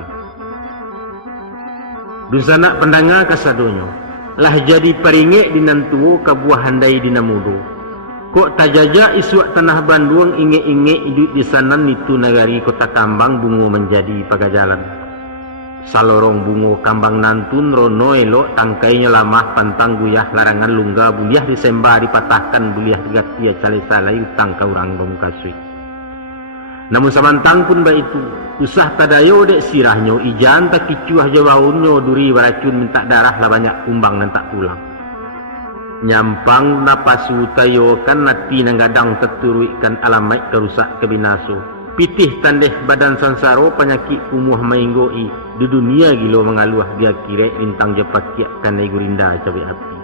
Dusana pendanga kasadonyo. Lah jadi paringek di nantuo kabuah handai di namudo. Kok tajaja isuak tanah Bandung inge-inge hidup di sana nitu nagari kota Kambang bungo menjadi pagajalan. Salorong bungo kambang nantun rono elok tangkainya lamah pantang guyah larangan lungga buliah disembah dipatahkan buliah digatia cale salai utang ka urang bamukasui. Namun samantang pun baik itu usah tadayo dek sirahnyo ijan tak kicuah jawaunyo duri baracun minta darah lah banyak kumbang dan tak pulang. Nyampang napasu tayo kan nati nang gadang teturuikan alamai kerusak kebinaso. Pitih tandeh badan sansaro penyakit umuh mainggoi di dunia gilo mengaluah dia kira bintang jepakiak kanai gurinda cabai api.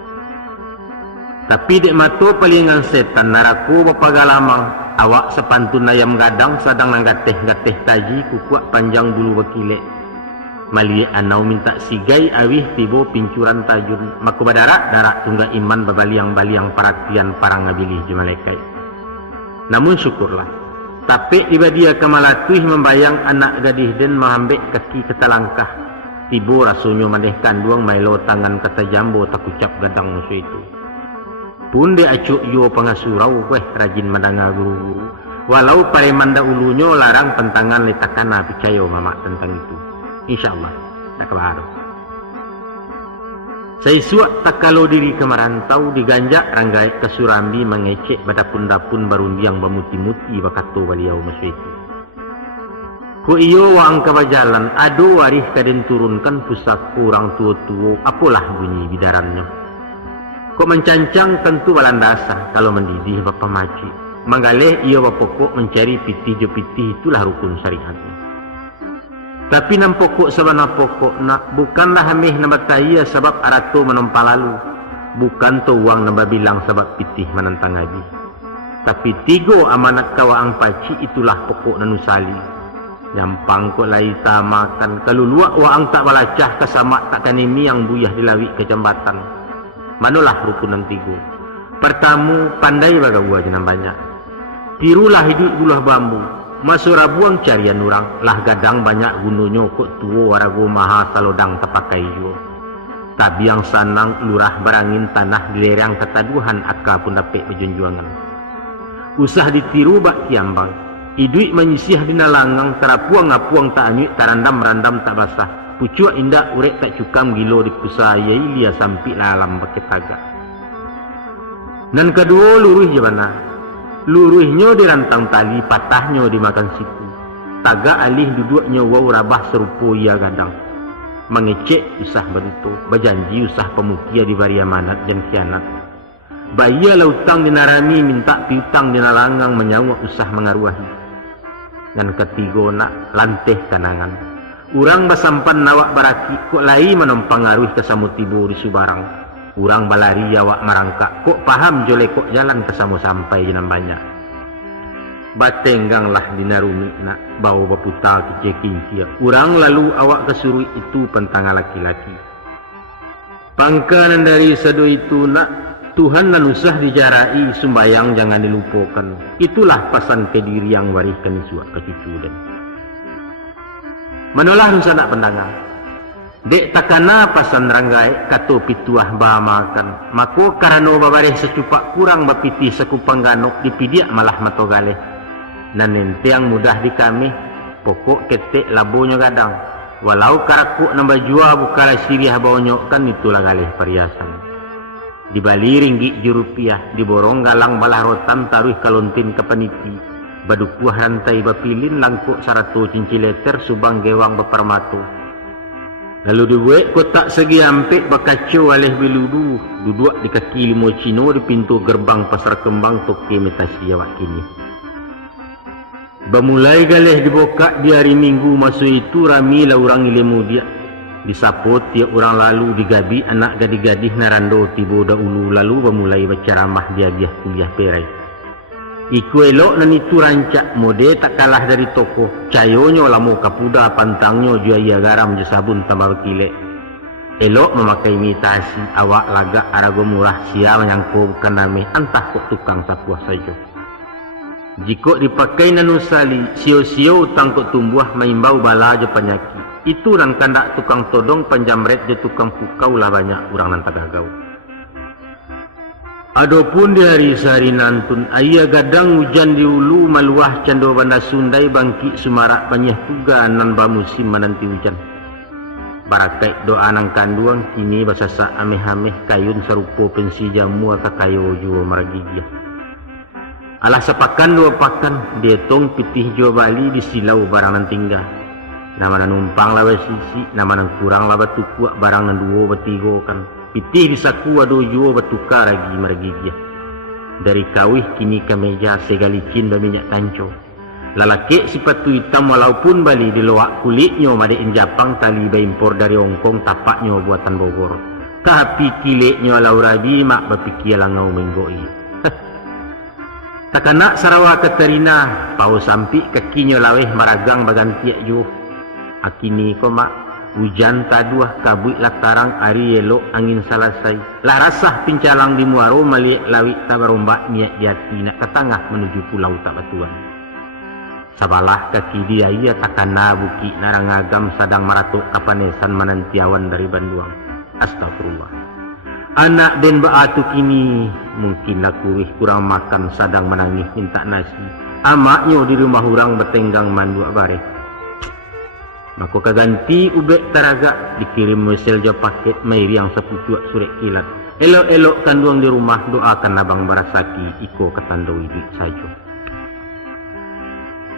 Tapi dek mato palingan setan narako bapagalamang awak sepantun ayam gadang sadang nang gateh-gateh taji kukuak panjang bulu bakilek. Mali anau minta sigai awih tibo pincuran tajun maku badarak tungga iman babaliang-baliang perhatian parang ngabilih jemalaikai. Namun syukurlah. Tapi tiba dia kamalatui membayang anak gadis dan mahambek kaki ketalangkah. Tibo rasunyo mandehkan duang mailo tangan kata jambo tak ucap gadang musuh itu. Pun dia acuk yo pengasurau rajin mandanga guru-guru. Walau paremanda ulunyo larang pentangan letakana picayo mamak tentang itu. InsyaAllah tak kebaharu. Saya suak tak kalau diri ke marantau diganjak ranggai ke Surambi mengecek badapun-dapun barundiang bamuti-muti bakato baliau masu itu. Ko iyo waang kabajalan ado warih kaden turunkan pusat kurang tua-tua apalah bunyi bidarannya. Kok mencancang tentu balandasa kalau mendidih bapa maci. Manggaleh iyo bapokok mencari pitih jo pitih itulah rukun syariatnya. Tapi nam pokok sabana pokok nak bukanlah hamih nabataya sebab arato menompa lalu. Bukan to uang nambah bilang sebab pitih menentang abi. Tapi tigo amanat kawaang paci itulah pokok nanusali. Nyampang kok lai makan kalau luak waang tak balacah kesamak tak kanimi yang buyah dilawi ke jambatan. Manolah rukunan tigo. Pertamu pandai bagawa jenam banyak. Tirulah hidup bulah bambu. Masuk rabuang carian orang lah gadang banyak gununyo kok tuo warago maha salodang tapakai jo. Tabiang sanang lurah barangin tanah dilerang ketaduhan akka pun dapat berjunjuangan. Usah ditiru bak kiambang. Iduit menyisih dina langang terapuang ngapuang tak anyut tarandam-randam tak basah. Pucuk indak urek tak cukam gilo di pusayai lia sampai lalam pakai taga. Dan kedua luruh je mana. Luruhnya dirantang tali, patahnya dimakan siku. Taga alih duduknya wau rabah serupo ia gadang. Mengecek usah bentuk, berjanji usah pemukia di varia manat dan kianat. Baya lautang dinarami minta piutang dinalangang menyawa usah mengaruahi. Dan ketiga nak lanteh kanangan. Urang basampan nawak baraki kok lai menompang aruh ke samutibo di Subarang. Urang balari awak marangkak kok paham jole kok jalan ke samu sampai jenam banyak. Batengganglah dinarumi nak bau baputa keceking kia. Urang lalu awak kesurui itu pentanga laki-laki. Pangkanan dari sado itu nak Tuhan nan usah dijarai, sembayang jangan dilupakan. Itulah pesan kediri yang wariskan suak ke cucu dan. Manolah nusa nak pendangan. Dek takana pasan ranggai kato pituah bahamakan. Mako karano babareh secupak kurang bapiti sekupang ganok dipidiak malah matogale. Nan ente yang mudah di kami pokok ketek labonyo gadang. Walau karakuk nambah jua bukala siriah bawonyo kan itulah galeh perhiasan. Di Bali ringgit rupiah, diborong galang balah rotan taruh kalontin ke peniti. Badukuah rantai bapilin langkuk sarato cincileter subang gewang bapermatu. Lalu dibuat kotak segi ampek bakacau aleh biludu. Duduk di kaki limo cino di pintu gerbang pasar kembang toke metasi awak kini. Bamulai galeh dibuka di hari minggu masuk itu rami lah orang ilmu dia. Disapot tiap orang lalu digabi anak gadis-gadis narando tibo dahulu lalu bamulai berceramah dia kuliah perai. Iku elok nan itu rancak mode tak kalah dari toko. Cayonyo lamu kapuda pantangnya juaya garam je sabun tambah kilek. Elok memakai imitasi awak lagak arago murah sia menyangko bukan name antah kok tukang sapuah saja. Jika dipakai nanusali sio-sio tangkut tumbuh maimbau bala je penyakit. Itu nan kandak tukang todong panjamret je tukang pukau lah banyak orang nan tagagau. Adapun di hari sehari nantun ayah gadang hujan di ulu maluah cando banda Sundai bangki sumarak banyak tuga nan ba musim menanti hujan. Barakai doa nang kanduang kini basasa ameh-ameh kayun serupo pensi jamu kakayo juo maragigya. Alah sepakan dua pakan dietong pitih juo Bali di silau barang nan tinggal. Nama numpang lawa sisi, nama nang kurang lawa tukuk barang nan duo betigo kan. Pitih di saku ado juo betukar lagi mergigya. Dari kawih kini ke meja segalicin berminyak tanco. Lalaki sepatu hitam walaupun Bali di loak kulitnya madein Japang tali impor dari Hongkong tapaknya buatan Bogor. Tapi kileknya laurabi mak berpikir langau menggoi. Takanak Sarawak Katerina, pau sampi kakinya laweh maragang bagantiak juh. Akini ko mak hujan taduah kabut latarang ari elok angin salasai. Lah rasah pincalang di muaro maliak lawik tabarombak niat jati nak ke tengah menuju pulau tak batuan. Sabalah kaki dia ia takana buki narangagam sadang maratuk kapanesan manantiawan dari Banduang. Astagfirullah. Anak den baatu kini mungkin aku kurang makan sadang menangis minta nasi. Amaknya di rumah orang bertenggang mandu bare. Maka kaganti ubek taraga dikirim mesel jo paket mairi yang sepucuk surek kilat. Elok-elok kanduang di rumah doakan abang barasaki iko ketandoi duit saja.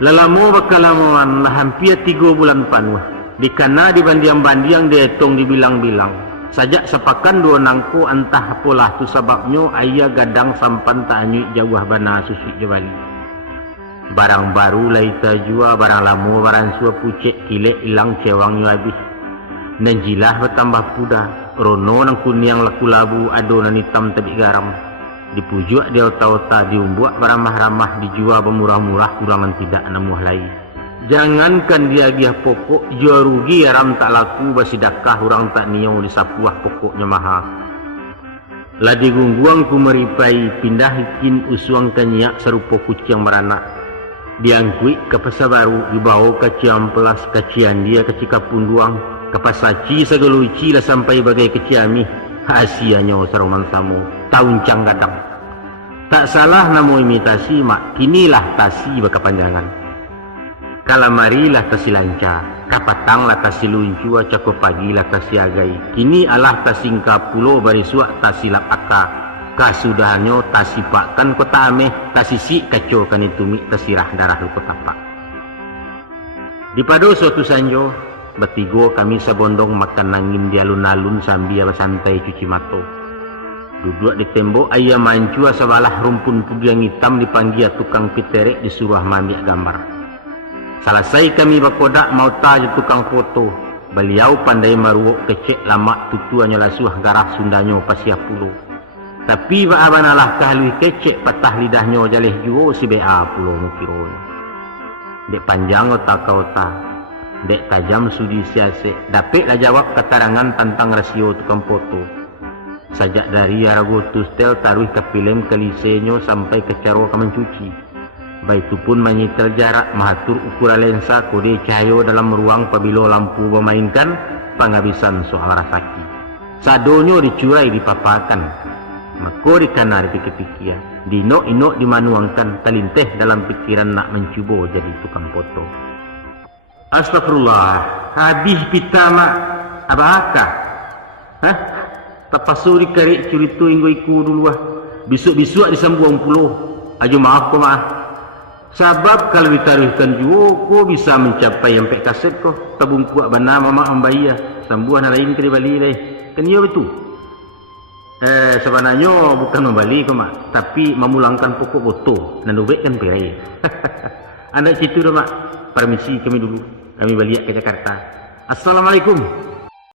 Lelamo bakalamuan lah hampir 3 bulan panuh. Dikana di bandiang-bandiang dietong dibilang-bilang. Sajak sepakan 2 nangko entah apalah tu sebabnya ayah gadang sampan tak anyuk jauh bana susu jawali. Barang baru lah ita jua, barang lama barang sua pucek kilek hilang cewangnya habis. Nanjilah bertambah puda, rono nang kuniang laku labu ado nan hitam tabik garam. Dipujuk dia otak-otak diumbuak beramah-ramah dijual bermurah-murah kurangan tidak namuh lain. Jangankan dia pokok jual rugi aram tak laku basidakah orang tak niau disapuah pokoknya mahal. Lah digungguang ku meripai pindah hikin usuang kenyak serupa kucing beranak. Diangkui ke pasar baru dibawa ke Ciampelas ke Ciandia ke Cikapunduang ke Pasaci segeluci lah sampai bagai ke Ciamih. Hasianya saruman samu tahun cang gadang. Tak salah namu imitasi mak kinilah tasi bakapanjangan. Kalamarilah tasi lancar, kapatanglah tasi luncua, cakap pagilah tasi agai. Kini alah tasingka pulau barisuak tasi lapaka. Kasudahannya tasi pakkan kota ameh, tasi si kacau kan itu mi tasirah darah kota pak. Di pada suatu sanjo, bertigo kami sebondong makan nangin di alun-alun sambil bersantai cuci mato. Duduk di tembok ayah mancua sebalah rumpun pudiang hitam dipanggil tukang piterek disuruh mambiak gambar. Selesai kami berkodak mau tajuk tukang foto. Beliau pandai maruok kecek lama tutuannya lasuah garah Sundanya pasiah pulau. Tapi ba'abanalah kahlui kecek patah lidahnya jaleh juo si BA pulau mukiron. Dek panjang otak-otak, dek tajam sudi siasek. Dapatlah jawab keterangan tentang rasio tukang foto. Sajak dari Aragotus tel taruh ke film ke lisenyo sampai ke caro ke mencuci. Baitu pun menyetel jarak mengatur ukuran lensa kode cahaya dalam ruang pabilo lampu memainkan penghabisan soal rasaki. Sadonyo dicurai dipapakan. Mako dikana dipikir-pikir. Dino-ino dimanuangkan talinteh dalam pikiran nak mencuba jadi tukang foto. Astagfirullah. Habis pita mak. Abakah? Hah? Tapasuri karik curitu inggo iku dulu ah. Bisuk-bisuk disambuang puluh. Ajo maaf ko maaf. Sebab kalau ditaruhkan juga ko bisa mencapai sampai kaset ko. Tabung kuat bana mama ambaya. Sambuan lain ke di Bali leh. Kan iya betul. Sebenarnya bukan membalik ko mak, tapi memulangkan pokok foto dan duit kan perai. Anda situ dah mak. Permisi kami dulu. Kami balik ke Jakarta. Assalamualaikum.